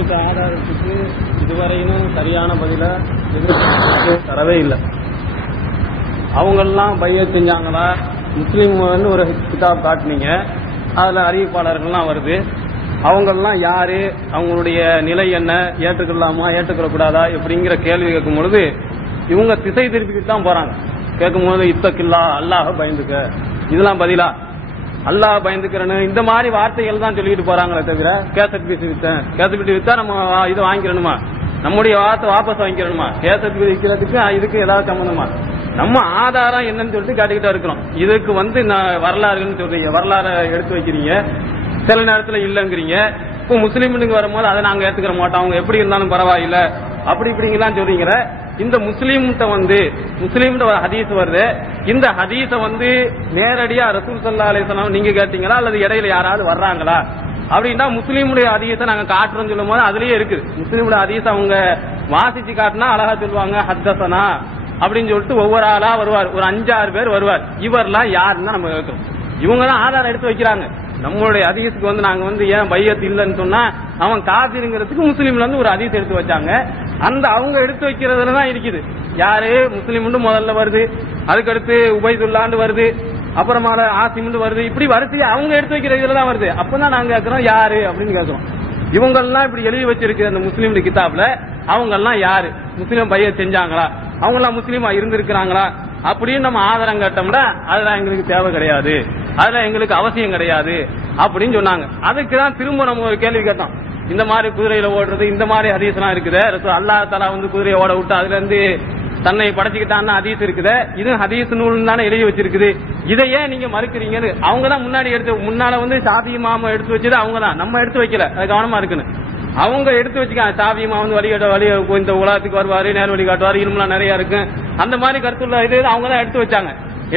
ஆதாரத்துக்கு இதுவரையிலும் சரியான பதில தரவே இல்லை. அவங்கெல்லாம் பையத் செஞ்சாங்களா? முஸ்லீம் ஒரு கிதாப் காட்டினீங்க, அதுல அறிவிப்பாளர்கள்லாம் வருது. அவங்கெல்லாம் யாரு, அவங்களுடைய நிலை என்ன, ஏற்றுக்கலாமா ஏற்றுக்கக்கூடாதா எப்படிங்கிற கேள்வி கேட்கும் பொழுது இவங்க திசை திருப்பிட்டு தான் போறாங்க. கேட்கும்போது இத்தக்கில்லா, அல்லாஹ் பயந்துக்க, இதெல்லாம் பதிலா அல்லாஹ் பயந்துக்கிறன்னு இந்த மாதிரி வார்த்தைகள் தான் சொல்லிட்டு போறாங்களே தவிர கேசட் பீஸ் வித்தா நம்ம இதை வாங்கிக்கணுமா, நம்முடைய வார்த்தை வாபஸ் வாங்கிக்கணுமா, கேசட் பீஸ் விற்கிறதுக்கு இதுக்கு ஏதாவது சம்பந்தமா? நம்ம ஆதாரம் என்னன்னு சொல்லிட்டு காட்டிக்கிட்டே இருக்கிறோம். இதுக்கு வரலாறுன்னு சொல்றீங்க, வரலாறு எடுத்து வைக்கிறீங்க, சில நேரத்தில் இல்லைங்கிறீங்க. இப்போ முஸ்லீமுக்கு வரும்போது அதை நாங்க ஏத்துக்கிற மாட்டோம், அவங்க எப்படி இருந்தாலும் பரவாயில்ல அப்படி இப்படிங்கலாம் சொல்றீங்க. இந்த முஸ்லீம்கிட்ட முஸ்லீம்கிட்ட ஒரு ஹதீஸ் வருது. இந்த ஹதீஸ நேரடியா ரசூல் ஸல்லல்லாஹு அலைஹி வஸல்லம் நீங்க கேட்டீங்களா அல்லது இடையில யாராவது வர்றாங்களா அப்படின்னா முஸ்லீமுடைய ஹதீஸை நாங்க காட்டுறோம்னு சொல்லும் போது அதுலயே இருக்கு. முஸ்லீமுடைய ஹதீஸை அவங்க வாசிச்சு காட்டினா அழகா சொல்லுவாங்க ஹத்தஸனா அப்படின்னு சொல்லிட்டு ஒவ்வொரு ஆளா வருவார், ஒரு 5-6 பேர் வருவார். இவர்லாம் யாருன்னா நம்ம கேட்கிறோம். இவங்க தான் ஆதாரம் எடுத்து வைக்கிறாங்க. நம்மளுடைய ஹதீஸுக்கு நாங்க ஏன் பையத் இல்லைன்னு சொன்னா அவன் காபிருங்கிறதுக்கு முஸ்லீம்ல ஒரு ஹதீஸ் எடுத்து வச்சாங்க. அந்த அவங்க எடுத்து வைக்கிறதுல தான் இருக்குது. யாரு முஸ்லீம் முதல்ல வருது, அதுக்கடுத்து உபைதுல்லாண்டு வருது, அப்புறமா ஆசிம் வருது, இப்படி வரிசையா அவங்க எடுத்து வைக்கிற இதுலதான் வருது. அப்பதான் நாங்க கேட்கிறோம் யாரு அப்படின்னு கேட்கிறோம். இவங்க எல்லாம் இப்படி எழுதி வச்சிருக்கு அந்த முஸ்லீம் கிதாப்ல. அவங்க எல்லாம் யாரு, முஸ்லீம் பையத் செஞ்சாங்களா, அவங்க எல்லாம் முஸ்லீமா இருந்திருக்கிறாங்களா அப்படின்னு நம்ம ஆதாரம் கேட்டோம்னா அதெல்லாம் எங்களுக்கு தேவை கிடையாது, அதெல்லாம் எங்களுக்கு அவசியம் கிடையாது அப்படின்னு சொன்னாங்க. அதுக்குதான் திரும்ப நம்ம ஒரு கேள்வி கேட்டோம். இந்த மாதிரி குதிரையில ஓடுறது, இந்த மாதிரி ஹதீஸ் எல்லாம் இருக்குது. அல்லாஹ் தஆலா குதிரையை ஓட விட்டு அதுல இருந்து தன்னை படைச்சுக்கிட்டான்னு ஹதீஸ் இருக்குது. இது ஹதீஸ் நூல் தானே எழுதி வச்சிருக்குது, இதையே நீங்க மறுக்கிறீங்கன்னு அவங்க தான் முன்னால ஷாஃபி இமாம் எடுத்து வச்சது அவங்க தான், நம்ம எடுத்து வைக்கல. அது கவனமா இருக்குன்னு அவங்க எடுத்து வச்சுக்காங்க. ஷாஃபி இமாம் வழி இந்த உலகத்துக்கு வருவாரு, நேர் வழி காட்டுவாரு, இல்முலாம் நிறைய இருக்கு, அந்த மாதிரி கருத்துள்ள இது அவங்க தான் எடுத்து வச்சாங்க.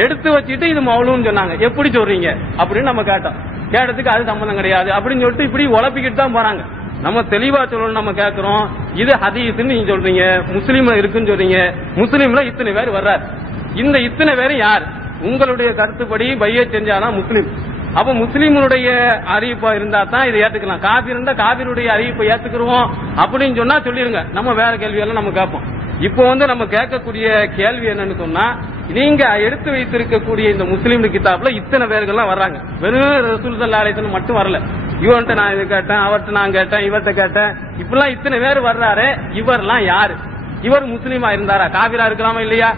எடுத்து வச்சுட்டு இது மௌலூன்னு சொன்னாங்க. எப்படி சொல்றீங்க அப்படின்னு நம்ம கேட்டோம். கேட்டதுக்கு அது சம்பந்தம் கிடையாது அப்படின்னு சொல்லிட்டு இப்படி உழப்பிக்கிட்டு தான் போறாங்க. நம்ம தெளிவா சொல்லணும், நம்ம கேட்கிறோம் இது ஹதீஸ்ன்னு நீங்க சொல்றீங்க, முஸ்லீம்ல இருக்குன்னு சொல்றீங்க, முஸ்லீம்ல இத்தனை பேர் வர்றாரு. இந்த இத்தனை பேர் யார்? உங்களுடைய கருத்துப்படி பையத் செஞ்சாதான் முஸ்லீம். அப்ப முஸ்லீமுடைய அறிவிப்பா இருந்தா தான் இதை ஏத்துக்கலாம். காபீர் இருந்தா காபீருடைய அறிவிப்பை ஏத்துக்கிறோம் அப்படின்னு சொன்னா சொல்லிருங்க, நம்ம வேற கேள்வி எல்லாம் நம்ம கேட்போம். இப்போ நம்ம கேட்கக்கூடிய கேள்வி என்னன்னு சொன்னா, நீங்க எடுத்து வைத்திருக்கக்கூடிய இந்த முஸ்லீம் கிதாப்ல இத்தனை பேர்கள்லாம் வர்றாங்க. வெறும் ரசூல் ஸல்லல்லாஹு அலைஹி வஸல்லம் மட்டும் வரல. இவன்ட்ட நான் இது கேட்டேன், அவர்கிட்ட நான் கேட்டேன், இவர்கிட்ட கேட்டேன், இப்பெல்லாம் இத்தனை பேர் வர்றாரு. இவர்லாம் யாரு? இவர் முஸ்லீமா இருந்தாரா, காபிரா இருக்கலாமா இல்லையா?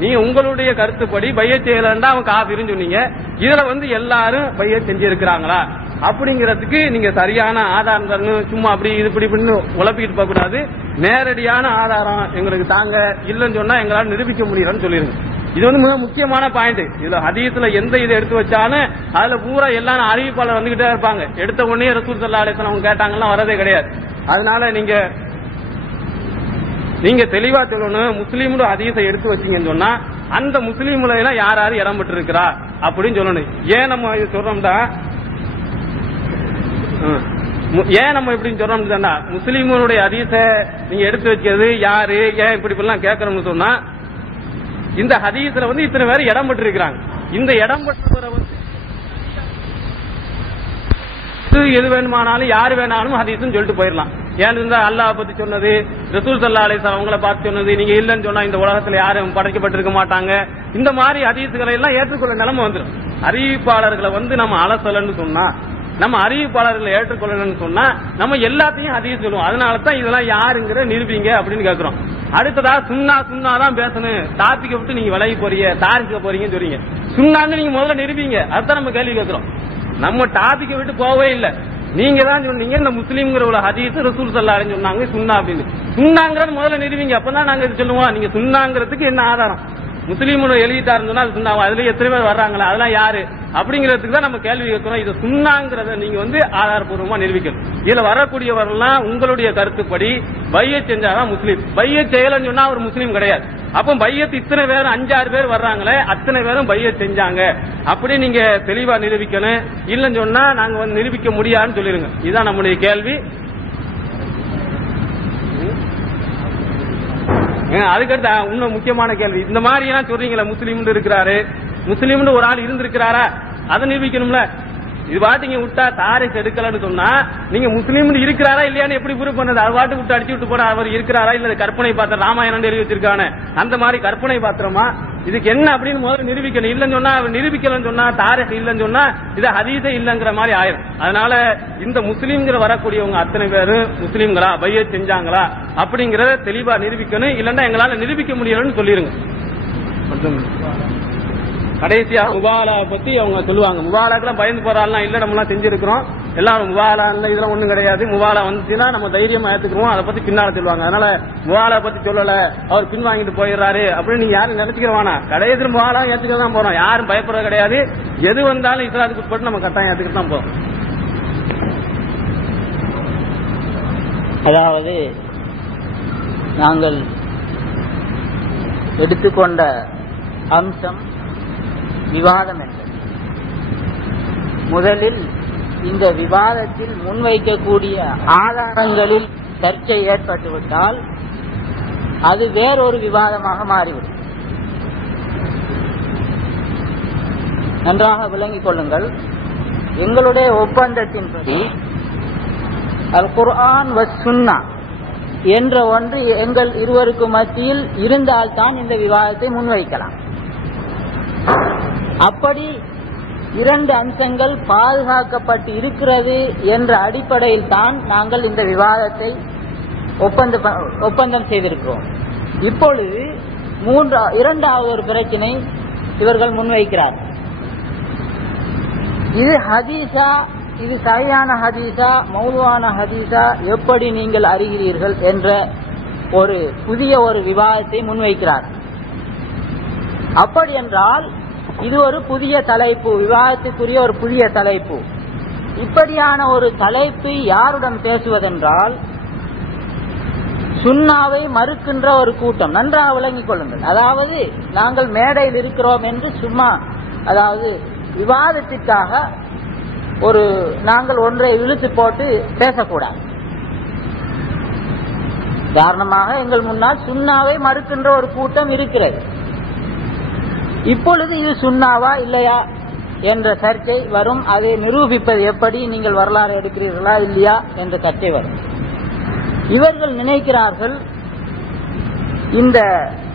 நீங்க உங்களுடைய கருத்துப்படி பையத் செய்யலன்னா அவன் காபிர்னு சொன்னீங்க. இதுல எல்லாரும் பையத் செஞ்சிருக்கிறாங்களா அப்படிங்கறதுக்கு நீங்க சரியான ஆதாரம் சும்மா அப்படி இது இப்படின்னு உழப்பிக்கிட்டு போக கூடாது. நேரடியான ஆதாரம் எங்களுக்கு தாங்க, இல்லைன்னு சொன்னா எங்களால் நிரூபிக்க முடியலன்னு சொல்லிருங்க. இது மிக முக்கியமான பாயிண்ட். இதுல ஹதீஸ்ல எந்த இதை எடுத்து வச்சாலும் அதுல பூரா எல்லாரும் அறிவிப்பாளர் வந்துகிட்டே இருப்பாங்க. எடுத்த உடனே ரசூல் ஸல்லல்லாஹு அலைஹி வஸல்லம் அவங்க கேட்டாங்கன்னா வரதே கிடையாது. அதனால நீங்க தெளிவா சொல்லணும். முஸ்லீம்ல ஹதீஸை எடுத்து வச்சீங்கன்னு சொன்னா அந்த முஸ்லீம்ல எல்லாம் யார் யாரு இடம் பெற்று இருக்கிறா அப்படின்னு சொல்லணும். ஏன் நம்ம இது சொல்றோம்டா, ஏன் நம்ம இப்படின்னு சொல்றோம்னா முஸ்லீம்களுடைய ஹதீஸை நீங்க எடுத்து வச்சது யாரு, ஏன் இப்படி எல்லாம் கேட்கணும்னு சொன்னா இந்த ஹதீஸ்ல இத்தனை பேர் இடம் பெற்று இருக்கிறாங்க. இந்த இடம் பெற்றவரை எது வேணுமானாலும் யாரு வேணாலும் ஹதீஸ்னு சொல்லிட்டு போயிடலாம். ஏன்னு இருந்தா அல்லாஹ் பத்தி சொன்னது, ரசூல் ஸல்லல்லாஹு அலைஹி வஸல்லம் அவங்கள பார்த்து சொன்னது, நீங்க இல்லன்னு சொன்னா இந்த உலகத்துல யாரும் படைக்கப்பட்டிருக்க மாட்டாங்க. இந்த மாதிரி ஹதீஸ்களை எல்லாம் ஏற்றுக்கொள்ள நிலைமை வந்துடும். அறிவிப்பாளர்களை நம்ம அலசலன்னு சொன்னா, நம்ம அறிவிப்பாளர்களை ஏற்றுக்கொள்ளணும்னு சொன்னா நம்ம எல்லாத்தையும் ஹதீஸ் சொல்லுவோம். அதனாலதான் இதெல்லாம் யாருங்கிற நிரூபிங்க அப்படின்னு கேட்கிறோம். அடுத்ததா சுன்னா தான் பேசணும், டாபிக்க விட்டு நீங்க விலகி போறீங்க, தாரிக்க போறீங்கன்னு சொல்றீங்க. சுன்னான்னு நீங்க முதல்ல நிரூபிங்க, அதுதான் நம்ம கேள்வி கேட்கிறோம். நம்ம டாபிக்க விட்டு போகவே இல்லை. நீங்க தான் சொன்னீங்க இந்த முஸ்லீம்ங்கிற உள்ள ஹதீஸ் ரசூல் ஸல்லல்லாஹு அலைஹி சொன்னாங்க சுன்னா அப்படின்னு. சுன்னாங்கிறது முதல்ல நிரூபிங்க, அப்பதான் நாங்க இது சொல்லுவோம். நீங்க சுன்னாங்கிறதுக்கு என்ன ஆதாரம்? முஸ்லீம் எழுதிட்டாருன்னு சொன்னா அது சுன்னாவா, அதுல எத்தனை பேர் வர்றாங்களா, அதெல்லாம் யாரு அப்படிங்கிறதுக்கு தான் நம்ம கேள்வி கேட்கிறோம். இது சுன்னாங்கிறத நீங்க ஆதாரப்பூர்வமா நிரூபிக்கணும். இதுல வரக்கூடியவரெல்லாம் உங்களுடைய கருத்துப்படி பையத் செஞ்சாதான் முஸ்லீம், பையத் செய்யலன்னு சொன்னா அவர் முஸ்லீம் கிடையாது. அப்ப பையத் இத்தனை பேர் 5-6 பேர் வர்றாங்களே, அத்தனை பேரும் பையத் செஞ்சாங்க அப்படி நீங்க தெளிவா நிரூபிக்கணும். இல்லன்னு சொன்னா நாங்க நிரூபிக்க முடியாதுன்னு சொல்லிருங்க. இதுதான் நம்முடைய கேள்வி. அதுக்கடுத்து இன்னும் முக்கியமான கேள்வி, இந்த மாதிரி எல்லாம் சொல்றீங்களா முஸ்லீம் இருக்கிறாரு, முஸ்லீம் ஒரு ஆள் இருந்திருக்கிறாரா, அதை நிரூபிக்கணும்ல. இது பாட்டுங்க விட்டா தாரிக் எடுக்கலன்னு சொன்னா நீங்க முஸ்லீம் இருக்கிறாரா இல்லையான்னு எப்படி ப்ரூவ் பண்ணது? அது பாட்டு விட்டு அடிச்சு விட்டு போற அவர் இருக்கிறாரா இல்ல கற்பனை பாத்திரம் ராமாயணம் எழுதி வச்சிருக்கானே அந்த மாதிரி கற்பனை பாத்திரமா? இதுக்கு என்ன அப்படின்னு முதல்ல நிரூபிக்கணும். இல்லன்னு சொன்னா அவர் நிரூபிக்கலன்னு சொன்னா தாரிக் இல்லன்னு சொன்னா இது ஹதீஸே இல்லங்கிற மாதிரி ஆயிரும். அதனால இந்த முஸ்லீம்ங்கிற வரக்கூடியவங்க அத்தனை பேரும் முஸ்லீம்களா பையத் செஞ்சாங்களா அப்படிங்கறத தெளிவா நிரூபிக்கணும். இல்லன்னா எங்களால நிரூபிக்க முடியலன்னு சொல்லிருங்க. கடைசியா முபாலா பத்தி அவங்க சொல்லுவாங்க. முபாலாக்கெல்லாம் பயந்து போறாள்லாம் இல்ல, நம்ம எல்லாம் செஞ்சிருக்கிறோம், எல்லாரும் முபாலா இல்ல இதெல்லாம் ஒண்ணும் கிடையாது, முபாலா வந்துச்சுன்னா நம்ம தைரியமா ஏத்துக்குவோம், அதை பத்தி பின்னால சொல்லுவாங்க. அதனால முபாலா பத்தி சொல்லல, அவர் பின் வாங்கிட்டு போயிடுறாரு அப்படின்னு நீங்க யாரும் நினைச்சுக்கிறவானா. கடைசியில் முபாலா ஏத்துக்க தான் போறோம், யாரும் பயப்படுறது கிடையாது. எது வந்தாலும் இஸ்லாத்துக்கு உட்பட்டு நம்ம கட்டாயம் ஏத்துக்கிட்டு தான் போறோம். அதாவது நாங்கள் எடுத்துக்கொண்ட அம்சம் விவாதம் என்பது. முதலில் இந்த விவாதத்தில் முன்வைக்கக்கூடிய ஆதாரங்களில் சர்ச்சை ஏற்பட்டுவிட்டால் அது வேறொரு விவாதமாக மாறிவிடும். நன்றாக விளங்கிக் கொள்ளுங்கள். எங்களுடைய ஒப்பந்தத்தின்படி அல் குர்ஆன் வஸ் சுன்னா என்ற ஒன்று எங்கள் இருவருக்கு மத்தியில் இருந்தால்தான் இந்த விவாதத்தை முன்வைக்கலாம். அப்படி இரண்டு அம்சங்கள் பாதுகாக்கப்பட்டு இருக்கிறது என்ற அடிப்படையில் தான் நாங்கள் இந்த விவாதத்தை ஒப்பந்தம் செய்திருக்கிறோம். இப்பொழுது இரண்டாவது ஒரு பிரச்சனை இவர்கள் முன்வைக்கிறார். இது ஹதீஸா, இது சரியான ஹதீஸா மௌதுவான ஹதீஸா எப்படி நீங்கள் அறிகிறீர்கள் என்ற ஒரு புதிய ஒரு விவாதத்தை முன்வைக்கிறார். அப்படி என்றால் இது ஒரு புதிய தலைப்பு, விவாதத்துக்குரிய ஒரு புதிய தலைப்பு. இப்படியான ஒரு தலைப்பு யாருடன் பேசுவதென்றால் சுன்னாவை மறுக்கின்ற ஒரு கூட்டம். நன்றாக விளங்கிக் கொள்ளுங்கள். அதாவது நாங்கள் மேடையில் இருக்கிறோம் என்று சும்மா, அதாவது விவாதத்திற்காக நாங்கள் ஒன்றை இழுத்து போட்டு பேசக்கூடாது. காரணமாக எங்கள் முன்னால் சுன்னாவை மறுக்கின்ற ஒரு கூட்டம் இருக்கிறது. இப்பொழுது இது சுன்னாவா இல்லையா என்ற சர்ச்சை வரும். அதை நிரூபிப்பது எப்படி, நீங்கள் வரலாறு எடுக்கிறீர்களா இல்லையா என்ற சர்ச்சை வரும். இவர்கள் நினைக்கிறார்கள் இந்த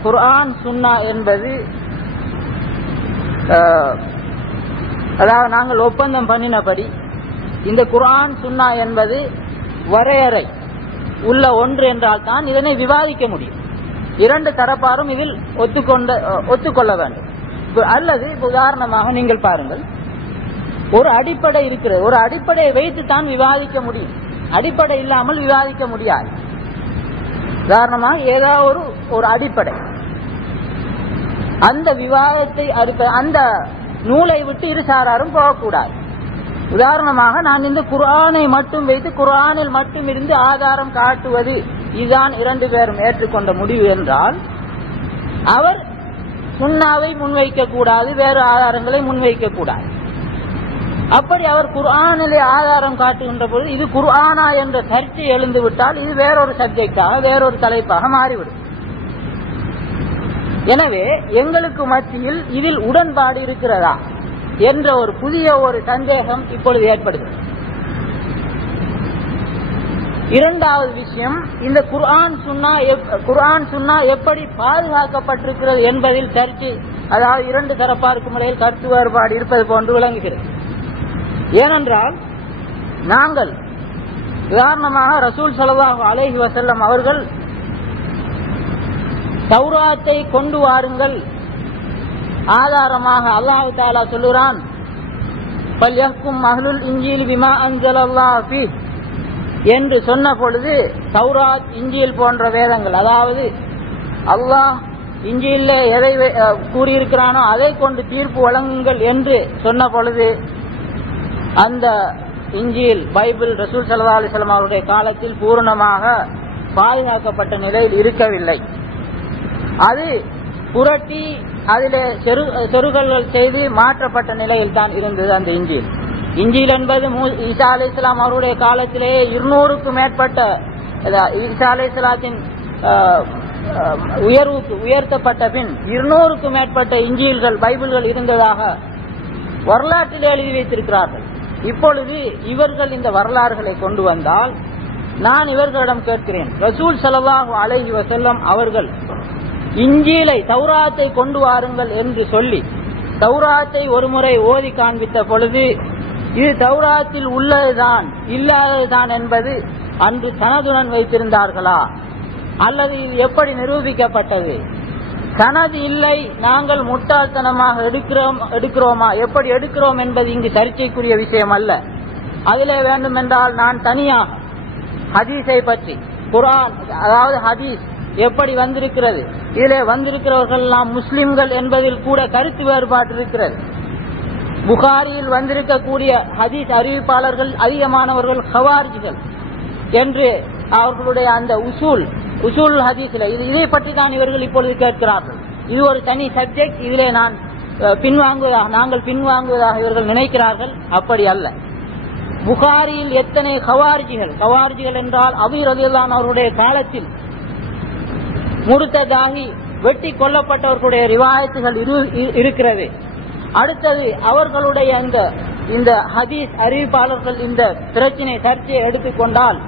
குர்ஆன் சுன்னா என்பது, அதாவது நாங்கள் ஒப்பந்தம் பண்ணினபடி இந்த குர்ஆன் சுன்னா என்பது வரையறை உள்ள ஒன்று என்றால் தான் இதனை விவாதிக்க முடியும். இரண்டு தரப்பாரும் இதில் ஒத்துக்கொள்ள வேண்டும். அல்லது உதாரணமாக நீங்கள் பாருங்கள், ஒரு அடிப்படை இருக்கிறது, ஒரு அடிப்படையை வைத்து தான் விவாதிக்க முடியும், அடிப்படை இல்லாமல் விவாதிக்க முடியாது. உதாரணமாக ஏதாவது ஒரு அடிப்படை, அந்த விவாதத்தை அந்த நூலை விட்டு இருசாராரும் போகக்கூடாது. உதாரணமாக நான் இந்த குர்ஆனை மட்டும் வைத்து குர்ஆனில் மட்டும் இருந்து ஆதாரம் காட்டுவது இதுதான் இரண்டு பேரும் ஏற்றுக்கொண்ட முடிவு என்றால் அவர் சுன்னாவை முன்வைக்க கூடாது, வேறு ஆதாரங்களை முன்வைக்க கூடாது. அப்படி அவர் குர்ஆனிலே ஆதாரம் காட்டுகின்ற பொழுது இது குர்ஆனா என்ற சர்ச்சை எழுந்து விட்டால் இது வேறொரு சப்ஜெக்டாக வேறொரு தலைப்பாக மாறிவிடும். எனவே எங்களுக்கு மத்தியில் இதில் உடன்பாடு இருக்கிறதா என்ற ஒரு புதிய ஒரு சந்தேகம் இப்பொழுது ஏற்படுகிறது. இரண்டாவது விஷயம், இந்த குர்ஆன் சுன்னா எப்படி பாதுகாக்கப்பட்டிருக்கிறது என்பதில் சர்ச்சை, அதாவது இரண்டு தரப்பாருக்கும் இடையில் கருத்து வேறுபாடு இருப்பது போன்று விளங்குகிறது. ஏனென்றால் நாங்கள் உதாரணமாக ரசூல் ஸல்லல்லாஹு அலைஹி வஸல்லம் அவர்கள் தௌராத்தை கொண்டு வாருங்கள், ஆதாரமாக அல்லாஹ் தஆலா சொல்லுகிறான், ஃபல்யஹ்கும் அஹ்லுல் இன்ஜீல் பிமா அன்ஸலல்லாஹு ஃபீஹ் என்று சொன்ன பொழுது தௌராத் இன்ஜீல் போன்ற வேதங்கள், அதாவது அல்லாஹ் இன்ஜீல்ல எதை கூறியிருக்கிறானோ அதை கொண்டு தீர்ப்பு வழங்குங்கள் என்று சொன்ன பொழுது அந்த இன்ஜீல் பைபிள் ரசூல் ஸல்லல்லாஹு அலைஹி வஸல்லம் அவருடைய காலத்தில் பூரணமாக பாதுகாக்கப்பட்ட நிலையில் இருக்கவில்லை. அது புரட்டி அதிலே செருகல்கள் செய்து மாற்றப்பட்ட நிலையில் தான் இருந்தது அந்த இன்ஜீல். இன்ஜீல் என்பது ஈசா அலைஹிஸ்ஸலாம் அவருடைய காலத்திலேயே 200க்கும் மேற்பட்ட ஈசா அலைஹிஸ்ஸலாத்தின் உயர்த்தப்பட்ட பின் 200க்கும் மேற்பட்ட இன்ஜீல்கள் பைபிள்கள் இருந்ததாக வரலாற்றில் எழுதி வைத்திருக்கிறார்கள். இப்பொழுது இவர்கள் இந்த வரலாறுகளை கொண்டு வந்தால் நான் இவர்களிடம் கேட்கிறேன், ரசூல் ஸல்லல்லாஹு அலைஹி வஸல்லம் அவர்கள் இன்ஜீலை தௌராத்தை கொண்டு வாருங்கள் என்று சொல்லி தௌராத்தை ஒருமுறை ஓதி காண்பித்த பொழுது இது தௌராத்தில் உள்ளதுதான் இல்லாததுதான் என்பது அன்று சனதுடன் வைத்திருந்தார்களா அல்லது இது எப்படி நிரூபிக்கப்பட்டது? சனது இல்லை, நாங்கள் முட்டாள்தனமாக எடுக்கிறோமா, எப்படி எடுக்கிறோம் என்பது இங்கு சர்ச்சைக்குரிய விஷயம் அல்ல. அதிலே வேண்டுமென்றால் நான் தனியாக ஹதீஸை பற்றி, குர்ஆன் அதாவது ஹதீஸ் எப்படி வந்திருக்கிறது, இதிலே வந்திருக்கிறவர்கள் எல்லாம் முஸ்லிம்கள் என்பதில் கூட கருத்து வேறுபாடு இருக்கிறது. புகாரியில் வந்திருக்கக்கூடிய ஹதீஸ் அறிவிப்பாளர்கள் அதிகமானவர்கள் ஹவாரிஜிகள் என்று அவர்களுடைய அந்த உசூல் ஹதீஸில் இதை பற்றி தான் இவர்கள் இப்பொழுது கேட்கிறார்கள். இது ஒரு தனி சப்ஜெக்ட், இதிலே நாங்கள் பின்வாங்குவதாக இவர்கள் நினைக்கிறார்கள். அப்படி அல்ல. புகாரியில் எத்தனை ஹவாரிஜிகள் என்றால் அபூ ரலியல்லாஹு அன்ஹு அவருடைய காலத்தில் முர்ததாகி வெட்டி கொல்லப்பட்டவர்களுடைய ரிவாயத்துகள் இருக்கிறது. அடுத்தது அவர்களுடைய இந்த ஹதீஸ் அறிவிப்பாளர்கள் இந்த பிரச்சனை சர்ச்சையை எடுத்துக்கொண்டால்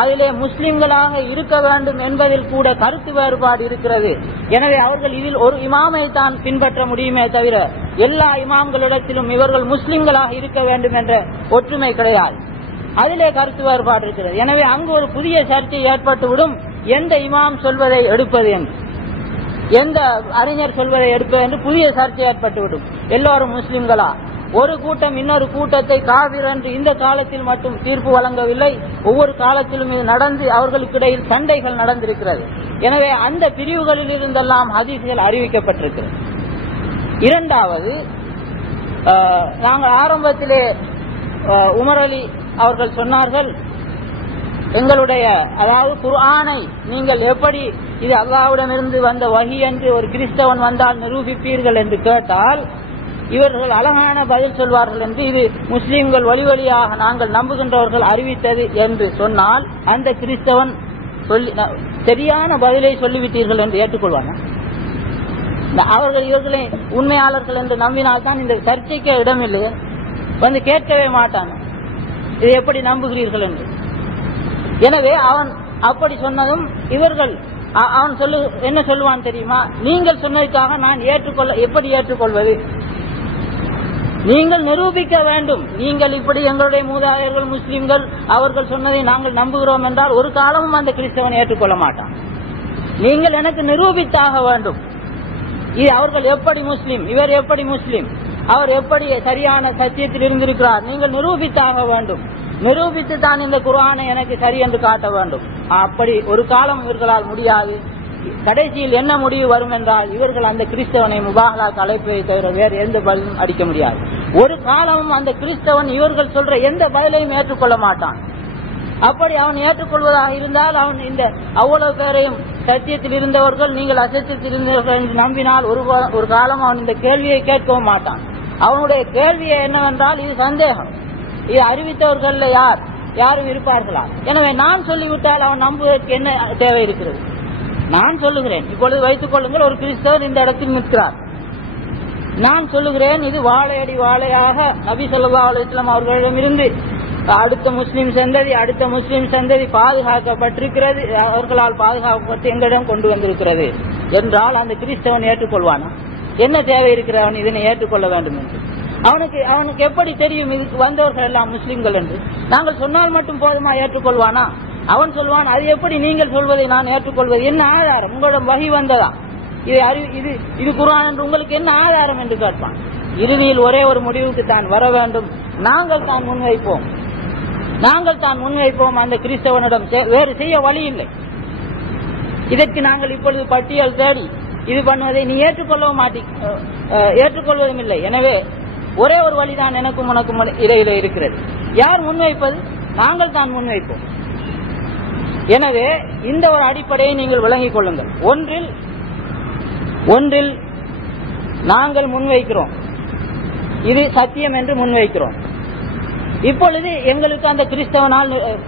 அதிலே முஸ்லிம்களாக இருக்க வேண்டும் என்பதில் கூட கருத்து வேறுபாடு இருக்கிறது. எனவே அவர்கள் இதில் ஒரு இமாமை தான் பின்பற்ற முடியுமே தவிர எல்லா இமாம்களிடத்திலும் இவர்கள் முஸ்லிம்களாக இருக்க வேண்டும் என்ற ஒற்றுமை கிடையாது. அதிலே கருத்து வேறுபாடு இருக்கிறது. எனவே அங்கு ஒரு புதிய சர்ச்சை ஏற்பட்டுவிடும். எந்த இமாம் சொல்வதை எடுப்பது என்று, எந்த அறிஞர் சொல்வதை எடுப்பது என்று புதிய சர்ச்சை ஏற்பட்டுவிடும். எல்லோரும் முஸ்லிம்களா? ஒரு கூட்டம் இன்னொரு கூட்டத்தை காபிர் என்று இந்த காலத்தில் மட்டும் தீர்ப்பு வழங்கவில்லை, ஒவ்வொரு காலத்திலும் இது நடந்து அவர்களுக்கு இடையில் சண்டைகள் நடந்திருக்கிறது. எனவே அந்த பிரிவுகளில் இருந்தெல்லாம் ஹதீஸ்கள் அறிவிக்கப்பட்டிருக்கிறது. இரண்டாவது, நாங்கள் ஆரம்பத்திலே உமர் அலி அவர்கள் சொன்னார்கள், எங்களுடைய அதாவது குர்ஆனை நீங்கள் எப்படி இது அல்லாஹ்விடமிருந்து வந்த வஹி என்று ஒரு கிறிஸ்தவன் வந்தால் நிரூபிப்பீர்கள் என்று கேட்டால் இவர்கள் அழகான பதில் சொல்வார்கள் என்று, இது முஸ்லிம்கள் வழி வழியாக நாங்கள் நம்புகின்றவர்கள் அறிவித்தது என்று சொன்னால் அந்த கிறிஸ்தவன் சரியான பதிலை சொல்லிவிட்டீர்கள் என்று ஏற்றுக்கொள்வாங்க. அவர்கள் இவர்களை உண்மையாளர்கள் என்று நம்பினால் தான் இந்த சர்ச்சைக்கு இடமில்லையே, வந்து கேட்கவே மாட்டான் இதை எப்படி நம்புகிறீர்கள் என்று. எனவே அவன் அப்படி சொன்னதும் இவர்கள் அவன் என்ன சொல்லுவான் தெரியுமா? நீங்கள் சொன்னதுக்காக நான் எப்படி ஏற்றுக்கொள்வது? நீங்கள் நிரூபிக்க வேண்டும். நீங்கள் இப்படி எங்களுடைய மூதாதையர்கள் முஸ்லிம்கள் அவர்கள் சொன்னதை நாங்கள் நம்புகிறோம் என்றால் ஒரு காலமும் அந்த கிறிஸ்தவன் ஏற்றுக்கொள்ள மாட்டான். நீங்கள் எனக்கு நிரூபித்தாக வேண்டும். இது அவர்கள் எப்படி முஸ்லிம், இவர் எப்படி முஸ்லிம், அவர் எப்படி சரியான சத்தியத்தில் இருந்திருக்கிறார், நீங்கள் நிரூபித்தாக வேண்டும். நிரூபித்து தான் இந்த குர்ஆனை எனக்கு சரி என்று காட்ட வேண்டும். அப்படி ஒரு காலம் இவர்களால் முடியாது. கடைசியில் என்ன முடிவு வரும் என்றால் இவர்கள் அந்த கிறிஸ்தவனை முபாஹலாக்கு அழைப்பதை தவிர வேறு எந்த பதிலும் அடிக்க முடியாது. ஒரு காலமும் அந்த கிறிஸ்தவன் இவர்கள் சொல்ற எந்த பதிலையும் ஏற்றுக்கொள்ள மாட்டான். அப்படி அவன் ஏற்றுக்கொள்வதாக இருந்தால் அவன் இந்த அவ்வளவு பேரையும் சத்தியத்தில் இருந்தவர்கள் நீங்கள் அசத்தியத்தில் இருந்தவர்கள் என்று நம்பினால் ஒரு காலம் அவன் இந்த கேள்வியை கேட்கவும் மாட்டான். அவனுடைய கேள்வியை என்னவென்றால் இது சந்தேகம், இது அறிவித்தவர்கள் யாரும் இருப்பார்களா? எனவே நான் சொல்லிவிட்டால் அவன் நம்புவதற்கு என்ன தேவை இருக்கிறது? நான் சொல்லுகிறேன், இப்பொழுது வைத்துக் கொள்ளுங்கள், ஒரு கிறிஸ்தவர் இந்த இடத்தில் நிற்கிறார். நான் சொல்லுகிறேன், இது வாழையடி வாழையாக நபி ஸல்லல்லாஹு அலைஹி வஸல்லம் அவர்களிடமிருந்து அடுத்த முஸ்லிம் சந்ததி பாதுகாக்கப்பட்டிருக்கிறது, அவர்களால் பாதுகாக்கப்பட்டு எங்களிடம் கொண்டு வந்திருக்கிறது என்றால் அந்த கிறிஸ்தவன் ஏற்றுக்கொள்வானா? என்ன தேவை இருக்கிறவன் இதனை ஏற்றுக்கொள்ள வேண்டும் என்று? அவனுக்கு எப்படி தெரியும் இதுக்கு வந்தவர்கள் எல்லாம் முஸ்லிம்கள் என்று? நாங்கள் சொன்னால் மட்டும் போதுமா? ஏற்றுக்கொள்வானா? அவன் சொல்வான், அது எப்படி நீங்கள் சொல்வதை நான் ஏற்றுக்கொள்வது? என்ன ஆதாரம்? உங்களிடம் வஹி வந்ததா? இது குர்ஆன் என்று உங்களுக்கு என்ன ஆதாரம் என்று கேட்பான். இறுதியில் ஒரே ஒரு முடிவுக்கு தான் வர வேண்டும். நாங்கள் தான் முன்வைப்போம் அந்த கிறிஸ்தவனிடம். வேறு செய்ய வழி இல்லை. இதற்கு நாங்கள் இப்பொழுது பட்டியல் தேடி இது பண்ணுவதை நீ ஏற்றுக்கொள்வதும் இல்லை. எனவே ஒரே ஒரு வழிதான் எனக்கும் உனக்கும் இடையில இருக்கிறது. யார் முன்வைப்பது? நாங்கள் தான் முன்வைப்போம். எனவே இந்த ஒரு அடிப்படையை நீங்கள் விளங்கிக் கொள்ளுங்கள். ஒன்றில் நாங்கள் முன்வைக்கிறோம், இது சத்தியம் என்று முன்வைக்கிறோம். இப்பொழுது எங்களுக்கு அந்த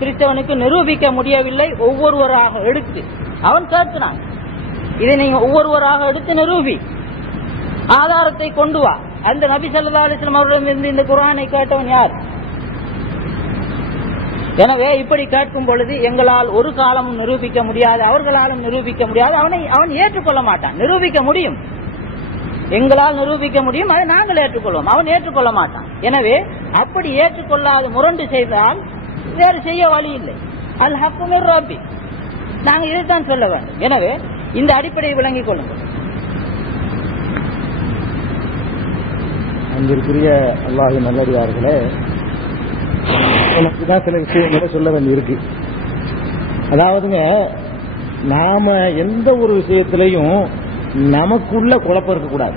கிறிஸ்தவனுக்கு நிரூபிக்க முடியவில்லை. ஒவ்வொருவராக எடுத்து அவன் கேட்கிறான், இதை நீங்க ஒவ்வொருவராக எடுத்து நிரூபி, ஆதாரத்தை கொண்டு வா. அந்த நபி ஸல்லல்லாஹு அலைஹி வஸல்லம் அவர்களிடமிருந்து இந்த குர்ஆனை கேட்டவன் யார்? எனவே இப்படி கேட்கும் பொழுது எங்களால் ஒரு காலமும் நிரூபிக்க முடியாது, அவர்களாலும் நிரூபிக்க முடியாது. அவன் ஏற்றுக்கொள்ள மாட்டான். நிரூபிக்க முடியும், எங்களால் நிரூபிக்க முடியும், அதை நாங்கள் ஏற்றுக்கொள்வோம், அவன் ஏற்றுக்கொள்ள மாட்டான். எனவே அப்படி ஏற்றுக்கொள்ளாது முரண்டு செய்தால் வேறு செய்ய வழி இல்லை. அல் ஹக்கு மிர் ரப்பி, நாங்கள் இதைத்தான் சொல்ல வேண்டும். எனவே இந்த அடிப்படையை விளங்கிக் கொள்ளுங்கள். அங்கிருக்கிற அல்லாஹ்வின் நல்லடியார்களே, எனக்குதான் சில விஷயங்களை சொல்ல வேண்டியிருக்கு. அதாவதுங்க, நாம எந்த ஒரு விஷயத்திலையும் நமக்குள்ள குழப்பம் இருக்கக்கூடாது.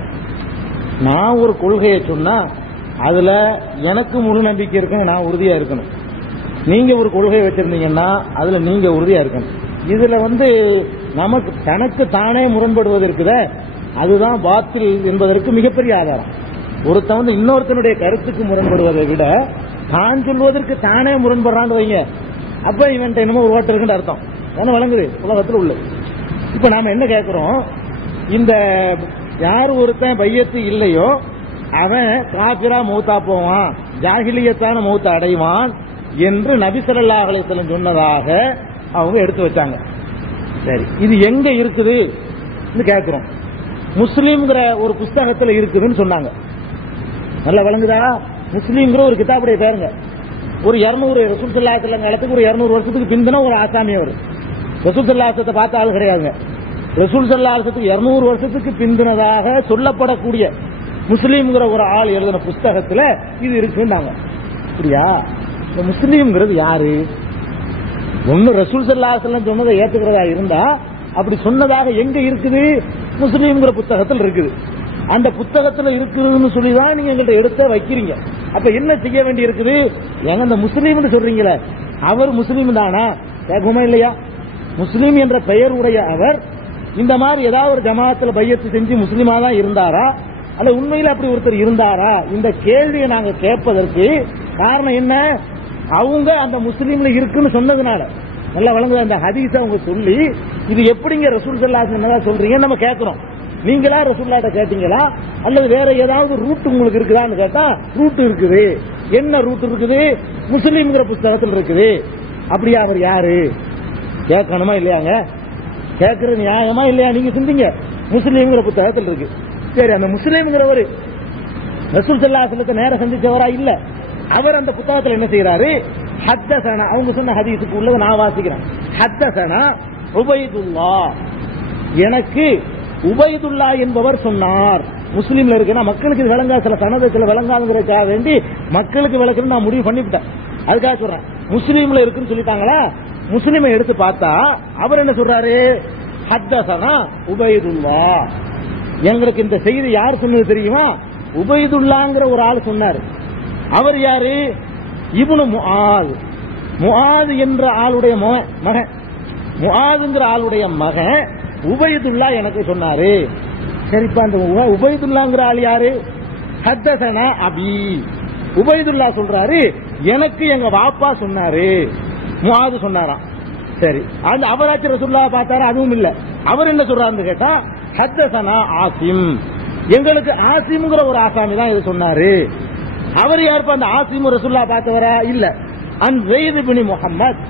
நான் ஒரு கொள்கையை சொன்னா அதுல எனக்கு முழு நம்பிக்கை இருக்குன்னு நான் உறுதியா இருக்கணும். நீங்க ஒரு கொள்கையை வச்சிருந்தீங்கன்னா அதுல நீங்க உறுதியா இருக்கணும். இதுல நமக்கு தனக்கு தானே முரண்படுவது இருக்குதே, அதுதான் பாத்தில் என்பதற்கு மிகப்பெரிய ஆதாரம். ஒருத்தன் இன்னொருத்தனுடைய கருத்துக்கு முரண்படுவதை விட தான் சொல்வதற்கு தானே முரண்படுறான்னு வைங்க, அப்ப இவன் என்னமோ ஒரு ஓட்டு இருக்குன்னு அர்த்தம். தானே வழங்குது உலகத்தில் உள்ளது. இப்ப நாம என்ன கேட்கிறோம், இந்த யார் ஒருத்தன் பையத்து இல்லையோ அவன் காபிரா மௌத்தா போவான், ஜாகிலியத்தான மௌத்த அடைவான் என்று நபி ஸல்லல்லாஹு அலைஹி வஸல்லம் சொன்னதாக அவங்க எடுத்து வச்சாங்க. சரி, இது எங்க இருக்குது கேட்கிறோம். முஸ்லீம்ங்கிற ஒரு புஸ்தகத்தில் இருக்குதுன்னு சொன்னாங்க. நல்லா வழங்குதா? முஸ்லீம்ங்கிற ஒரு கிதாபுடைய பேருங்க. ஒரு 200 ரசூல் ஸல்லல்லாஹு அலைஹி வஸல்லம் காலத்துக்கு ஒரு 200 வருஷத்துக்கு பிந்தின ஒரு ஆசாமி அவர். ரசூல் ஸல்லல்லாஹு அலைஹி வஸல்லம் பார்த்த ஆள் கிடையாதுங்க. ரசூல் ஸல்லல்லாஹு அலைஹி வஸல்லம் 200 வருஷத்துக்கு பிந்தினதாக சொல்லப்படக்கூடிய முஸ்லீம்ங்கிற ஒரு ஆள் எழுதின புஸ்தகத்துல இது இருக்குன்னாங்க. அப்படியா? முஸ்லீம்ங்கிறது யாரு? ஒன்னு ரசூல் ஸல்லல்லாஹு அலைஹி வஸல்லம் சொன்னதை ஏத்துக்கிறதா இருந்தா அப்படி சொன்னதாக எங்க இருக்குது? முஸ்லீம்ங்கிற புத்தகத்தில் இருக்குது. அந்த புத்தகத்துல இருக்குதுன்னு சொல்லிதான் நீங்க எங்கள்கிட்ட எடுத்த வைக்கிறீங்க. அப்ப என்ன செய்ய வேண்டி இருக்குது? எங்க அந்த முஸ்லீம்னு சொல்றீங்களே, அவர் முஸ்லீம் தானா? கேட்குமா இல்லையா? முஸ்லீம் என்ற பெயர் உடைய அவர் இந்த மாதிரி ஏதாவது ஒரு ஜமாத்துல பையத்து செஞ்சு முஸ்லீமா தான் இருந்தாரா, அல்ல உண்மையில அப்படி ஒருத்தர் இருந்தாரா? இந்த கேள்வியை நாங்க கேட்பதற்கு காரணம் என்ன? அவங்க அந்த முஸ்லீம்ல இருக்குன்னு சொன்னதுனால. நல்லா வழங்குது. அந்த ஹதீஸ அவங்க சொல்லி இது எப்படிங்க ரசூல் ஸல்லல்லாஹு அலைஹி வஸல்லம் சொல்றீங்கன்னு நம்ம கேட்கிறோம். நீங்களா ரசூலுல்லாஹ்ட்ட கேட்டீங்களா அல்லது வேற ஏதாவது ரூட் உங்களுக்கு இருக்குதான்னு கேட்டா ரூட் இருக்குது. என்ன ரூட் இருக்குது? முஸ்லீம்ங்கிற புத்தகத்தில் இருக்குது. அப்படியா? அவர் யாரு? கேட்கணுமா இல்லையாங்க? கேட்கறது நியாயமா இல்லையா? நீங்க சிந்திங்க. முஸ்லீம்ங்கிற புத்தகத்தில் இருக்கு. சரி, அந்த முஸ்லீம்ங்கிறவர் ரசூல் ஸல்லல்லாஹு அலைஹி வஸல்லம் நேர சந்திச்சவரா? இல்ல. அவர் அந்த புத்தகத்தில் என்ன செய்யறாரு? ஹத்தஸனா, அவங்க சொன்ன ஹதீஸுக்கு உள்ளதை நான் வாசிக்கிறேன். ஹத்தஸனா உபைதுல்லாஹ், எனக்கு உபைதுல்லா என்பவர் சொன்னார். முஸ்லீம்ல இருக்குன்னா மக்களுக்கு இது விளங்கா, சில சனதத்தில் விளங்காதுங்கிறதுக்காக வேண்டி மக்களுக்கு விளக்குன்னு நான் முடிவு பண்ணிவிட்டேன். அதுக்காக சொல்றேன். முஸ்லீம்ல இருக்குன்னு சொல்லிட்டாங்களா, முஸ்லீமை எடுத்து பார்த்தா அவர் என்ன சொல்றாரு? ஹத்தஸனா உபைதுல்லாஹ். எங்களுக்கு இந்த செய்தி யார் சொன்னது தெரியுமா? உபைதுல்லாங்கிற ஒரு ஆள் சொன்னார். அவர் யாரு? இப்னு முஆத். முஆத் என்ற ஆளுடைய மகன், முஆத்ங்கிற ஆளுடைய மகன் உபைதுல்லா எனக்கு சொன்னாரு. சரிப்பா, அந்த உபைதுல்லாங்கிற ஆள் யாரு? ஹத்தஸனா அபி. உபைதுல்லா சொல்றாரு எனக்கு எங்க வாப்பா சொன்னாரு, முஆத் சொன்னாராம். சரி, அந்த அவராச்சு ரசூலுல்லாஹ் பார்த்தாரா? அதுவும் இல்ல. அவர் என்ன சொல்றாருன்னு கேட்டா ஹத்தஸனா ஆசிம், எங்களுக்கு ஆசிம்ங்கிற ஒரு ஆசாமி தான் இது சொன்னாரு. அவர் யாருப்பா? அந்த ஆசிம் ரசூலுல்லாஹ் பார்த்தவரா? இல்ல. அன் ஸைத் பின் முஹம்மத்,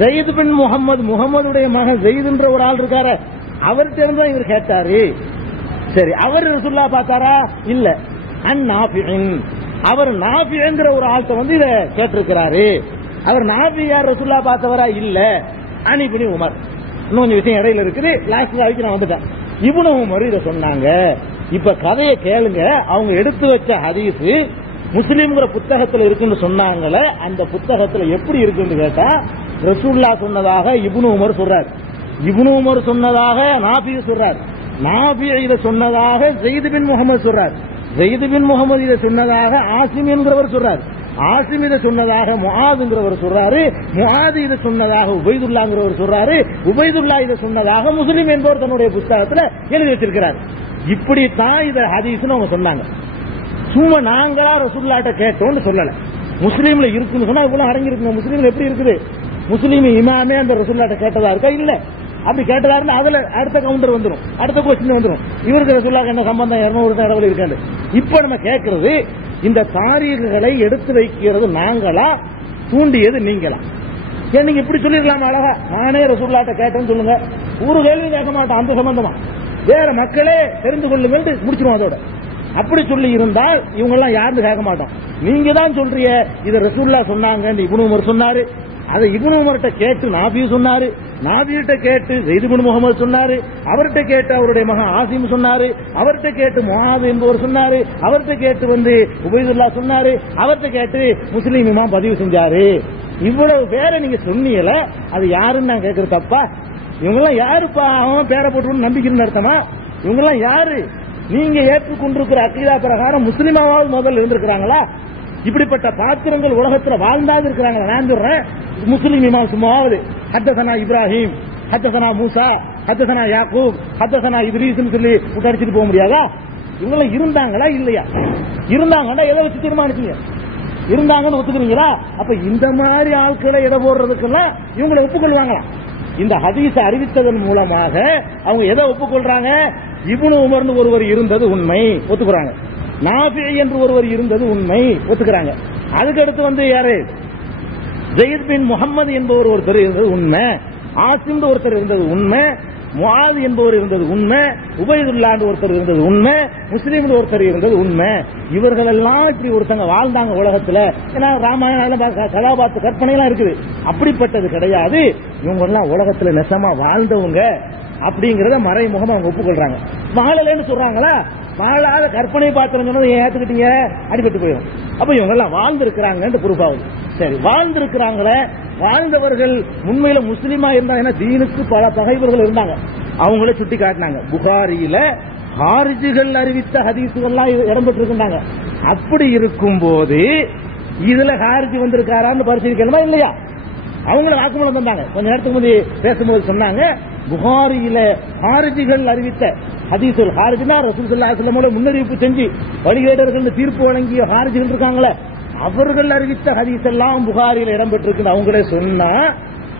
ஸைத் பின் முஹம்மது, முகமதுடைய மகன் ஸைத்ன்ற ஒரு ஆள் இருக்காரு, அவர்கிட்ட இருந்து தான் இவர் கேட்டாரு. சரி, அவர் ரசூலுல்லாஹ் பார்த்தாரா? இல்ல. அன் நாஃபிஇன், அவர் நாஃபிங்கிற ஒரு ஆள்கிட்ட இத கேட்டிருக்கிறாரு. அவர் நாஃபி யார் ரசூலுல்லாஹ் பார்த்தவரா? இல்ல. An Ibn Umar. இன்னும் கொஞ்சம் விஷயம் இடையில இருக்குது, லாஸ்ட் வரைக்கும் நான் வந்துட்டேன். இப்னு உமர் இத சொன்னாங்க. இப்ப கதையை கேளுங்க. அவங்க எடுத்து வச்ச ஹதீஸ் முஸ்லீம்ங்கிற புத்தகத்தில் இருக்குன்னு சொன்னாங்களே, அந்த புத்தகத்துல எப்படி இருக்குன்னு கேட்டா ரசூலுல்லாஹ் சொன்னதாக இப்னு உமர் சொல்றாரு, இப்னு உமர் சொன்னதாக நாஃபி சொல்றாரு, நாஃபி இத சொன்னதாக ஸைத் பின் முஹம்மது சொல்றாரு, ஸைத் பின் முஹம்மது இத சொன்னதாக ஆசிம் என்கிறவர் சொல்றாரு, ஆசிம் இத சொன்னதாக முஆத்ங்கிறவர் சொல்றாரு, முஆத் இத சொன்னதாக உபைதுல்லாங்கிறவர் சொல்றாரு, உபைதுல்லா இத சொன்னதாக முஸ்லிம் என்பவர் தன்னுடைய புத்தகத்துல எழுதி வச்சிருக்கிறார். இப்படித்தான் இத ஹதீஸ்னு அவங்க சொன்னாங்க. சும்மா நாங்களா ரசூலுல்லாஹ்ட்ட கேட்டோம்னு சொல்லல. முஸ்லீம்ல இருக்குன்னு சொன்னா இவ்வளவு அடங்கி இருக்குங்க. முஸ்லீம்ல எப்படி இருக்குது? முஸ்லீம் இமாமே அந்த ரசூலுல்லாஹ்ட்ட கேட்டதா இருக்கா? இல்ல. அப்படி கேட்டதா இருந்தா அதுல அடுத்த கவுண்டர் வந்துடும், அடுத்த கொஸ்டின் வந்துடும். இவருக்கு ரசூலுல்லாஹ்க்கு என்ன சம்பந்தம்? 200 இடவெளி இருக்காது. இப்ப நம்ம கேட்கறது, இந்த தாரீகுகளை எடுத்து வைக்கிறது நாங்களா தூண்டியது நீங்களாம். ஏன் நீங்க இப்படி சொல்லிடலாம் அழகா, நானே ரசூலுல்லாஹ்ட்ட கேட்டேன்னு சொல்லுங்க, ஒரு கேள்வி கேட்க மாட்டோம் அந்த சம்பந்தமா, வேற மக்களே தெரிந்து கொள்ளுங்கள் முடிச்சிருவோம் அதோட. அப்படி சொல்லி இருந்தால் இவங்க எல்லாம் யாருன்னு கேட்க மாட்டோம். நீங்க தான் சொல்றீங்க இத ரசூலுல்லாஹ் சொன்னாங்க, இப்னு உமர் சொன்னாரு, அதை இப்னு உமர்ட்ட கேட்டு நாபி சொன்னாரு, நாபிகிட்ட கேட்டு ஸைத் இப்னு முஹம்மது சொன்னாரு, அவர்கிட்ட கேட்டு அவருடைய மகன் ஆசிம் சொன்னாரு, அவர்கிட்ட கேட்டு முஆத் என்பவர் சொன்னாரு, அவர்கிட்ட கேட்டு உபைதுல்லாஹ் சொன்னாரு, அவர்கிட்ட கேட்டு முஸ்லிம் இமாம் பதிவு செஞ்சாரு. இவ்வளவு பேரை நீங்க சொன்னீங்கல, அது யாருன்னு நான் கேட்கறது தப்பா? இவங்கெல்லாம் யாருப்பா? அவன் பேரை போட்டு நம்பிக்கைன்னு அர்த்தமா? இவங்கெல்லாம் யாரு? நீங்க ஏற்றுக்கொண்டிருக்கிற அக்கீதா பிரகாரம் முஸ்லிமாவது முதல்ல இருந்திருக்கிறாங்களா? இப்படிப்பட்ட பாத்திரங்கள் உலகத்துல வாழ்ந்தாது இருக்கிறாங்களா? நான் சொல்றேன், முஸ்லிம் இமாம் சும்மாவது ஹத்தசனா இப்ராஹிம், ஹத்தசனா மூசா, ஹத்தசனா யாக்கூப், ஹத்தசனா இத்ரீஸ்னு சொல்லி உட்டடிச்சிட்டு போக முடியாதா? இவங்கெல்லாம் இருந்தாங்களா இல்லையா? இருந்தாங்கன்னா எதை வச்சு தீர்மானிச்சீங்க? இருந்தாங்கன்னு ஒத்துக்கிறீங்களா? அப்ப இந்த மாதிரி ஆட்களை எடை போடுறதுக்கெல்லாம் இவங்களை ஒப்புக்கொள்வாங்களா? இந்த ஹதீஸை அறிவித்ததன் மூலமாக அவங்க எதை ஒப்புக்கொள்றாங்க? இப்னு உமர்னு ஒருவர் இருந்தது உண்மை, ஒத்துக்கிறாங்க. நாஃபி என்று ஒருவர் இருந்தது உண்மை, ஒத்துக்கிறாங்க. அதுக்கடுத்து யாரு? ஸைத் பின் முஹம்மது என்பவர் ஒருத்தர் இருந்தது உண்மை, ஆசிம் ஒருத்தர் இருந்தது உண்மை, முஆத் என்பவர் இருந்தது உண்மை, உபைதுல்லாஹ் ஒருத்தர் இருந்தது உண்மை, முஸ்லிம் ஒருத்தர் இருந்தது உண்மை. இவர்கள் எல்லாம் இப்படி ஒருத்தங்க வாழ்ந்தாங்க உலகத்துல. ஏன்னா ராமாயணம் கதாபாத்திர கற்பனை எல்லாம் இருக்குது, அப்படிப்பட்டது கிடையாது. இவங்க எல்லாம் உலகத்துல நெசமா வாழ்ந்தவங்க அப்படிங்கறத மறைமுகமா அவங்க ஒப்புக்கொள்றாங்க. வாழலன்னு சொல்றாங்களா? வாழாத கற்பனை பாத்திரம் சொன்னதை ஏத்துக்கிட்டீங்க, அடிபட்டு போயிடும். அப்ப இவங்க எல்லாம் வாழ்ந்திருக்கிறாங்க ப்ரூஃப் ஆகுது. சரி, வாழ்ந்திருக்கிறாங்களே, வாழ்ந்தவர்கள் உண்மையில முஸ்லீமா இருந்தாங்க, தீனுக்கு பல பகைவர்கள் இருந்தாங்க, அவங்கள சுட்டி காட்டினாங்க. புகாரியில ஹாரிஜிகள் அறிவித்த ஹதீசுகள்லாம் இடம்பெற்றிருந்தாங்க. அப்படி இருக்கும் போது இதுல ஹாரிஜி வந்திருக்காரான்னு பரிசீலிக்கணுமா இல்லையா? அவங்கள வாக்குமூலம் தந்தாங்க. கொஞ்ச நேரத்துக்கு முந்தைய பேசும்போது சொன்னாங்க, புகாரியில ஹாரிஜிகள் அறிவித்த ஹதீசுல், ஹாரிஜினா ரசூல் ஸல்லல்லாஹு அலைஹி வஸல்லம் முன்னறிவிப்பு செஞ்சு வழிகேடர்கள் தீர்ப்பு வழங்கிய ஹாரிஜிகள் இருக்காங்களே, அவர்கள் அறிவித்த ஹதீஸ் எல்லாம் புகாரியில இடம்பெற்றிருக்கு அவங்களே சொன்னா,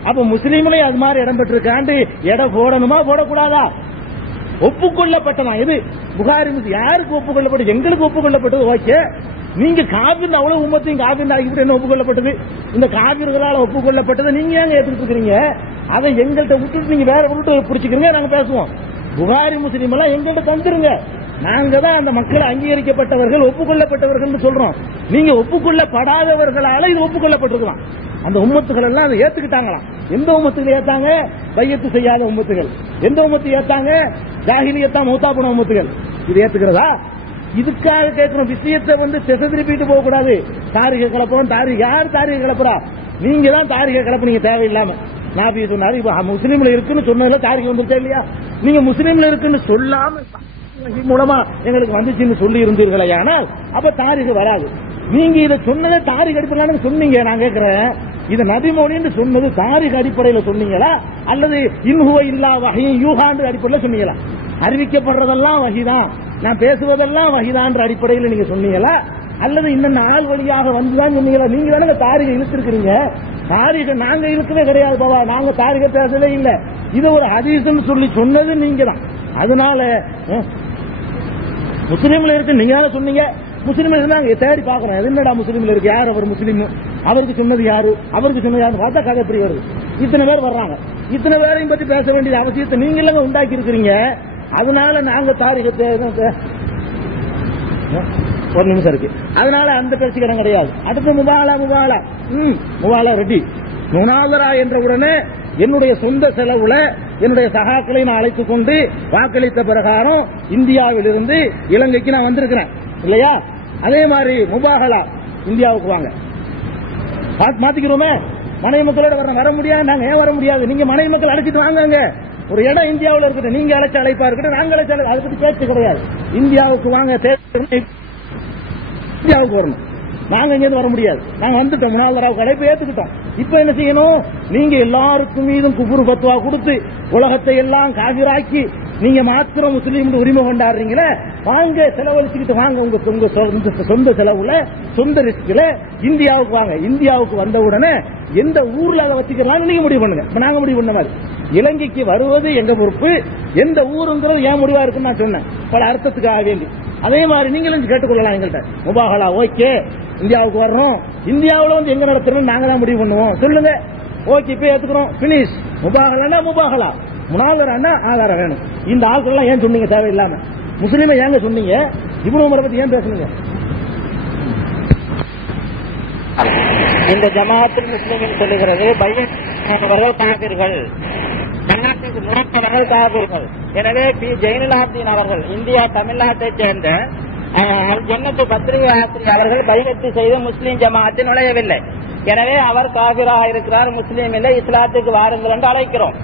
அப்ப முஸ்லீம்லயே அது மாதிரி இடம்பெற்றிருக்காண்டு எடை போடணுமா போடக்கூடாதா? ஒப்புக்கொள்ளப்பட்டனா இது புகாரி? யாருக்கு ஒப்புக்கொள்ளப்பட்டது? எங்களுக்கு ஒப்புக்கொள்ளப்பட்டது. ஓகே, நீங்க காபிர் அவ்வளவு உம்மத்தையும் காபிர் ஆகிவிட்டு என்ன ஒப்புக்கொள்ளப்பட்டது? இந்த காபிர்களால் ஒப்புக்கொள்ளப்பட்டதை நீங்க ஏங்க ஏற்றுக்கிட்டு இருக்கிறீங்க? அதை எங்கள்கிட்ட விட்டுட்டு நீங்க வேற விட்டு பிடிச்சிக்கிறீங்க, நாங்க பேசுவோம். புகாரி முஸ்லீம் எல்லாம் எங்கள்கிட்ட தந்துருங்க, நாங்க தான் அந்த மக்களை அங்கீகரிக்கப்பட்டவர்கள் ஒப்புக்கொள்ளப்பட்டவர்கள் சொல்றோம். நீங்க ஒப்புக்கொள்ளப்படாதவர்களால இது ஒப்புக்கொள்ளப்பட்டிருக்கலாம். அந்த உம்மத்துகள் எல்லாம் அதை ஏத்துக்கிட்டாங்களாம். எந்த உம்மத்துகள் ஏத்தாங்க? பையத்து செய்யாத உம்மத்துகள். எந்த உம்மத்து ஏத்தாங்க? ஜாஹிலியத்தா மௌத்தா போன உம்மத்துகள். இது ஏத்துக்கிறதா? இதுக்காக கேட்கிறோம். விஷயத்தை திசை திருப்பிட்டு போக கூடாது. தாரிகை கலப்புறோம், யார் தாரிகை கலப்புறா? நீங்க தான் தாரிகை கலப்புனீங்க தேவையில்லாம. நாபி சொன்னாரு, இப்ப முஸ்லீம்ல இருக்குன்னு சொன்னதுல தாரிகை வந்துருச்சா இல்லையா? நீங்க முஸ்லீம்ல இருக்குன்னு சொல்லாம மூலமா எங்களுக்கு வந்துச்சுன்னு சொல்லி இருந்தீர்களே, ஆனால் அப்ப தாரிகை வராது. நீங்க இதை சொன்னதை தாரிகை அடிப்படையில சொன்னீங்க. நான் கேட்கிறேன், இதை நபிமொழின்னு சொன்னது தாரிகை அடிப்படையில் சொன்னீங்களா, அல்லது இன்ஹுவ இல்லா வஹி யூஹான்ற அடிப்படையில் சொன்னீங்களா? அறிவிக்கப்படுறதெல்லாம் வஹிதான், நான் பேசுவதெல்லாம் வஹிதான்ற அடிப்படையில் நீங்க சொன்னீங்களா, அல்லது இந்த நாள் வழியாக வந்துதான் சொன்னீங்களா? நீங்க தானே தாரிகை இழுத்திருக்கிறீங்க. தாரிகை நாங்க இழுக்கவே கிடையாது பாபா, நாங்க தாரிகை பேசவே இல்லை. இது ஒரு ஹதீஸ்னு சொல்லி சொன்னது நீங்க தான். அதனால முஸ்லீம்ல இருக்கு நீங்க சொன்னீங்க. முஸ்லீம் இருந்தாங்க, தேடி பாக்குறேன், என்னடா முஸ்லீம்ல இருக்கு, யார் அவர் முஸ்லீம், அவருக்கு சொன்னது யாரு, அவருக்கு சொன்னது யாரு பார்த்தா கதை எப்படி வருது? இத்தனை பேர் வர்றாங்க, இத்தனை பேரையும் பத்தி பேச வேண்டிய அவசியத்தை நீங்க இல்லங்க உண்டாக்கி இருக்கிறீங்க. அதனால நாங்க தாரிகத்தை ஒரு நிமிஷம் இருக்கு, அதனால அந்த பேச்சுக்கிடம் கிடையாது. அடுத்து முபாலா ரெட்டி முனாதரா என்ற உடனே என்னுடைய சொந்த செலவுல என்னுடைய சகாக்களை நான் அழைத்துக் கொண்டு வாக்களித்த பிரகாரம் இந்தியாவில் இருந்து இலங்கைக்கு நான் வந்திருக்கிறேன் இல்லையா? அதே மாதிரி முபாகலா இந்தியாவுக்கு வாங்க, மாத்திக்கிறோமே. மனைவி மக்களோட வர முடியாது, நாங்க ஏன் வர முடியாது? நீங்க மனைவி மக்கள் அழைச்சிட்டு வாங்க. ஒரு இடம் இந்தியாவில் இருக்கட்டும், நீங்க அழைப்பா இருக்கட்டும், நாங்க அழைச்ச அதை பத்தி பேச்சு கிடையாது. இந்தியாவுக்கு வாங்க, இந்தியாவுக்கு வரணும். நாங்க இங்க வர முடியாது, நாங்க வந்துட்டோம். முனாதராவுக்கு அழைப்பு ஏத்துக்கிட்டோம். இப்ப என்ன செய்யணும்? நீங்க எல்லாருக்கும் மீதும் குஃபுர் ஃபத்வா கொடுத்து உலகத்தை எல்லாம் காபிராக்கி நீங்க மாத்திரம் முஸ்லீம் உரிமை கொண்டாடுறீங்களே, வாங்க செலவழிச்சுக்கிட்டு வாங்க, உங்க சொந்த செலவுல சொந்த ரிஸ்க்ல இந்தியாவுக்கு வாங்க. இந்தியாவுக்கு வந்த உடனே எந்த ஊர்ல அதை வச்சுக்கலாம் நீங்க முடிவு பண்ணுங்க. இப்ப நாங்க முடிவு பண்ண மாதிரி இலங்கைக்கு வருவது எங்க பொறுப்பு, எந்த ஊருங்கிறது ஏன் முடிவா இருக்குன்னு நான் சொன்னேன், பல அர்த்தத்துக்காக வேண்டி. அதே மாதிரி நீங்களும் கேட்டுக்கொள்ளலாம் எங்கள்கிட்ட. முபாகலா ஓகே, இந்தியாவுக்கு வர்றோம், இந்தியாவில் வந்து எங்க நடத்துறோம் நாங்க தான் முடிவு பண்ணுவோம், சொல்லுங்க, ஓகே இப்ப ஏத்துக்கிறோம், பினிஷ். முபாகலா முபாகலா, முனாதரானா ஆதாரம் வேணும். இந்த ஆட்கள் எல்லாம் ஏன் சொன்னீங்க தேவையில்லாம? முஸ்லீமை ஏங்க சொன்னீங்க? இப்னு உமரை பத்தி ஏன் பேசுனீங்க? இந்த ஜமாஅத்துல் முஸ்லிமின் சொல்லுகிறது பையன்வர்கள் காபிர்கள், மன்னாத்துக்கு முறைப்பவர்கள் காபிர்கள். எனவே பி ஜெயினுலாப்தீன் அவர்கள் இந்தியா தமிழ்நாட்டைச் சேர்ந்த ஜன்னத்து பத்திரிகை ஆசிரியர் அவர்கள் பையத்து செய்து முஸ்லீம் ஜமாஅத்தில் நுழையவில்லை. எனவே அவர் காபிராக இருக்கிறார், முஸ்லீம் இல்லை, இஸ்லாத்துக்கு வாருங்கள் என்று அழைக்கிறோம்.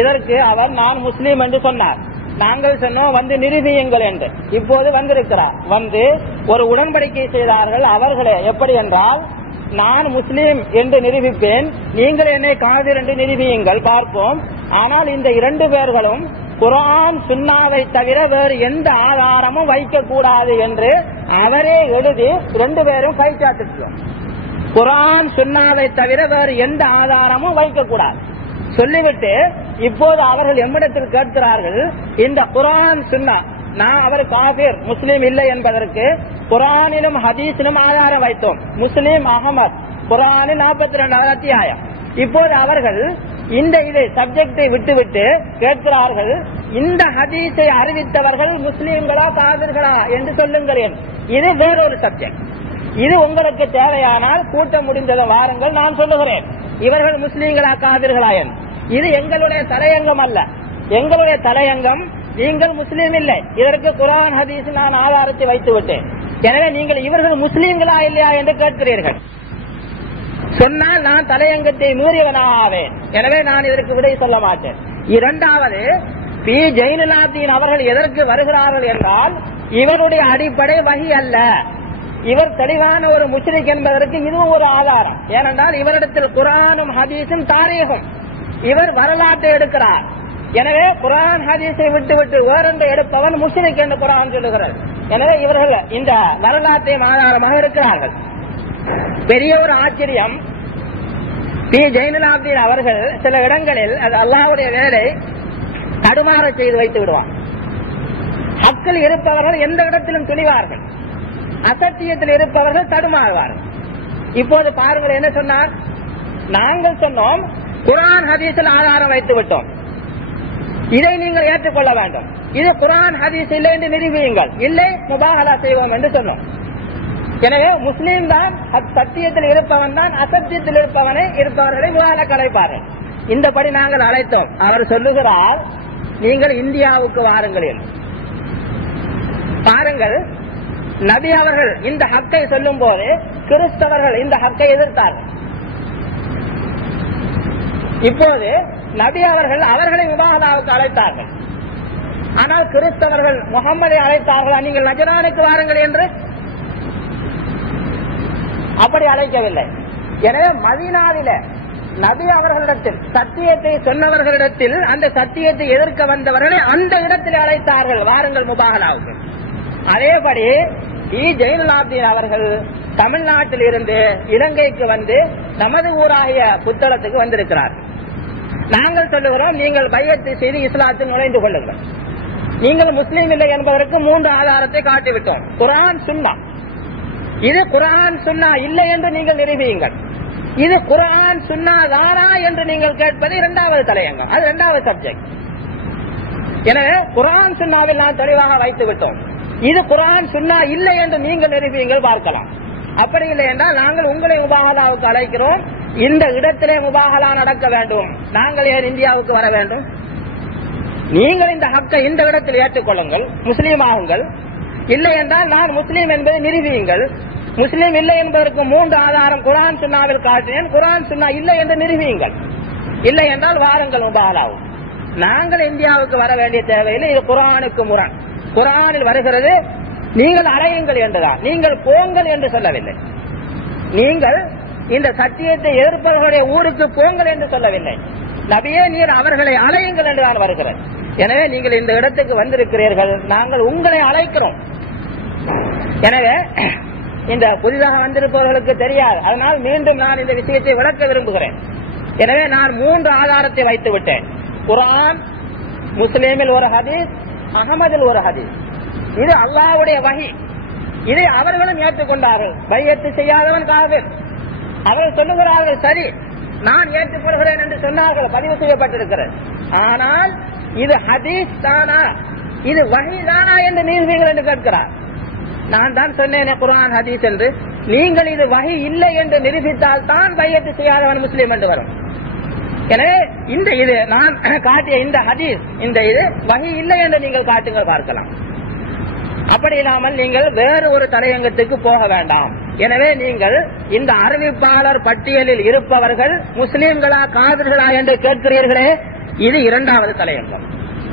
இதற்கு அவர் நான் முஸ்லீம் என்று சொன்னார். நாங்கள் சொன்னோம் வந்து நிரூபியுங்கள் என்று. இப்போது வந்திருக்கிறார், வந்து ஒரு உடன்படிக்கை செய்தார்கள். அவர்களே எப்படி என்றால், நான் முஸ்லீம் என்று நிரூபிப்பேன், நீங்கள் என்னை காபிர் என்று நிரூபியுங்கள் பார்ப்போம். ஆனால் இந்த இரண்டு பேர்களும் குர்ஆன் சுன்னாவை தவிர வேறு எந்த ஆதாரமும் வைக்க கூடாது என்று அவரே எழுதி ரெண்டு பேரும் கைச்சாத்திட்டோம். குர்ஆன் சுன்னாவை தவிர வேறு எந்த ஆதாரமும் வைக்க கூடாது சொல்லிவிட்டு இப்போது அவர்கள் எம்மிடத்தில் கேட்கிறார்கள், இந்த குர்ஆன் சுன்னா நான் அவர் காபிர் முஸ்லீம் இல்லை என்பதற்கு குர்ஆனிலும் ஹதீஸிலும் ஆதாரம் வைத்தோம். முஸ்லீம் அகமது குர்ஆனில் 42வது அத்தியாயம். இப்போது அவர்கள் இந்த சப்ஜெக்டை விட்டுவிட்டு கேட்கிறார்கள், இந்த ஹதீஸை அறிவித்தவர்கள் முஸ்லீம்களா காபிர்களா என்று சொல்லுங்கள். இது வேறொரு சப்ஜெக்ட். இது உங்களுக்கு தேவையானால் கூட்ட முடிந்ததை வாருங்கள், நான் சொல்லுகிறேன் இவர்கள் முஸ்லீம்களா காபிர்களா என்று. இது எங்களுடைய தலையங்கம் அல்ல. எங்களுடைய தலையங்கம் நீங்கள் முஸ்லீம் இல்லை, இதற்கு குர்ஆன் ஹதீஸ் நான் ஆதாரத்தை வைத்து விட்டேன். எனவே நீங்கள் இவர்கள் முஸ்லீம்களா இல்லையா என்று கேட்கிறீர்கள். சொன்னால் நான் தலையங்கத்தை மீறியவனாவேன். எனவே நான் இதற்கு விடை சொல்ல மாட்டேன். இரண்டாவது, பி ஜெயினுலாப்தீன் அவர்கள் எதற்கு வருகிறார்கள் என்றால், இவருடைய அடிப்படை வஹி அல்ல, இவர் தெளிவான ஒரு முஷ்ரிக் என்பதற்கு இதுவும் ஒரு ஆதாரம். ஏனென்றால் இவரிடத்தில் குர்ஆனும் ஹதீஸும் தாரீகும், இவர் வரலாற்றை எடுக்கிறார். எனவே குர்ஆன் ஹதீஸை விட்டு வேறொன்று எடுப்பவன் முஷ்ரிக் என்று குர்ஆன் சொல்லுகிறது. எனவே இவர்கள் இந்த வரலாற்றையும் ஆதாரமாக இருக்கிறார்கள். பெரிய ஒரு ஆச்சரியம், பி ஜெயினுலாப்தீன் அவர்கள் சில இடங்களில் அது அல்லாஹ்வுடைய வேலை தடுமாற செய்து வைத்து விடுவார். ஹக்கில் இருப்பவர்கள் எந்த இடத்திலும் துணிவார்கள், அசத்தியத்தில் இருப்பவர்கள் தடுமாறுவார்கள். இப்போது பாருங்கள் என்ன சொன்னார். நாங்கள் சொன்னோம் குர்ஆன் ஹதீஸில் ஆதாரம் வைத்து விட்டோம், இதை நீங்கள் ஏற்றுக்கொள்ள வேண்டும். இது குர்ஆன் ஹதீஸ் இல்லை என்று நிரூபியுங்கள், இல்லை முபாஹலா செய்வோம் என்று சொன்னோம். எனவே முஸ்லீம் தான் சத்தியத்தில் இருப்பவன் தான் அசத்தியத்தில் இருப்பவர்களை விவாத கலைப்பார்கள். இந்தபடி நாங்கள் அழைத்தோம். அவர் சொல்லுகிறார், நீங்கள் இந்தியாவுக்கு வாருங்கள் என்று. பாருங்கள், நபி அவர்கள் இந்த ஹக்கை சொல்லும் போது கிறிஸ்தவர்கள் இந்த ஹக்கை எதிர்த்தார்கள். இப்போது நபி அவர்கள் அவர்களை விவாகலாவுக்கு அழைத்தார்கள். ஆனால் கிறிஸ்தவர்கள் முகம்மதை அழைத்தார்களா, நீங்கள் நஜரானுக்கு வாருங்கள் என்று? அப்படி அழைக்கவில்லை. எனவே மதீனாவில நபி அவர்களிடத்தில் சத்தியத்தை சொன்னவர்களிடத்தில் அந்த சத்தியத்தை எதிர்க்க வந்தவர்களை அந்த இடத்தில் அழைத்தார்கள், வாருங்கள் முபாகலாவுக்கு. அதேபடி ஜெயினுலாப்தீன் அவர்கள் தமிழ்நாட்டில் இருந்து இலங்கைக்கு வந்து நமது ஊராகிய புத்தளத்துக்கு வந்திருக்கிறார். நாங்கள் சொல்லுகிறோம், நீங்கள் பையத்தை செய்து இஸ்லாத்தில் நுழைந்து கொள்ளுங்கள். நீங்கள் முஸ்லீம் இல்லை என்பதற்கு 3 ஆதாரத்தை காட்டிவிட்டோம். குர்ஆன் சுன்னா, இது குர்ஆன் சுன்னா இல்லை என்று நீங்கள் நிரூபியுங்கள். இது குர்ஆன் சுன்னா தானா என்று நீங்கள் கேட்பது இரண்டாவது தலையங்கம், அது இரண்டாவது சப்ஜெக்ட். எனவே குர்ஆன் சுன்னாவில் நான் தெளிவாக வைத்து விட்டோம். இது குர்ஆன் சுன்னா இல்லை என்று நீங்கள் நிரூபியுங்கள், பார்க்கலாம். அப்படி இல்லை என்றால் நாங்கள் உங்களை முபாஹலாவுக்கு அழைக்கிறோம். இந்த இடத்திலே முபாஹலா நடக்க வேண்டும், நாங்கள் ஏன் இந்தியாவுக்கு வர வேண்டும்? நீங்கள் இந்த ஹக்கை இந்த இடத்தில் ஏற்றுக்கொள்ளுங்கள், முஸ்லீம் ஆகுங்கள். இல்லை என்றால் நான் முஸ்லீம் என்பதை நிரூபியுங்கள். முஸ்லீம் இல்லை என்பதற்கு 3 ஆதாரம் குர்ஆன் சுன்னாவில் காட்டினேன், குர்ஆன் சுன்னா இல்லை என்று நிரூபியுங்கள். இல்லை என்றால் வாருங்கள் முபாஹலாவு. நாங்கள் இந்தியாவுக்கு வர வேண்டிய தேவையில்லை, இது குர்ஆனுக்கு முரண். குர்ஆனில் வருகிறது நீங்கள் அலையுங்கள் என்றுதான், நீங்கள் போங்கள் என்று சொல்லவில்லை. நீங்கள் இந்த சத்தியத்தை எதிர்ப்பவர்களுடைய ஊருக்கு போங்கள் என்று சொல்லவில்லை. நபியே நீர் அவர்களை அலையுங்கள் என்றுதான் வருகிறது. எனவே நீங்கள் இந்த இடத்துக்கு வந்திருக்கிறீர்கள், நாங்கள் உங்களை அழைக்கிறோம். எனவே இந்த புதிதாக வந்திருப்பவர்களுக்கு தெரியாது, அதனால் மீண்டும் நான் இந்த விஷயத்தை விளக்க விரும்புகிறேன். எனவே நான் 3 ஆதாரத்தை வைத்து விட்டேன். குர்ஆன், முஸ்லீமில் ஒரு ஹதீஸ், அகமதில் ஒரு ஹதீஸ். இது அல்லாஹ்வுடைய வஹி. இதை அவர்களும் ஏற்றுக்கொண்டார்கள். பையத்து செய்யாதவன் காஃபிர். அவர்கள் சொல்லுகிறார்கள், சரி நான் ஏற்றுக்கொள்கிறேன் என்று சொன்னார்கள், பதிவு செய்யப்பட்டிருக்கிறது. ஆனால் இது ஹதீஸ் தானா, இது வஹி தானா என்று நிரூபிங்கள் என்று கேட்கிறார். நான் தான் சொன்னேன் குர்ஆன் ஹதீஸ் என்று. நீங்கள் இது வஹி இல்லை என்று நிரூபித்தால் தான் பையத்து செய்யாதவன் முஸ்லீம் என்று வரும். எனவே இது நான் காட்டிய இந்த ஹதீஸ், இந்த இது வஹி இல்லை என்று நீங்கள் காட்டுங்கள், பார்க்கலாம். அப்படி இல்லாமல் நீங்கள் வேறு ஒரு தலையங்கத்துக்கு போக வேண்டாம். எனவே நீங்கள் இந்த அறிவிப்பாளர் பட்டியலில் இருப்பவர்கள் முஸ்லீம்களா காவிர்களா என்று கேட்கிறீர்களே, இது இரண்டாவது தலையங்கம்.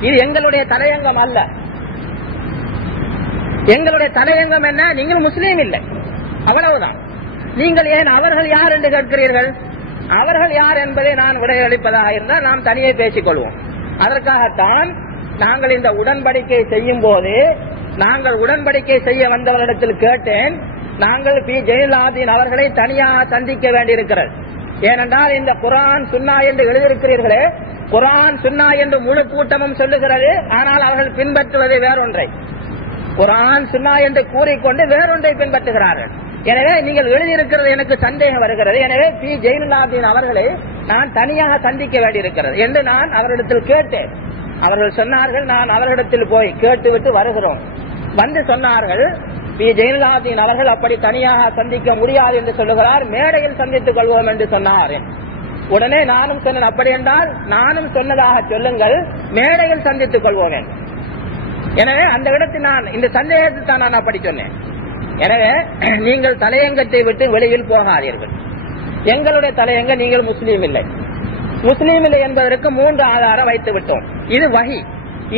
இது எங்களுடைய தலையங்கம் அல்ல. எங்களுடைய தலையங்கம் என்ன? நீங்கள் முஸ்லீம் இல்லை, அவ்வளவுதான். நீங்கள் ஏன் அவர்கள் யார் என்று கேட்கிறீர்கள்? அவர்கள் யார் என்பதை நான் விடையளிப்பதாக இருந்தால் நாம் தனியே பேசிக் கொள்வோம். அதற்காகத்தான் நாங்கள் இந்த உடன்படிக்கை செய்யும் போது, நாங்கள் உடன்படிக்கை செய்ய வந்தவர்களிடத்தில் கேட்டேன், நாங்கள் பி ஜெயலலிதாவின் அவர்களை தனியாக சந்திக்க வேண்டியிருக்கிறது. ஏனென்றால் இந்த குர்ஆன் சுன்னா என்று எழுதியிருக்கிறீர்களே, குர்ஆன் சுன்னா என்று முழு கூட்டமும் சொல்லுகிறது. ஆனால் அவர்கள் பின்பற்றுவது வேறொன்றை. குர்ஆன் சுன்னா என்று கூறிக்கொண்டு வேறொன்றை பின்பற்றுகிறார்கள். எனவே நீங்கள் எழுதியிருக்கிறது எனக்கு சந்தேகம் வருகிறது. எனவே பி ஜெயலலிதாவின் அவர்களை நான் தனியாக சந்திக்க வேண்டியிருக்கிறது என்று நான் அவர்களிடத்தில் கேட்டேன். அவர்கள் சொன்னார்கள், நான் அவர்களிடத்தில் போய் கேட்டுவிட்டு வருகிறோம். வந்து சொன்னார்கள், பி ஜெயலலிதாவின் அவர்கள் அப்படி தனியாக சந்திக்க முடியாது என்று சொல்லுகிறார், மேடையில் சந்தித்துக் கொள்வோம் என்று சொன்னார். உடனே நானும் சொன்னேன், அப்படி என்றால் நானும் சொன்னதாக சொல்லுங்கள், மேடையில் சந்தித்துக் கொள்வோம் என்று. எனவே அந்த இடத்தில் நான் இந்த சந்தேகத்தை தான் நான் அப்படி சொன்னேன். எனவே நீங்கள் தலையங்கத்தை விட்டு வெளியில் போகாதீர்கள். எங்களுடைய தலையங்க நீங்கள் முஸ்லீம் இல்லை, முஸ்லீம் இல்லை என்பதற்கு 3 ஆதாரம் வைத்து விட்டோம். இது வஹி.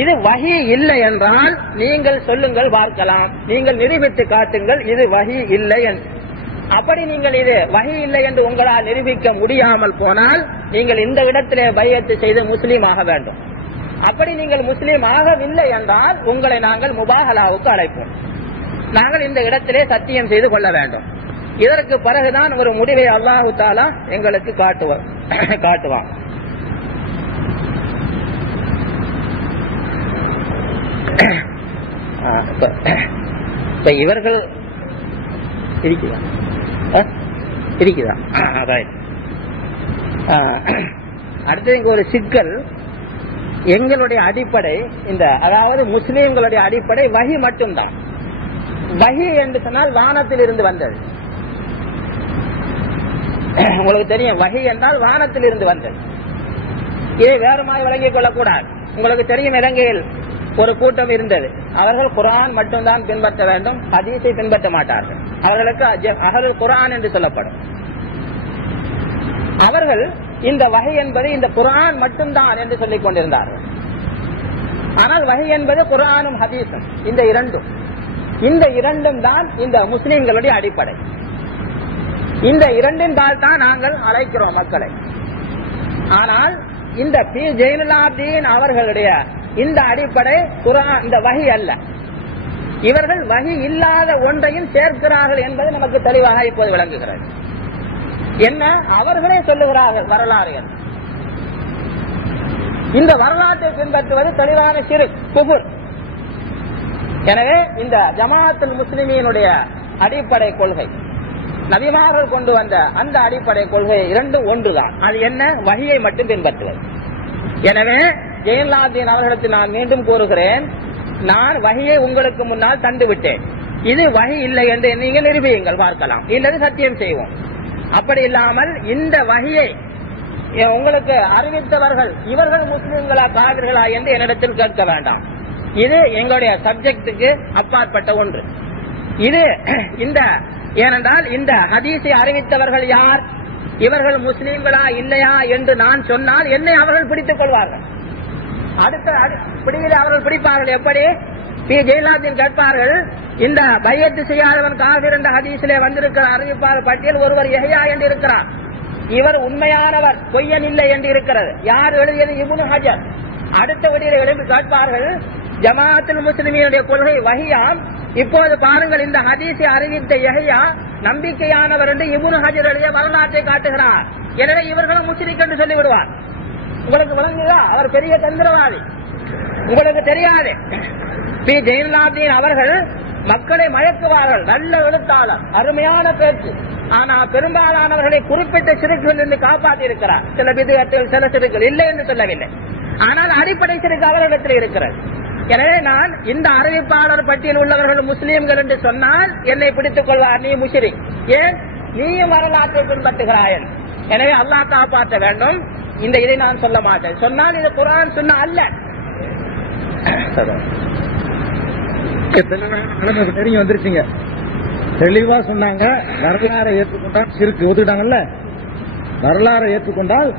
இது வஹி இல்லை என்றால் நீங்கள் சொல்லுங்கள், பார்க்கலாம். நீங்கள் நிரூபித்து காட்டுங்கள் இது வஹி இல்லை என்று. அப்படி நீங்கள் இது வஹி இல்லை என்று உங்களால் நிரூபிக்க முடியாமல் போனால் நீங்கள் இந்த இடத்திலே பையத்து செய்து முஸ்லீம் ஆக வேண்டும். அப்படி நீங்கள் முஸ்லீம் ஆகவில்லை என்றால் உங்களை நாங்கள் முபாஹலாவுக்கு அழைப்போம். நாங்கள் இந்த இடத்திலே சத்தியம் செய்து கொள்ள வேண்டும். இதற்கு பிறகுதான் ஒரு முடிவை அல்லாஹு தஆலா எங்களுக்கு காட்டுவான். இவர்கள் இருக்குதா? அடுத்து இங்க ஒரு சிக்கல். எங்களுடைய அடிப்படை இந்த, அதாவது முஸ்லீம்களுடைய அடிப்படை வஹி மட்டும்தான். வஹி என்று சொன்னால் வானத்தில் இருந்து வந்தது. உங்களுக்கு தெரியும், வஹி என்றால் வானத்தில் இருந்து வந்தது. இதை வேறுமாய் விளங்கிக் கொள்ளக்கூடாது. உங்களுக்கு தெரியும், இலங்கையில் ஒரு கூட்டம் இருந்தது. அவர்கள் குர்ஆன் மட்டும்தான் பின்பற்ற வேண்டும், ஹதீஸை பின்பற்ற மாட்டார்கள். அவர்களுக்கு அஹ்லுல் குர்ஆன் என்று சொல்லப்படும். அவர்கள் இந்த வஹி என்பது இந்த குர்ஆன் மட்டும்தான் என்று சொல்லிக் கொண்டிருந்தார்கள். ஆனால் வஹி என்பது குர்ஆனும் ஹதீஸும், இந்த இரண்டும் தான் இந்த முஸ்லிம்களுடைய அடிப்படை. இந்த இரண்டின் பால் தான் நாங்கள் அழைக்கிறோம் மக்களை. ஆனால் இந்த பி ஜெயலலிதாவின் அவர்களுடைய இந்த அடிப்படை குர்ஆன், இந்த வஹி அல்ல. இவர்கள் வஹி இல்லாத ஒன்றையும் சேர்க்கிறார்கள் என்பது நமக்கு தெளிவாக இப்போது விளங்குகிறது. என்ன அவர்களே சொல்லுகிறார்கள் வரலாறுகள். இந்த வரலாற்றை பின்பற்றுவது தெளிவான ஷிர்க், குஃப்ர். எனவே இந்த ஜமாஅத்துல் முஸ்லிமீனுடைய அடிப்படை கொள்கை, நபிமார்கள் கொண்டு வந்த அந்த அடிப்படை கொள்கை இரண்டும் ஒன்றுதான். அது என்ன? வஹியை மட்டும் பின்பற்றுவது. எனவே ஜெயலலிதாவின் அவர்களிடத்தில் நான் மீண்டும் கூறுகிறேன், நான் வஹியை உங்களுக்கு முன்னால் தந்து விட்டேன். இது வஹி இல்லை என்று நீங்க நிரூபியுங்கள், பார்க்கலாம். இல்லது சத்தியம் செய்வோம். அப்படி இல்லாமல் இந்த வஹியை உங்களுக்கு அறிவித்தவர்கள் இவர்கள் முஸ்லிம்களா காவிர்களா என்று என்னிடத்தில் கேட்க வேண்டாம். இது எங்களுடைய சப்ஜெக்டுக்கு அப்பாற்பட்ட ஒன்று. இது ஏனென்றால் இந்த ஹதீஸை அறிவித்தவர்கள் யார், இவர்கள் முஸ்லிம்களா இல்லையா என்று நான் சொன்னால் என்னை அவர்கள் பிடித்துக் கொள்வார்கள். அடுத்த பிடியில் அவர்கள் பிடிப்பார்கள். எப்படி? பி ஜெயலலிதாவின் கேட்பார்கள், இந்த பையத்து செய்யாதவன் காஃபிர் என்ற ஹதீஸிலே வந்திருக்கிற அறிவிப்பாளர் பட்டியல் ஒருவர் யஹ்யா என்று இருக்கிறார். இவர் உண்மையானவர், பொய்யன் இல்லை என்று இருக்கிறது. யார் எழுதியது? இப்னு ஹஜர். அடுத்த வழியில் எழுந்து கேட்பார்கள், ஜமாஅத்துல் முஸ்லிமீனுடைய கொள்கை வஹியாம். இப்போது பாருங்கள், இந்த ஹதீஸை அறிவித்த யஹ்யா நம்பிக்கையானவர் என்று இப்னு ஹஜர் எழுதிய வரலாற்றை காட்டுகிறார். எனவே இவர்களும் முஸ்லிக் என்று சொல்லிவிடுவார். உங்களுக்கு விளங்குதா? அவர் பெரிய தந்திரவாதி, உங்களுக்கு தெரியாது. பி ஜெயலலிதாவின் அவர்கள் மக்களை மயக்குவார்கள். நல்ல எழுத்தாளர், அருமையான பேச்சு. ஆனா பெரும்பாலானவர்களை குறிப்பிட்ட சிறுக்குகள் என்று காப்பாற்றி இருக்கிறார். சில விதத்தில் சில சிறுக்குகள் இல்லை என்று சொல்லவில்லை. ஆனால் அடிப்படை சிறுக்கு அவர்களிடத்தில் இருக்கிறது. எனவே நான் இந்த அறிவிப்பாளர் பட்டியல் உள்ளவர்கள் முஸ்லீம்கள் என்று சொன்னால் என்னை பிடித்துக் கொள்வார், நீ முஷ்ரிக், ஏன் நீயும் வரலாற்றை பின்பற்றுகிறாயன். எனவே அல்லாஹ் காப்பாற்ற வேண்டும். இந்த இதை நான் சொல்ல மாட்டேன். சொன்னால் இது குர்ஆன் சுன்னா அல்ல. தெரியும் வந்துருச்சுங்க. தெளிவா சொன்னாங்க. வரலாறை ஏற்றுக்கொண்டால் சிறுக்கு ஒத்துக்கிட்டாங்கல்ல. வரலாறை ஏற்றுக்கொண்டால்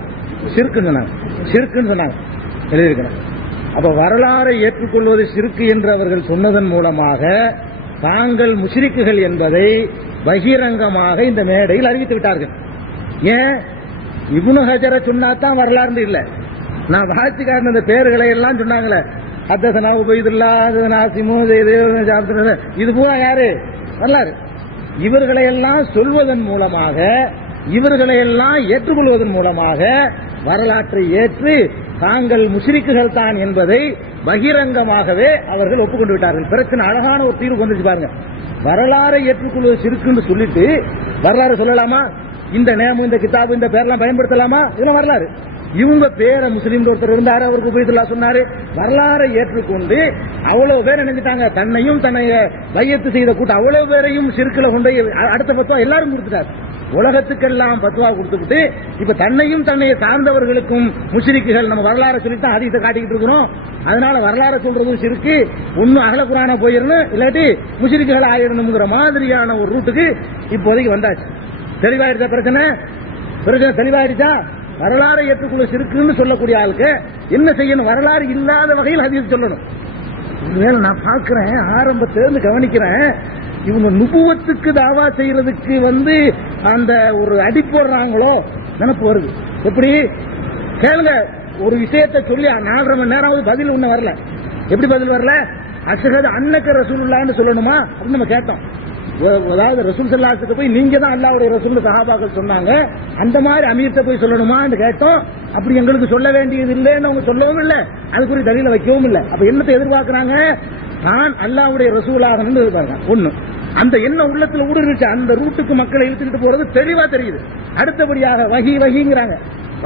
சிறுக்குன்னு சொன்னாங்க. சிறுக்குன்னு சொன்னாங்க, எழுதியிருக்கிறாங்க. அப்ப வரலாறை ஏற்றுக்கொள்வது சிறுக்கு என்று அவர்கள் சொன்னதன் மூலமாக தாங்கள் முஷ்ரிக்குகள் என்பதை பகிரங்கமாக இந்த மேடையில் அறிவித்து விட்டார்கள். ஏன் இப்னு ஹஜரை சொன்னாதான் வரலாறு இல்ல. நான் வாட்சி காட்டின இந்த பேர்களை எல்லாம் சொன்னாங்களே, ஹத்தஸனா உபைதுல்லா, ஹத்தஸனா சிமு, இது பூரா யாரு வரலாறு. இவர்களை எல்லாம் சொல்வதன் மூலமாக, இவர்களை எல்லாம் ஏற்றுக்கொள்வதன் மூலமாக வரலாற்றை ஏற்று தாங்கள் முஷ்ரிக்குகள் தான் என்பதை பகிரங்கமாகவே அவர்கள் ஒப்புக்கொண்டு விட்டார்கள். பிரச்சனை அழகான ஒரு தீர்வு கொண்டு பாருங்க. வரலாறை ஏற்றுக்கொள்வது சிறுக்குன்னு சொல்லிட்டு வரலாறு சொல்லலாமா? இந்த நேமம், இந்த கிதாபு, இந்த பேரெல்லாம் பயன்படுத்தலாமா? இதெல்லாம் வரலாறு. இவங்க பேரை முஸ்லீம் ஒருத்தர் இருந்தாரு, அவருக்கு உபயத்துல்லா சொன்னாரு. வரலாறை ஏற்றுக்கொண்டு அவ்வளவு பேர் நினைஞ்சிட்டாங்க. தன்னையும் தன்னை பையத்து செய்த கூட்டம் அவ்வளவு பேரையும் சிறுக்குல கொண்டு அடுத்த பத்துவா எல்லாரும் கொடுத்துட்டாரு. உலகத்துக்கெல்லாம் பத்துவா கொடுத்துக்கிட்டு இப்ப தன்னையும் தன்னை சார்ந்தவர்களுக்கும் முஷ்ரிக்குகள் நம்ம வரலாறு சொல்லித்தான் அதிகத்தை காட்டிக்கிட்டு இருக்கிறோம். அதனால வரலாறு சொல்றதும் சிறுக்கு, ஒன்னும் அகல குரானா போயிடணும், இல்லாட்டி முஷ்ரிக்குகள் ஆயிடணுங்கிற மாதிரியான ஒரு ரூட்டுக்கு இப்போதைக்கு வந்தாச்சு. தெளிவாயிடுச்சா பிரச்சனை? தெளிவாயிடுச்சா? வரலாறை ஏற்றுக்கொள்ள சிறுக்குன்னு சொல்லக்கூடிய ஆளுக்கு என்ன செய்யணும்? வரலாறு இல்லாத வகையில் ஹதீஸ் சொல்லணும். நான் பாக்குறேன், ஆரம்பத்திலிருந்து கவனிக்கிறேன், இவங்க நுபுவத்துக்கு தாவா செய்யறதுக்கு அந்த ஒரு அடி போடுறாங்களோ நினைப்பு வருது. எப்படி கேளுங்க, ஒரு விஷயத்தை சொல்லி 4.5 மணி நேரம் பதில் ஒண்ணு வரல. எப்படி பதில் வரல? அஷ்ஹது அன்னக ரசூலுல்லாஹ்னு சொல்லணுமா அப்படின்னு நம்ம கேட்டோம். அதாவது ரசூல் ஸல்லல்லாஹு அலைஹி வஸல்லம் போய் நீங்க தான் அல்லாஹ்வுடைய ரசூல் சஹாபாக்கள் சொன்னாங்க, அந்த மாதிரி அமீர்ட்ட போய் சொல்லணுமான்னு கேட்டோம். அப்படி எங்களுக்கு சொல்ல வேண்டியது இல்லைன்னு அவங்க சொல்லவும் இல்லை, அதுக்குரிய தலீல வைக்கவும் இல்லை. அப்ப என்னத்தை எதிர்பார்க்கிறாங்க? தான் அல்லாஹ்வுடைய ரசூலாகணும்னு எதிர்பார்க்கிறாங்க. ஒண்ணு, அந்த எண்ணம் உள்ளத்துல ஊடுருவிச்சு அந்த ரூட்டுக்கு மக்களை இழுத்துக்கிட்டு போறது தெளிவா தெரியுது. அடுத்தபடியாக வஹி வஹிங்கிறாங்க.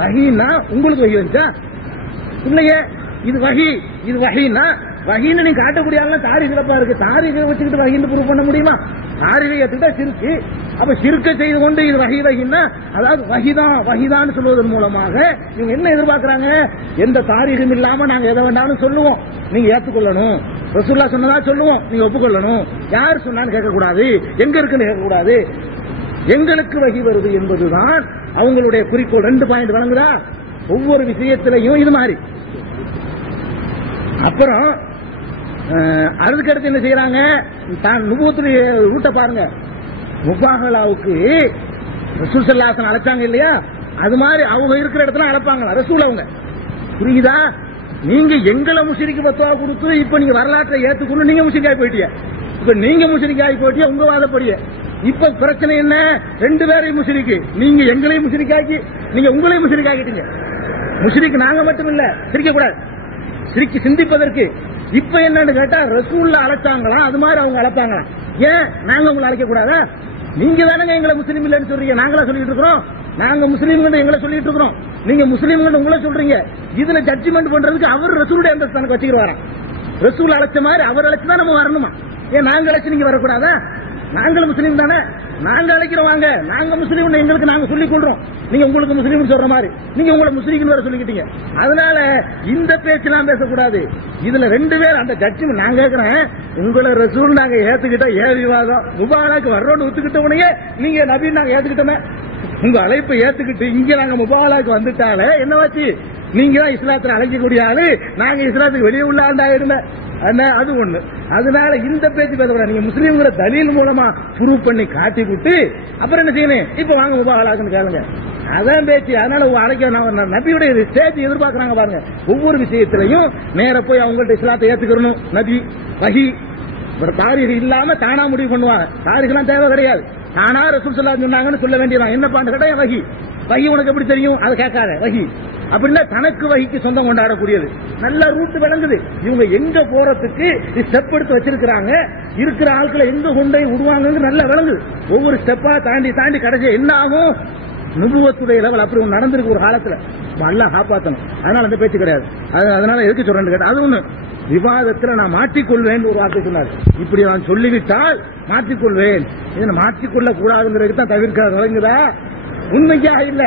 வஹின்னா உங்களுக்கு வஹி வந்துச்சா? இல்லையே, இது வஹி, இது வஹின்னா வஹின்னு நீங்க காட்டக்கூடிய ஆள் தாரிக சிறப்பா இருக்கு. தாரிகை வச்சுக்கிட்டு வஹின்னு ப்ரூவ் பண்ண முடியுமா? தாரிகை எடுத்துட்டா சிறுக்கு. அப்ப சிறுக்கை செய்து கொண்டு இது வஹி வஹின்னா, அதாவது வஹிதான் சொல்வதன் மூலமாக இவங்க என்ன எதிர்பார்க்கிறாங்க? எந்த தாரிகம் இல்லாம நாங்க எதை வேண்டாலும் சொல்லுவோம், நீங்க ஏற்றுக்கொள்ளணும். ரசூலுல்லாஹ் சொன்னதா சொல்லுவோம், நீங்க ஒப்புக்கொள்ளணும். யார் சொன்னான்னு கேட்கக்கூடாது, எங்க இருக்குன்னு கேட்கக்கூடாது. எங்களுக்கு வஹி வருது என்பதுதான் அவங்களுடைய குறிக்கோள். 2 பாயிண்ட் வழங்குதா? ஒவ்வொரு விஷயத்திலையும் இது மாதிரி. அப்புறம் அதுக்கடுத்து என்ன செய்யறாங்க? தான் நுபுவத்துடைய ரூட்டை பாருங்க. முபாஹலாவுக்கு ரசூல் ஸல்லல்லாஹு அலைஹி வஸல்லம் அழைச்சாங்க இல்லையா? அது மாதிரி அவங்க இருக்கிற இடத்துல அழைப்பாங்க ரசூல். அவங்க புரியுதா? நீங்க எங்களை முஷ்ரிக்கு பத்துவா கொடுத்து இப்ப நீங்க வரலாற்றை ஏத்துக்கொண்டு நீங்க முஷ்ரிக்காய் போயிட்டீங்க. இப்ப நீங்க முஷ்ரிக்காய் போயிட்டீங்க உங்க வாதப்படியே. இப்ப பிரச்சனை என்ன? 2 பேரையும் முஷ்ரிக்கு, நீங்க எங்களையும் முஷ்ரிக்காக்கி நீங்க உங்களையும் முஷ்ரிக்காக்கிட்டீங்க. முஷ்ரிக்கு நாங்க மட்டும் இல்ல, சிரிக்க கூடாது, சிரிக்கு சிந்திப்பதற்கு. இப்ப என்னன்னு கேட்டா ரசூல்ல அழைச்சாங்களா, அது மாதிரி அவங்க அழைப்பாங்களா? ஏன் நாங்க உங்களை அழைக்க கூடாதா? நீங்க தானங்க எங்களை முஸ்லீம் இல்லன்னு சொல்றீங்க, நாங்களா சொல்லிட்டு இருக்கிறோம்? நாங்க முஸ்லீம்கள் எங்களை சொல்லிட்டு இருக்கிறோம், நீங்க முஸ்லீம்கள் உங்களை சொல்றீங்க. இதுல ஜட்ஜ்மெண்ட் பண்றதுக்கு அவர் ரசூலுடைய அந்த தனக்கு வச்சுக்கிறாராம். ரசூல் அழைச்ச மாதிரி அவர் அழைச்சுதான் நம்ம வரணுமா? ஏன் நாங்க அழைச்சு நீங்க வரக்கூடாதா? நாங்களும் முஸ்லீம் தானே, நாங்க அழைக்கிறோம் வாங்க, நாங்க முஸ்லீம் எங்களுக்கு நாங்க சொல்லிக் கொள்றோம், நீங்க உங்களுக்கு முஸ்லீம் சொல்ற மாதிரி நீங்க உங்களை முஸ்லீம் வேற சொல்லிக்கிட்டீங்க. அதனால இந்த பேச்செல்லாம் பேசக்கூடாது. இதுல 2 பேர் அந்த ஜட்ஜ்மெண்ட். நான் கேட்கிறேன், உங்களை ரசூல் நாங்க ஏத்துக்கிட்டா ஏன் விவாதம்? முபாலாக்கு வர்றோன்னு ஒத்துக்கிட்ட உடனே நீங்க நபி நாங்க ஏத்துக்கிட்டோமே, உங்க அழைப்பை ஏத்துக்கிட்டு இங்க நாங்க முபாலாக்கு வந்துட்டாலே என்னவாச்சு? நீங்க தான் இஸ்லாத்துல அழைக்கக்கூடிய ஆளு, நாங்க இஸ்லாத்துக்கு வெளியே உள்ள ஆண்டாயிருந்தேன். அது ஒண்ணு. அதனால இந்த பேச்சு பேசக்கூடாது. நீங்க முஸ்லீம்ங்கிற தலீல் மூலமா ப்ரூவ் பண்ணி காட்டி விட்டு அப்புறம் என்ன செய்யணும்? இப்ப வாங்க முபாஹலாக்குன்னு கேளுங்க, அதான் பேச்சு. அதனால அழைக்க நபியுடைய ஸ்டேஜ் எதிர்பார்க்கறாங்க பாருங்க. ஒவ்வொரு விஷயத்திலையும் நேர போய் அவங்கள்ட்ட இஸ்லாத்தை ஏத்துக்கணும். நபி வஹி தாரிக இல்லாம தானா முடிவு பண்ணுவாங்க. தாரிகெல்லாம் தேவை கிடையாது, தானா ரசூல் ஸல்லல்லாஹு அலைஹி வஸல்லம் சொன்னாங்கன்னு சொல்ல வேண்டியதான். என்ன பாண்டு கேட்டா வஹி. வஹி உனக்கு எப்படி தெரியும்? அதை கேட்காத. வஹி அப்படின்னா தனக்கு வகைக்கு சொந்தம் கொண்டாடக்கூடியது. நல்ல ரூட் விளங்குது. இவங்க எங்க போறதுக்கு ஸ்டெப் எடுத்து வச்சிருக்கிறாங்க, இருக்கிற ஆட்களை எங்க கொண்டு விடுவாங்க நல்லா விளங்குது. ஒவ்வொரு ஸ்டெப்பா தாண்டி தாண்டி கடைசி என்ன ஆகும், நுபுவத்துடைய லெவல் அப்படி ஒன்று நடந்திருக்கு ஒரு காலத்துல. அல்லாஹ் காப்பாற்றணும். அதனால அந்த பேச்சு கிடையாது. அதனால எதுக்கு சொல்றேன்னு கேட்டா, அது ஒண்ணு விவாதத்துல நான் மாற்றிக்கொள்வேன் ஒரு வார்த்தை சொன்னார். இப்படி நான் சொல்லிவிட்டால் மாற்றிக்கொள்வேன், இதை மாற்றிக்கொள்ள கூடாதுங்கிறதுக்கு தான் தவிர்க்க விளங்குதா? உண்மையா இல்ல,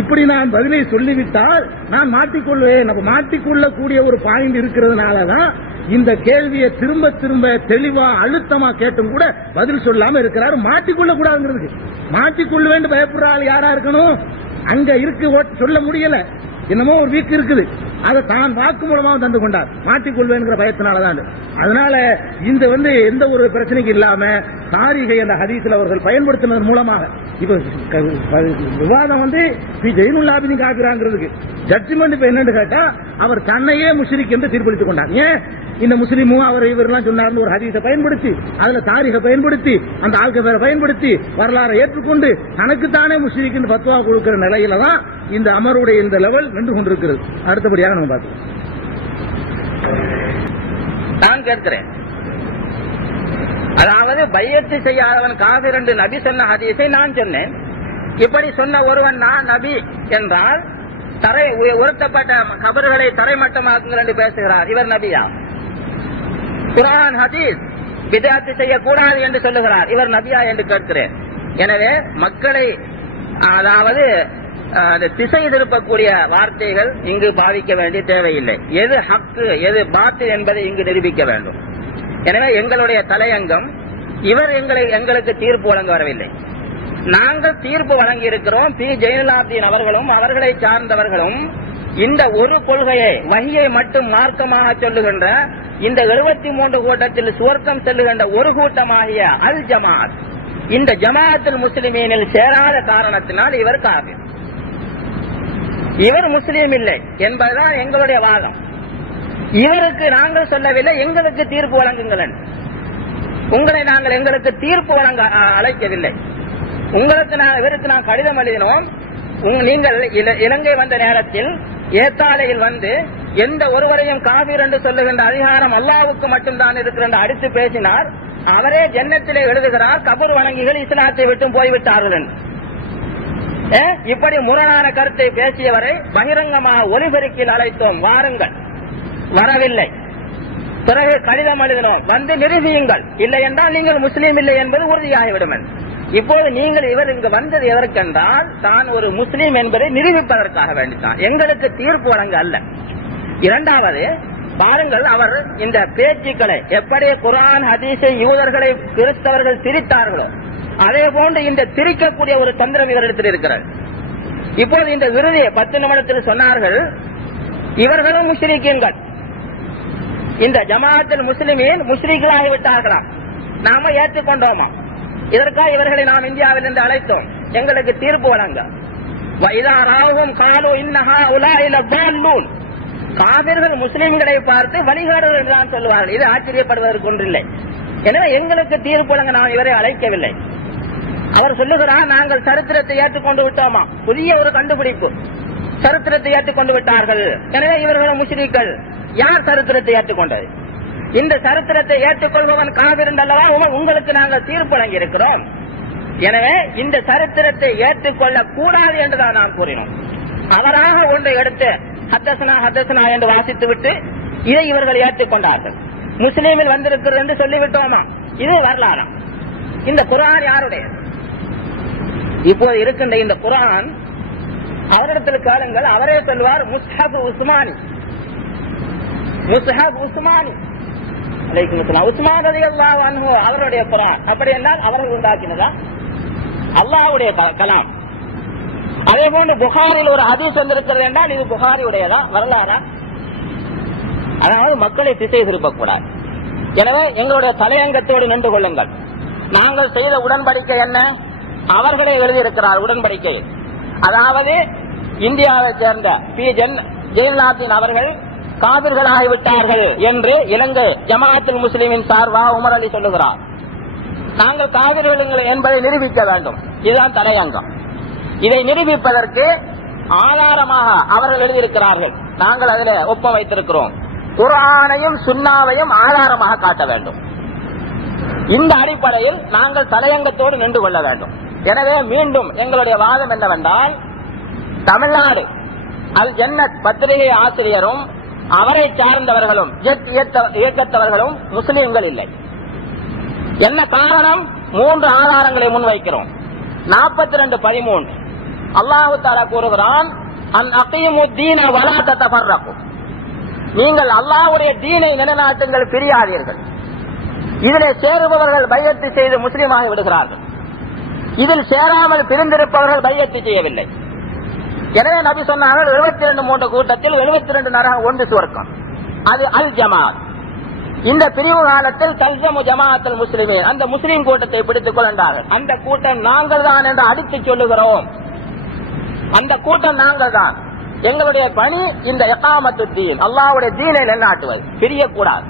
இப்படி நான் பதிலை சொல்லிவிட்டால் நான் மாற்றிக்கொள்வேன். அப்ப மாற்றிக்கொள்ளக்கூடிய ஒரு பாயிண்ட் இருக்கிறதுனாலதான் இந்த கேள்வியை திரும்ப திரும்ப தெளிவா அழுத்தமா கேட்டும் கூட பதில் சொல்லாம இருக்கிறார். மாற்றிக்கொள்ள கூடாதுங்கிறதுக்கு. மாற்றிக்கொள்வேன் பயப்படுற ஆள் யாரா இருக்கணும்? அங்க இருக்கு சொல்ல முடியல, என்னமோ ஒரு வீக் இருக்குது, அதை தான் வாக்கு மூலமாக தந்து கொண்டார். மாற்றிக்கொள்வேங்கிற பயத்தினாலதான். அதனால இந்த எந்த ஒரு பிரச்சனைக்கு இல்லாம தாரிகை என்ற ஹதீஸ்ல அவர்கள் பயன்படுத்தினதன் மூலமாக இப்ப விவாதம் ஜெயினுல் ஆபிதீன் காபிராங்கிறதுக்கு ஜட்ஜ்மெண்ட் இப்ப என்னன்னு கேட்டா, அவர் தன்னையே முஷ்ரிக் என்று தீர்ப்பளித்துக் கொண்டார். ஏன் இந்த முஸ்லிமும் அவர் இவரெல்லாம் சொன்னார்னு ஒரு ஹதீஸை பயன்படுத்தி, அதுல தாரிகை பயன்படுத்தி, அந்த ஆட்கள் பேரை பயன்படுத்தி, வரலாறை ஏற்றுக்கொண்டு தனக்குத்தானே முஸ்லிக் பத்வா கொடுக்கிற நிலையில தான் இந்த அமருடைய இந்த லெவல் நின்று கொண்டிருக்கிறது. அடுத்தபடியாக நம்ம பார்க்கலாம். நான் கேட்கிறேன், அதாவது பையத்து செய்யாதவன் காபிர் என்று நபி சொன்ன ஹதீஸை நான் சொன்னேன். இப்படி சொன்ன ஒருவன் நான் நபி என்றால் உயர்த்தப்பட்ட கபர்களை தரைமட்டமாக்குங்கள் என்று பேசுகிறார். இவர் நபியா? குர்ஆன் ஹதீஸ் பிதஅத் செய்யக்கூடாது என்று சொல்லுகிறார். இவர் நபியா என்று கேட்கிறேன். எனவே மக்களை அதாவது திசை திருப்பக்கூடிய வார்த்தைகள் இங்கு பாவிக்க வேண்டிய தேவையில்லை. எது ஹக்கு எது பாத்தில் என்பதை இங்கு நிரூபிக்க வேண்டும். எனவே எங்களுடைய தலையங்கம், இவர் எங்களுக்கு தீர்ப்பு வழங்க வரவில்லை, நாங்கள் தீர்ப்பு வழங்கி இருக்கிறோம். பி ஜெயினுல் ஆபிதீன் அவர்களும் அவர்களை சார்ந்தவர்களும் இந்த ஒரு கொள்கையை வஹியை மட்டும் மார்க்கமாக சொல்லுகின்ற இந்த 73 கூட்டத்தில் சுவர்க்கம் செல்லுகின்ற ஒரு கூட்டமாகிய அல் ஜமாத், இந்த ஜமாஅத்துல் முஸ்லிமீனில் சேராத காரணத்தினால் இவர் காபிர், இவர் முஸ்லீம் இல்லை என்பதுதான் எங்களுடைய வாதம். இவருக்கு நாங்கள் சொல்லவில்லை எங்களுக்கு தீர்ப்பு வழங்குங்கள். உங்களை நாங்கள் எங்களுக்கு தீர்ப்பு வழங்க அழைக்கவில்லை. இவருக்கு நான் கடிதம் எழுதினோம். நீங்கள் இலங்கை வந்த நேரத்தில் ஏத்தாலையில் எந்த ஒருவரையும் காபீர் என்று சொல்லுகின்ற அதிகாரம் அல்லாஹ்வுக்கு மட்டும்தான் இருக்கிற அடித்து பேசினார். அவரே ஜன்னத்திலே எழுதுகிறார், கபர் வணங்கிகள் இஸ்லாத்தை விட்டு போய்விட்டார்கள். இப்படி முரணான கருத்தை பேசியவரை பகிரங்கமாக ஒலிபெருக்கில் அழைத்தோம், வாருங்கள், வரவில்லை. பிறகு கடிதம் எழுதினோம், நிரூபியுங்கள், இல்லை என்றால் நீங்கள் முஸ்லீம் இல்லை என்பது உறுதியாகிவிடும். இப்போது நீங்கள் இவர் இங்கு வந்தது எதற்கென்றால் தான் ஒரு முஸ்லீம் என்பதை நிரூபிப்பதற்காக வேண்டித்தான், எங்களுக்கு தீர்ப்பு வழங்க அல்ல. இரண்டாவது, பாருங்கள், அவர் இந்த பேச்சுக்களை எப்படி குர்ஆன் ஹதீஸை யூதர்களை கிறிஸ்தவர்கள் திரித்தார்களோ அதே போன்று இந்த திரிக்கக்கூடிய ஒரு தந்திரம் இவரிடத்தில் இருக்கிறது. இப்போது இந்த விருதியை 10 நிமிடத்தில் சொன்னார்கள், இவர்களும் முஸ்லிம்கள், இந்த ஜமாஅத்துல் முஸ்லிமீன் முஸ்லிம்களாகி விட்டார்களா, நாம ஏற்றுக்கொண்டோமா, இதற்காக இவர்களை நாம் இந்தியாவில் இருந்து அழைத்தோம், எங்களுக்கு தீர்ப்பு வழங்க. காபிர்கள் முஸ்லிம்களை பார்த்து வழிகாடுகள் என்றுதான் சொல்லுவார்கள். இது ஆச்சரியப்படுவதற்கு ஒன்றில்லை. எனவே எங்களுக்கு தீர்ப்பு வழங்க நாம் இவரை அழைக்கவில்லை. அவர் சொல்லுகிறார், நாங்கள் சரித்திரத்தை ஏற்றுக்கொண்டு விட்டோமா, புதிய ஒரு கண்டுபிடிப்பு, சரித்திரத்தை ஏற்றுக்கொண்டு விட்டார்கள், எனவே இவர்கள் முஸ்லிம்கள். யார் சரித்திரத்தை ஏற்றுக்கொண்டது? இந்த சரித்திரத்தை ஏற்றுக்கொள்பவன் காபிர் அல்லவா உங்களுக்கு நாங்கள் தீர்ப்பு வழங்கி இருக்கிறோம். எனவே இந்த சரித்திரத்தை ஏற்றுக்கொள்ள கூடாது என்றுதான் நாம் கூறினோம். அவராக ஒன்றை எடுத்து ஹத்தசனா ஹத்தசனா என்று வாசித்து விட்டு இதை இவர்கள் ஏற்றுக்கொண்டார்கள். முஸ்லீமில் வந்திருக்கிறது என்று சொல்லிவிட்டோமா, இது வரலாறு. இந்த குர்ஆன் யாருடைய? இப்போது இருக்கின்ற இந்த குர்ஆன் அவரிடத்தில் கேளுங்கள், அவரே சொல்வார் முஸ்ஹப் உஸ்மானி, முஸ்ஹப் உஸ்மானி உஸ்மான் ரலியல்லாஹு அன்ஹு அவருடைய குர்ஆன். அப்படி என்றால் அவர்கள் உண்டாக்கினதா? அல்லாஹ்வுடைய கலாம். அதே போன்று புகாரில் ஒரு ஹதீஸ் வந்திருக்கிறது என்றால் இது புகாரியுடையதா, வரலாறா? அதாவது மக்களை திசை திருப்பக்கூடாது. எனவே எங்களுடைய தலையங்கத்தோடு நின்று கொள்ளுங்கள். நாங்கள் செய்த உடன்படிக்கை என்ன? அவர்களே எழுதியிருக்கிறார் உடன்படிக்கை. அதாவது இந்தியாவை சேர்ந்த பி ஜெயினுல் ஆபிதீன் அவர்கள் காபிர்களாகிவிட்டார்கள் என்று இலங்கை ஜமாஅத்துல் முஸ்லிமின் சார்பாக உமர் அலி சொல்லுகிறார். நாங்கள் காபிர்கள் என்பதை நிரூபிக்க வேண்டும். இதுதான் தலையங்கம். இதை நிரூபிப்பதற்கு ஆதாரமாக அவர்கள் எழுதியிருக்கிறார்கள். நாங்கள் அதில் ஒப்ப வைத்திருக்கிறோம். குர்ஆனையும் சுன்னாவையும் ஆதாரமாக காட்ட வேண்டும். இந்த அடிப்படையில் நாங்கள் தலையங்கத்தோடு நின்று கொள்ள வேண்டும். எனவே மீண்டும் எங்களுடைய வாதம் என்னவென்றால், தமிழ்நாடு அல் ஜன்னத் பத்திரிகை ஆசிரியரும் அவரை சார்ந்தவர்களும் இயக்கத்தவர்களும் முஸ்லிம்கள் இல்லை. என்ன காரணம்? 3 ஆதாரங்களை முன்வைக்கிறோம். 42:13 அல்லாஹு தஆலா கூறுகிறான், அன் அகீமுத்தீன வலா ததஃபர்ரகு, நீங்கள் அல்லாஹ்வுடைய தீனை நிலைநாட்டுங்கள், பிரியாதீர்கள். இதிலே சேருபவர்கள் பையத்து செய்து முஸ்லீமாகி விடுகிறார்கள். இதில் சேராமல் பிரிந்திருப்பவர்கள் பையத்து செய்யவில்லை. எனவே நபி சொன்னார்கள் 72 கூட்டத்தில் 72 நரகம், 1 சுவர்க்கம். அது அல் ஜமாத். இந்த பிரிவு காலத்தில் தல்ஜமு ஜமாஅத்துல் முஸ்லிமீன், அந்த முஸ்லிம் கூட்டத்தை பிடித்துக் கொண்டார்கள். அந்த கூட்டம் நாங்கள் தான் என்று அடித்து சொல்லுகிறோம். அந்த கூட்டம் நாங்கள் தான். எங்களுடைய பணி இந்த இகாமத்து தீன், அல்லாஹ்வுடைய தீனை நிலைநாட்டுவது, பிரியக்கூடாது.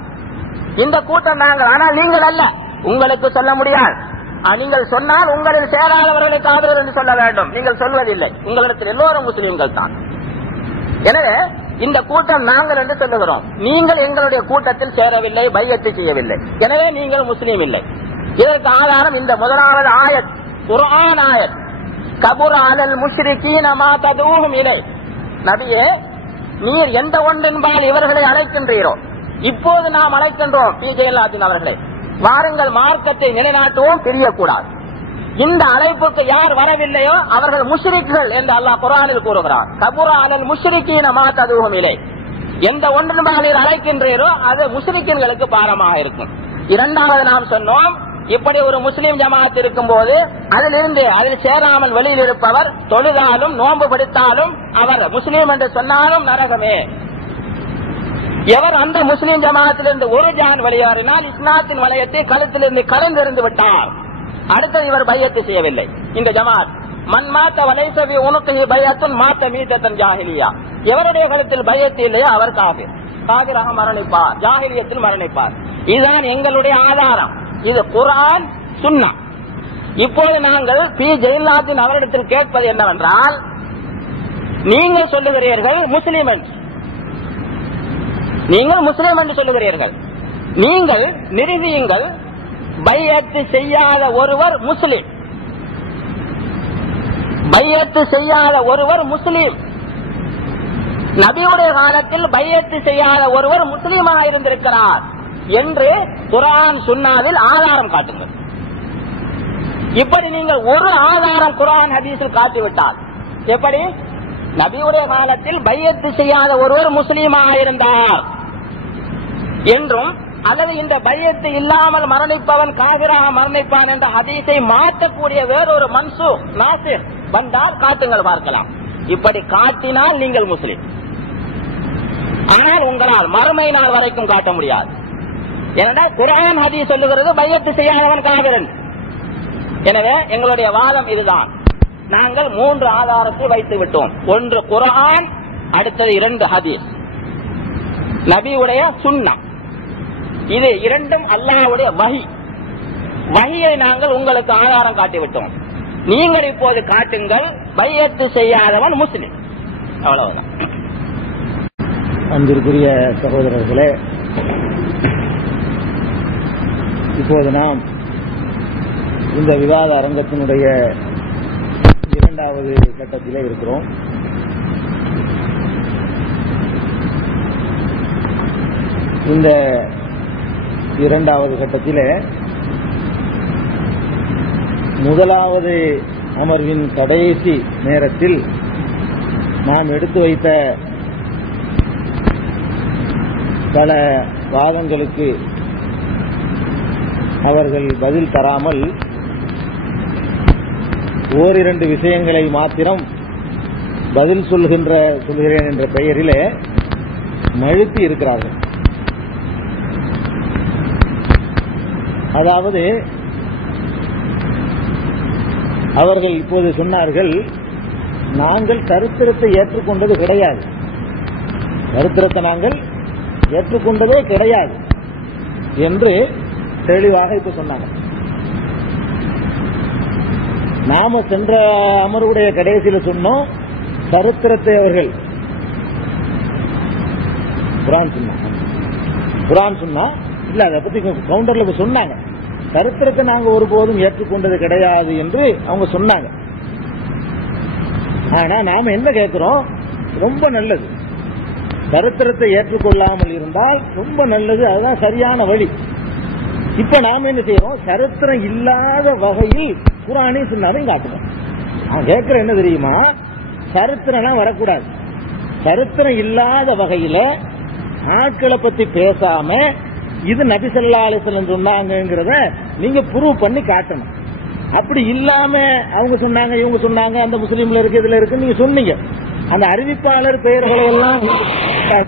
இந்த கூட்டம் நாங்கள். ஆனால் நீங்கள் அல்ல, உங்களுக்கு சொல்ல முடியாது. நீங்கள் சொன்னால் உங்களில் சேராதவர்களுக்கு ஆதரவு என்று சொல்ல வேண்டும். நீங்கள் சொல்வதில்லை. உங்களிடத்தில் எல்லோரும் முஸ்லிம்கள் தான். எனவே இந்த கூட்டம் நாங்கள் என்று சொல்லுகிறோம். நீங்கள் எங்களுடைய கூட்டத்தில் சேரவில்லை, பையத்து செய்யவில்லை. எனவே நீங்கள் முஸ்லீம் இல்லை. இதற்கு ஆதாரம் இந்த முதலாவது ஆயத், குர்ஆன் ஆயத். கபுர அலல் முஷ்ரிகீன மா ததூஹும் இலை. நபியே, நீர் எந்த ஒன்றின்பால் இவர்களை அழைக்கின்றீரோ, இப்போது நாம் அழைக்கின்றோம் பி ஜெயலலிதா அவர்களை, வாருங்கள் மார்க்கத்தை நிலைநாட்டுவோம், பிரியக்கூடாது. இந்த அழைப்புக்கு யார் வரவில்லையோ அவர்கள் முஷ்ரிக்குகள் என்று அல்லாஹ் குர்ஆனில் கூறுகிறார். கபுர அலல் முஷ்ரிகீன மா ததூஹும் இலை. எந்த ஒன்றின்பால் நீர் அழைக்கின்றீரோ அது முஷ்ரிக்குகளுக்கு பாரமாக இருக்கும். இரண்டாவது நாம் சொன்னோம், இப்படி ஒரு முஸ்லிம் ஜமாத் இருக்கும் போது அதில் சேராமல் வெளியில் இருப்பவர் தொழுதாலும் நோன்பு படித்தாலும் அவர் முஸ்லீம் என்று சொன்னாலும் நரகமே. எவர் அந்த முஸ்லிம் ஜமாத்திலிருந்து ஒரு ஜான் வெளியேறினால் இஸ்லாத்தின் வளையத்தை கழுத்திலிருந்து கலந்திருந்து விட்டார். அடுத்தது இவர் பையத்து செய்யவில்லை. இந்த ஜமாத் மன் மாத்த வலைசவி உனக்கு பையத்துன் மாத்த மீதத்தன் ஜாஹிலியா, எவருடைய கழுத்தில் பையத்து இல்லையோ அவர் காபிர், காபிராக மரணிப்பார், ஜாஹிலியத்தில் மரணிப்பார். இதுதான் எங்களுடைய ஆதாரம். இது குர்ஆன் சுன்னா. இப்போது நாங்கள் பி ஜெயலலிதா அவரிடத்தில் கேட்பது என்னவென்றால், நீங்கள் சொல்லுகிறீர்கள் முஸ்லிம் என்று, நீங்கள் முஸ்லிம் என்று சொல்லுகிறீர்கள், நீங்கள் நிரூபியுங்கள் பையத்து செய்யாத ஒருவர் முஸ்லிம், பையத்து செய்யாத ஒருவர் முஸ்லிம், நபியுடைய காலத்தில் பையத்து செய்யாத ஒருவர் முஸ்லிமாக இருந்திருக்கிறார் என்று குர்ஆன் சுன்னாவில் ஆதாரம் காட்டுங்கள். இப்படி நீங்கள் ஒரு ஆதாரம் குர்ஆன் ஹதீஸில் காட்டிவிட்டால் எப்படி? நபியுடைய காலத்தில் பையத்து செய்யாத ஒருவர் முஸ்லீமாக இருந்தார் என்றும், அல்லது இந்த பையத்து இல்லாமல் மரணிப்பவன் காபிராக மரணிப்பான் என்ற ஹதீஸை மாற்றக்கூடிய வேறொரு மன்சூக் நாசிர் வந்தால் காட்டுங்கள், பார்க்கலாம். இப்படி காட்டினால் நீங்கள் முஸ்லிம். ஆனால் உங்களால் மறுமை நாள் வரைக்கும் காட்ட முடியாது. ஏனென்றால் குர்ஆன் ஹதீஸ் சொல்லுகிறது பையத்து செய்யாதவன் காபிரன். எனவே எங்களுடைய வாதம் இதுதான். நாங்கள் 3 ஆதாரத்தை வைத்து விட்டோம். ஒன்று குர்ஆன், அடுத்தது 2 ஹதீஸ், நபியுடைய சுன்னா. இது 2ம் அல்லாஹ்வுடைய வஹி. வஹியை நாங்கள் உங்களுக்கு ஆதாரம் காட்டிவிட்டோம். நீங்கள் இப்போது காட்டுங்கள் பையத்து செய்யாதவன் முஸ்லிம். அவ்வளவுதான். அன்பிற்குரிய சகோதரர்களே, இப்போது நாம் இந்த விவாத அரங்கத்தினுடைய 2வது கட்டத்திலே இருக்கிறோம். இந்த 2வது கட்டத்திலே முதலாவது அமர்வின் கடைசி நேரத்தில் நாம் எடுத்து வைத்த பல வாதங்களுக்கு அவர்கள் பதில் தராமல் ஓரிரண்டு விஷயங்களை மாத்திரம் பதில் சொல்கிறேன் என்ற பெயரிலே மழுப்பி இருக்கிறார்கள். அதாவது அவர்கள் இப்போது சொன்னார்கள், நாங்கள் சரித்திரத்தை ஏற்றுக்கொண்டது கிடையாது, சரித்திரத்தை நாங்கள் ஏற்றுக்கொண்டதே கிடையாது என்று தெளிவாக இப்ப சொன்னாங்க. நாம சென்ற அமர்வுடைய கடைசியில் சொன்னோம், சரித்திரத்தை அவர்கள் குர்ஆன் சொன்னா இல்ல, அதை பத்தி கவுண்டர்ல சொன்னாங்க. சரித்திரத்தை நாங்க ஒருபோதும் ஏற்றுக்கொண்டது கிடையாது என்று அவங்க சொன்னாங்க. ஆனா நாம என்ன கேட்கிறோம், ரொம்ப நல்லது, சரித்திரத்தை ஏற்றுக்கொள்ளாமல் இருந்தால் ரொம்ப நல்லது, அதுதான் சரியான வழி. இப்ப நாம என்ன செய்யறோம், சரித்திரம் இல்லாத வகையில் குர்ஆனையும் சுன்னாவையும் காட்டுறோம். அவன் கேட்கிற என்ன தெரியுமா, சரித்திரம் வரக்கூடாது, சரித்திரம் இல்லாத வகையில ஆட்களை பத்தி பேசாம இது நபி ஸல்லல்லாஹு அலைஹி வஸல்லம் சொன்னாங்கங்கறத நீங்க ப்ரூவ் பண்ணி காட்டணும். அப்படி இல்லாம அவங்க சொன்னாங்க, இவங்க சொன்னாங்க, அந்த முஸ்லீம்ல இருக்கு, இதுல இருக்கு நீங்க சொன்னீங்க. அந்த அறிவிப்பாளர் பெயர்களை எல்லாம்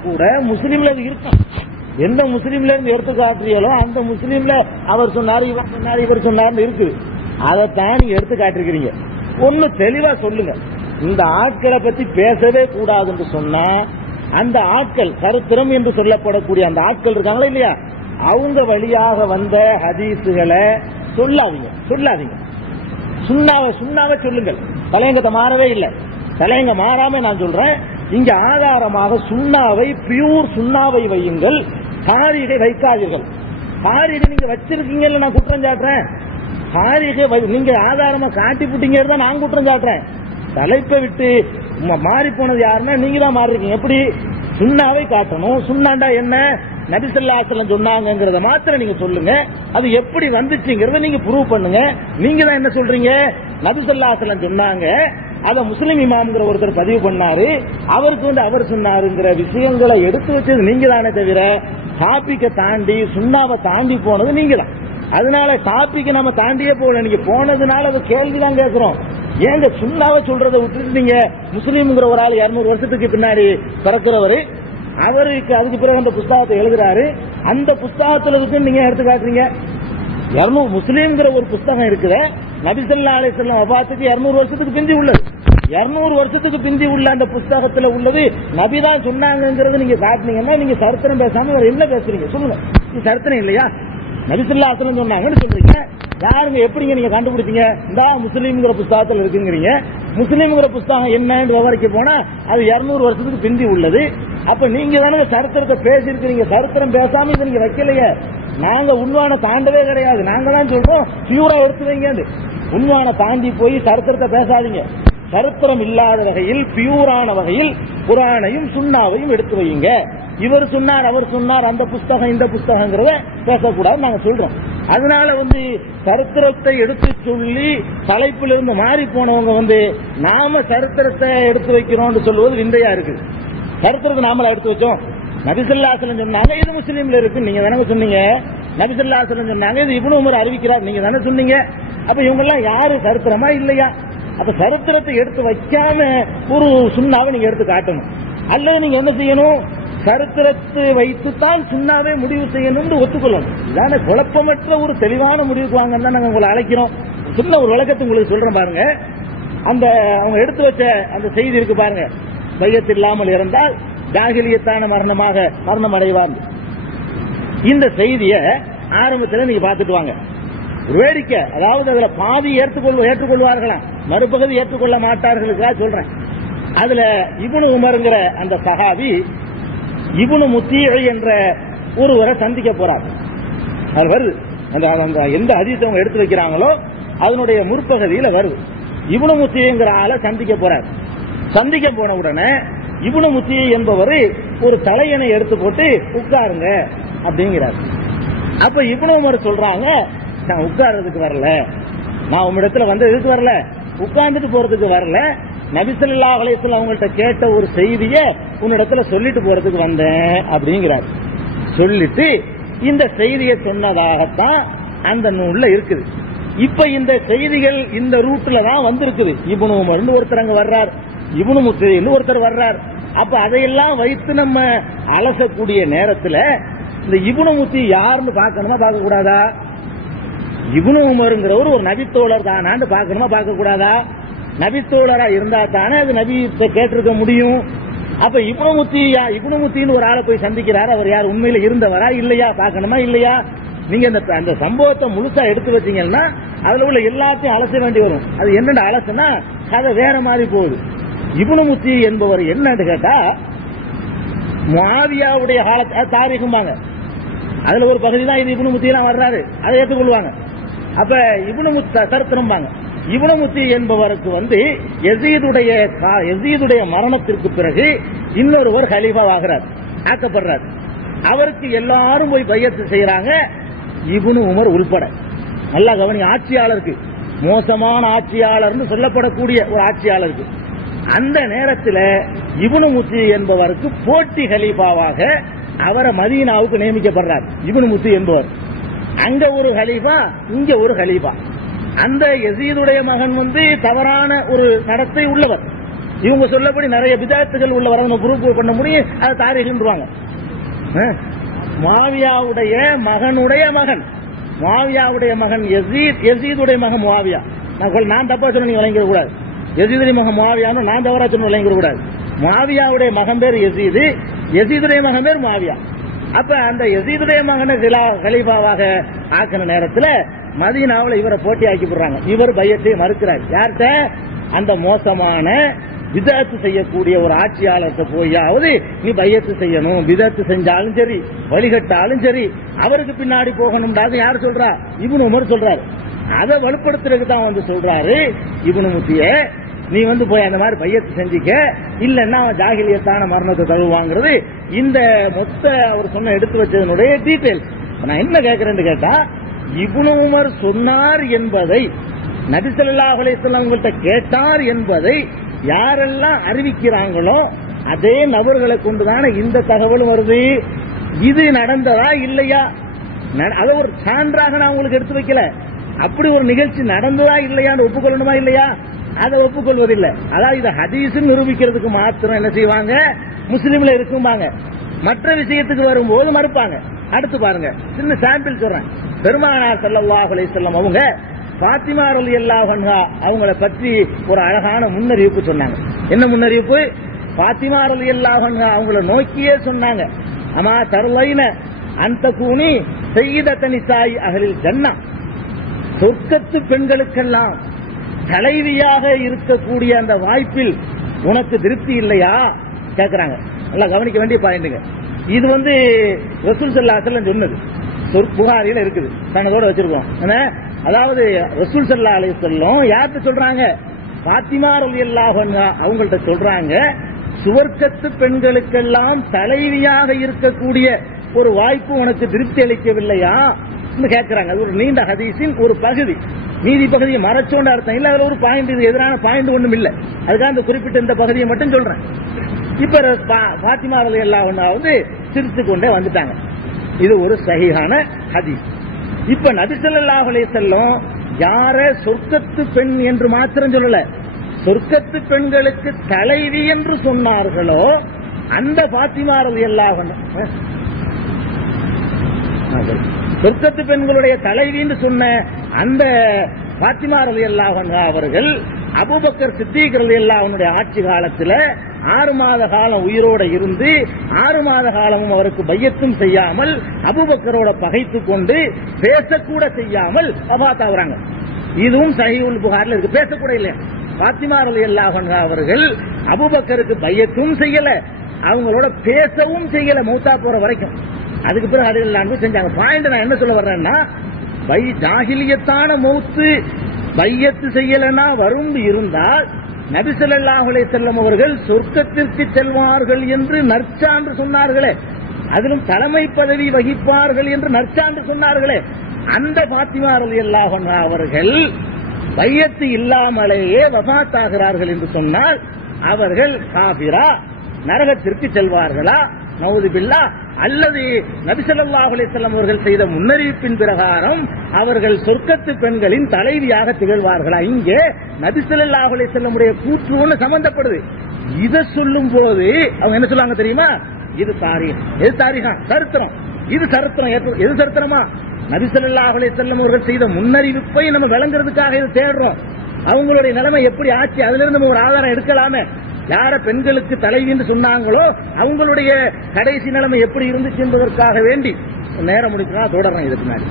கூட முஸ்லீம்ல இருக்கும். எந்த முஸ்லீம்ல இருந்து எடுத்து காட்டுறீங்களோ அந்த முஸ்லீம்ல அவர் சொன்னாரு, இவர் சொன்னாரு, இவர் சொன்னாரு இருக்குது. அதைத்தான் நீங்க எடுத்து காட்டிருக்கிறீங்க. ஒன்னு தெளிவா சொல்லுங்க, இந்த ஆட்களை பத்தி பேசவே கூடாதுன்னு சொன்னா அந்த ஆட்கள் சரித்திரம் என்று சொல்லப்படக்கூடிய அந்த ஆட்கள் இருக்காங்களா இல்லையா, அவங்க வழியாக வந்த ஹதீசுகளை சொல்லாதீங்க. சுண்ணாவை சொல்லுங்கள். தலையங்கத்தை மாறவே இல்லை, தலையங்க மாறாம நான் சொல்றேன். இங்க ஆதாரமாக சுண்ணாவை, பியூர் சுண்ணாவை வையுங்கள், தாரீகை வைக்காதீர்கள். தாரீகை நீங்க வச்சிருக்கீங்கல்ல, நான் குற்றம் சாட்டுறேன். தாரீகை நீங்க ஆதாரமா காட்டி புட்டீங்க, நான் குற்றம் சாட்டுறேன். தலைப்பை விட்டு மாறி போனது யாருன்னா நீங்க தான் மாறி இருக்கீங்க. எப்படி சுண்ணாவை காட்டணும், சுண்ணாண்டா என்ன, நபி ஸல்லல்லாஹு அலைஹி வஸல்லம் சொன்னாங்கங்கறத மாத்திரம் நீங்க சொல்லுங்க. அது எப்படி வந்துச்சுங்கறத நீங்க ப்ரூவ் பண்ணுங்க. நீங்க தான் என்ன சொல்றீங்க, நபி ஸல்லல்லாஹு அலைஹி வஸல்லம் சொன்னாங்க, அத முஸ்லிம் இமாம்ங்கற ஒருத்தர் பதிவு பண்ணாரு, அவருக்கு அவர் சொன்னாருங்கற விஷயங்களை எடுத்து வச்சது நீங்க தானே தவிர டாபிக்கை தாண்டி சுண்ணாவை தாண்டி போனது நீங்க தான். அதனால டாபிக்கை நம்ம தாண்டியே போகல, நீங்க போனதுனால அது கேள்விதான் கேட்கிறோம். ஏங்க சுண்ணாவை சொல்றதை விட்டுட்டு நீங்க முஸ்லீம்ங்கிற ஒரு ஆள் 200 வருஷத்துக்கு பின்னாடி பிறக்கிறவரு, அவருக்கு அதுக்கு பிறகு அந்த புஸ்தகத்தை எழுதுறாரு, அந்த புஸ்தகத்துல இருக்கு நீங்க எடுத்து காட்டுறீங்க. 200 முஸ்லீம்ங்கிற ஒரு புஸ்தகம் இருக்குது, நபி ஸல்லல்லாஹு அலைஹி வஸல்லம் வஃபாத்துக்கு 200 வருஷத்துக்கு பிந்தி உள்ளது. 200 வருஷத்துக்கு பிந்தி உள்ள அந்த புஸ்தகத்துல உள்ளது நபிதான் சொன்னாங்கிறது நீங்க காட்டினீங்கன்னா நீங்க சரித்திரம் பேசாம வேற என்ன பேசுறீங்க சொல்லுங்க. இது சரித்திரம் இல்லையா, நபி ஸல்லல்லாஹு அலைஹி வஸல்லம் சொன்னாங்கன்னு சொல்றீங்க. யாருங்க எப்படிங்க நீங்க கண்டுபிடிச்சீங்க, இந்த முஸ்லீம்ங்கிற புஸ்தகத்தில் இருக்குங்கிறீங்க. முஸ்லீம்ங்கிற புஸ்தகம் என்னன்னு விவரிக்க போனா அது 200 வருஷத்துக்கு பிந்தி உள்ளது. அப்ப நீங்க தானே சரித்திரத்தை பேசிருக்கீங்க, சரித்திரம் பேசாம இதை நீங்க வைக்கலையே. நாங்க உண்வான தாண்டவே கிடையாது, நாங்க தான் சொல்றோம் பியூரா எடுத்து வைங்க. உண்வான தாண்டி போய் சரித்திரத்தை பேசாதீங்க. சரித்திரம் இல்லாத வகையில் பியூரான வகையில் குர்ஆனையும் சுன்னாவையும் எடுத்து வையுங்க. இவர் சொன்னார், அவர் சொன்னார், அந்த புஸ்தகம் இந்த புஸ்தகங்கிறத பேசக்கூடாது நாங்க சொல்றோம். அதனால சரித்திரத்தை எடுத்து சொல்லி தலைப்பிலிருந்து மாறி போனவங்க நாம சரித்திரத்தை எடுத்து வைக்கிறோம் சொல்லுவது விந்தையா இருக்கு. சரித்திரத்தை நாமளா எடுத்து வச்சோம். நபி ஸல்லல்லாஹு அலைஹி வஸல்லம் சொன்னாங்க, இது முஸ்லீம்ல இருக்கு, நீங்க தானே சொன்னீங்க. நபி ஸல்லல்லாஹு அலைஹி வஸல்லம் சொன்னாங்க, இது இப்னு உமர் அறிவிக்கிறார், நீங்க தானே சொன்னீங்க. அப்ப இவங்க எல்லாம் யாரு, சரித்திரமா இல்லையா? அப்ப சரித்திரத்தை எடுத்து வைக்காம ஒரு சுண்ணாவை நீங்க எடுத்து காட்டணும். அல்லது நீங்க என்ன செய்யணும், சரித்திரத்தை வைத்துத்தான் சுண்ணாவே முடிவு செய்யணும்னு ஒத்துக்கொள்ளணும். இதான குழப்பமற்ற ஒரு தெளிவான முடிவுக்கு வாங்கன்னு தான் நாங்க உங்களை அழைக்கிறோம். சின்ன ஒரு விளக்கத்தை உங்களுக்கு சொல்றேன் பாருங்க. அந்த அவங்க எடுத்து வச்ச அந்த செய்தி இருக்கு பாருங்க, பையத் இல்லாமல் இருந்தால் ஜாகிலியத்தான மரணம் அடைவார். இந்த செய்திய ஆரம்பத்தில் நீங்க பார்த்துட்டு வாங்க. வேடிக்கை, அதாவது அதுல பாதி ஏற்றுக்கொள்வார்களாம், மறுபகுதி ஏற்றுக்கொள்ள மாட்டார்களுக்காக சொல்றேன். அதுல இப்னு உமர்ங்கிற அந்த சஹாபி இப்னு முத்தீஇ என்ற ஒருவரை சந்திக்க போறார். அது வருது, அந்த எந்த ஹதீஸ் அவங்க எடுத்து வைக்கிறாங்களோ அதனுடைய முற்பகுதியில வருது. இப்னு முத்தீஇங்கிற ஆளை சந்திக்க போறார். சந்திக்க போன உடனே இப்னு முத்தீஇ என்பவர் ஒரு தலையணை எடுத்து போட்டு உட்காருங்க அப்படிங்கிறார். அப்ப இப்னு உமர் சொல்றாங்க, நான் உட்கார்றதுக்கு வரல, நான் உம்மிடத்துல எதுக்கு வரல, உட்கார்ந்துட்டு போறதுக்கு வரல, நபி ஸல்லல்லாஹு அலைஹி வஸல்லம் அவங்கள்ட்ட கேட்ட ஒரு செய்தியை உன்னிடத்துல சொல்லிட்டு போறதுக்கு வந்தேன் அப்படிங்கிறார். சொல்லிட்டு இந்த செய்தியை சொன்னதாகத்தான் அந்த நூல்ல இருக்குது. இப்ப இந்த செய்திகள் இந்த ரூட்ல தான் வந்திருக்குது. இப்னு உமர் ஒருத்தர் அங்க வர்றார், இப்னு முத்தீஇ ஒருத்தர் வர்றார். அப்ப அதையெல்லாம் வைத்து நம்ம அலசக்கூடிய நேரத்துல இந்த இப்னு முத்தீஇ யாருன்னு பார்க்கணுமா பார்க்க கூடாதா? இப்னு உமர்ங்கிறவர் ஒரு நபித்தோழர் தானான்னு பார்க்கணுமா பார்க்க கூடாதா? நபித்தோழரா இருந்தா தானே அது நபித்தை கேட்டிருக்க முடியும். அப்ப இப்னு முத்தீன்னு ஒரு ஆளை போய் சந்திக்கிறார், அவர் யார், உண்மையில இருந்தவரா இல்லையா பார்க்கணுமா இல்லையா? நீங்க அந்த சம்பவத்தை முழுசா எடுத்து வச்சீங்கன்னா அதுல உள்ள எல்லாத்தையும் அலச வேண்டி வரும். அது என்னென்ன அலசுனா கதை வேற மாதிரி போகுது. இப்னு முத்தி என்பவர் என்னன்னு கேட்டா முஆவியாவுடைய காலத்து தாரீகும்பாங்க. அதுல ஒரு பகுதி தான் இது இப்னு முத்திலாம் வர்றாரு, அதை ஏற்றுக்கொள்வாங்க. அப்ப இப்னு முத்தி சரித்திரம்பாங்க. இப்னு முத்தி என்பவருக்கு யஸீதுடைய மரணத்திற்கு பிறகு இன்னொருவர் கலீஃபா ஆகிறார், ஆக்கப்படுறார். அவருக்கு எல்லாரும் போய் பையத்து செய்யறாங்க, இப்னு உமர் உள்பட. நல்லா கவனி, ஆட்சியாளருக்கு மோசமான ஆட்சியாளர்னு சொல்லப்படக்கூடிய ஒரு ஆட்சியாளருக்கு அந்த நேரத்தில் இப்னு முத்தி என்பவருக்கு போட்டி கலீஃபாவாக அவரை மதீனாவுக்கு நியமிக்கப்படுறார். இப்னு முத்தி என்பவர் அங்க ஒரு கலீஃபா, இங்க ஒரு கலீஃபா. அந்த யஸீதுடைய மகன் தவறான ஒரு நடத்தை உள்ளவர். இவங்க சொல்லபடி நிறைய பிதாத்துகள் உள்ளவர், நம்ம குரூப் பண்ண முடியும், அதை தாரீகுன்றுவாங்க. முஆவியாவுடைய மகனுடைய மகன், முஆவியாவுடைய மகன் யஸீதுடைய மகன் முஆவியா. நான் தப்பா சொன்ன நீங்க விளங்கிட கூடாது. யஸீதுடைய மகன் முஆவியான்னு நான் தவறா சொன்ன விளங்கிட கூடாது. முஆவியாவுடைய மகன் பேர் யஸீது, யஸீதுடைய மகன் பேர் முஆவியா. அப்ப அந்த யஸீதுடைய மகனை கலீஃபாவாக ஆக்கின நேரத்தில் மதீனாவில் இவரை போட்டி ஆக்கி போடுறாங்க. இவர் பையத்தை மறுக்கிறார். யார்கிட்ட? அந்த மோசமான பிதஅத்து செய்யக்கூடிய ஒரு ஆட்சியாளர்கிட்ட போயாவது நீ பையத்து செய்யணும், பிதஅத்து செஞ்சாலும் சரி வழிகட்டாலும் சரி அவருக்கு பின்னாடி போகணும்டாது யார் சொல்றா? இப்னு உமர் சொல்றாரு. அதை வலுப்படுத்துறதுக்கு தான் சொல்றாரு, இப்னு முத்திய நீ போய் அந்த மாதிரி பையத்து செஞ்சிக்க, இல்லன்னா அவன் ஜாகிலியத்தான மரணத்தை தழுவாங்கிறது இந்த மொத்த அவர் சொன்ன எடுத்து வச்சதனுடைய டீடைல். நான் என்ன கேட்கிறேன்னு கேட்டா, இப்னு உமர் சொன்னார் என்பதை, நபி ஸல்லல்லாஹு அலைஹி வஸல்லம் அவங்கள்ட்ட கேட்டார் என்பதை யாரெல்லாம் அறிவிக்கிறாங்களோ அதே நபர்களை கொண்டுதானே இந்த தகவலும் வருது. இது நடந்ததா இல்லையா, அதை ஒரு சான்றாக நான் உங்களுக்கு எடுத்து வைக்கல. அப்படி ஒரு நிகழ்ச்சி நடந்ததா இல்லையான்னு ஒப்புக்கொள்ளணுமா இல்லையா? அதை ஒப்புக்கொள்வதில்லை. அதாவது இதை ஹதீஸ் நிரூபிக்கிறதுக்கு மாத்திரம் என்ன செய்வாங்க, முஸ்லீம்ல இருக்கும்பாங்க. மற்ற விஷயத்துக்கு வரும்போது மறுப்பாங்க. அடுத்து பாருங்க, சின்ன சாம்பிள் சொல்றேன். பெருமானார் ஸல்லல்லாஹு அலைஹி வஸல்லம் அவங்க ஃபாத்திமா ரலியல்லாஹு அன்ஹா அவங்கள பற்றி ஒரு அழகான முன்னறிவிப்பு சொன்னாங்க. என்ன முன்னறிவிப்பு? ஃபாத்திமா ரலியல்லாஹு அன்ஹா அவங்கள நோக்கியே சொன்னாங்க, அமா தர்லைன அன்தகூனி சய்யிதத்து நிசாஇ அஹ்லில் ஜன்னah, சொர்க்கத்து பெண்களுக்கெல்லாம் தலைவியாக இருக்கக்கூடிய அந்த வாய்ப்பில் உனக்கு திருப்தி இல்லையா கேட்கிறாங்க. நல்லா கவனிக்க வேண்டிய பாயிண்ட்டுங்க. இது ரசூல் ஸல்லல்லாஹு அலைஹி வஸல்லம் சொன்னது, புகாரில இருக்குது, தனதோட வச்சிருக்கோம். அதாவது ரசூல் ஸல்லல்லாஹு அலைஹி வஸல்லம் யார்கிட்ட சொல்றாங்க? ஃபாத்திமா ரலியல்லாஹு அன்ஹா அவங்கள்ட்ட சொல்றாங்க, சுவர்க்கத்து பெண்களுக்கெல்லாம் தலைவியாக இருக்கக்கூடிய ஒரு வாய்ப்பு உனக்கு திருப்தி அளிக்கவில்லையா கேட்கிறாங்க. அது ஒரு நீண்ட ஹதீஸின் ஒரு பகுதி. மீதி பகுதியை மறைச்சோண்ட அர்த்தம் இல்ல, அதுல ஒரு பாயிண்ட், இது எதிரான பாயிண்ட் ஒண்ணும் இல்ல. அதுக்காக அந்த குறிப்பிட்ட இந்த பகுதியை மட்டும் சொல்றேன். இப்ப ஃபாத்திமா ரலியல்லாஹு அன்ஹா சிரித்து கொண்டே வந்துட்டாங்க. இது ஒரு சஹீஹான ஹதீஸ். இப்ப நபி ஸல்லல்லாஹு அலைஹி வஸல்லம் யார சொர்க்கத்து பெண் என்று மாத்திரம் சொல்லல, சொர்க்கத்து பெண்களுக்கு தலைவி என்று சொன்னார்களோ அந்த ஃபாத்திமா ரலியல்லாஹு அன்ஹா, சொர்க்கத்து பெண்களுடைய தலைவி என்று சொன்ன அந்த ஃபாத்திமா ரலியல்லாஹு அன்ஹா அவர்கள் அபூபக்கர் சித்தீக் ரலியல்லாஹு அன்ஹுடைய ஆட்சி காலத்தில் 6 மாத காலம் உயிரோட இருந்து 6 மாத காலமும் அவருக்கு பையத்தும் செய்யாமல் அபூபக்கரோட பகைத்துக் கொண்டு பேசக்கூட செய்யாமல் வஃபாத் ஆகுறாங்க. இதுவும் சஹீஹுல் புகாரில இருக்கு. பேசக்கூட இல்லையா ஃபாத்திமா ரலியல்லாஹு அன்ஹா அவர்கள் அபூபக்கருக்கு பையத்தும் செய்யல, அவங்களோட பேசவும் செய்யல மௌத்தா போற வரைக்கும். அதுக்கு பிறகு அதில் செஞ்சாங்க. பாயிண்ட் நான் என்ன சொல்ல வர்றேன்னா, ஜாஹிலியத்தான மௌத்து பையத்து செய்யலன்னா வரும் இருந்தால் நபி ஸல்லல்லாஹு அலைஹி வஸல்லம் அவர்கள் சொர்க்கத்திற்கு செல்வார்கள் என்று நற்சான்று சொன்னார்களே, அதிலும் தலைமை பதவி வகிப்பார்கள் என்று நற்சான்று சொன்னார்களே, அந்த ஃபாத்திமா ரலியல்லாஹு அன்ஹா அவர்கள் பையத்து இல்லாமலேயே வஃபாத் ஆகிறார்கள் என்று சொன்னால் அவர்கள் காபிரா, நரகத்திற்கு செல்வார்களா நவுது பில்லாஹ், அல்லது நபி ஸல்லல்லாஹு அலைஹி வஸல்லம் அவர்கள் செய்த முன்னறிவிப்பின் பிரகாரம் அவர்கள் சொர்க்கத்து பெண்களின் தலைவியாக திகழ்வார்களா? இங்கே நபி ஸல்லல்லாஹு அலைஹி வஸல்லம் உடைய கூற்று ஒன்று சம்பந்தப்படுது. இதை சொல்லும் போது அவங்க என்ன சொல்லுவாங்க தெரியுமா? இது தாரீக். எது தாரீகா? சரித்திரம். இது சரித்திரம். எது சரித்திரமா? நபி ஸல்லல்லாஹு அலைஹி வஸல்லம் அவர்கள் செய்த முன்னறிவிப்பை நம்ம விளங்குறதுக்காக இது தேடுறோம். அவங்களுடைய நிலைமை எப்படி ஆச்சு, அதுல இருந்து நம்ம ஒரு ஆதாரம் எடுக்கலாமே. யார பெண்களுக்கு தலைவி என்று சொன்னாங்களோ அவங்களுடைய கடைசி நிலைமை எப்படி இருந்துச்சு என்பதற்காக வேண்டி நேரம் முடிக்கலாம். தொடர்றேன் இதுக்கு முன்னாடி.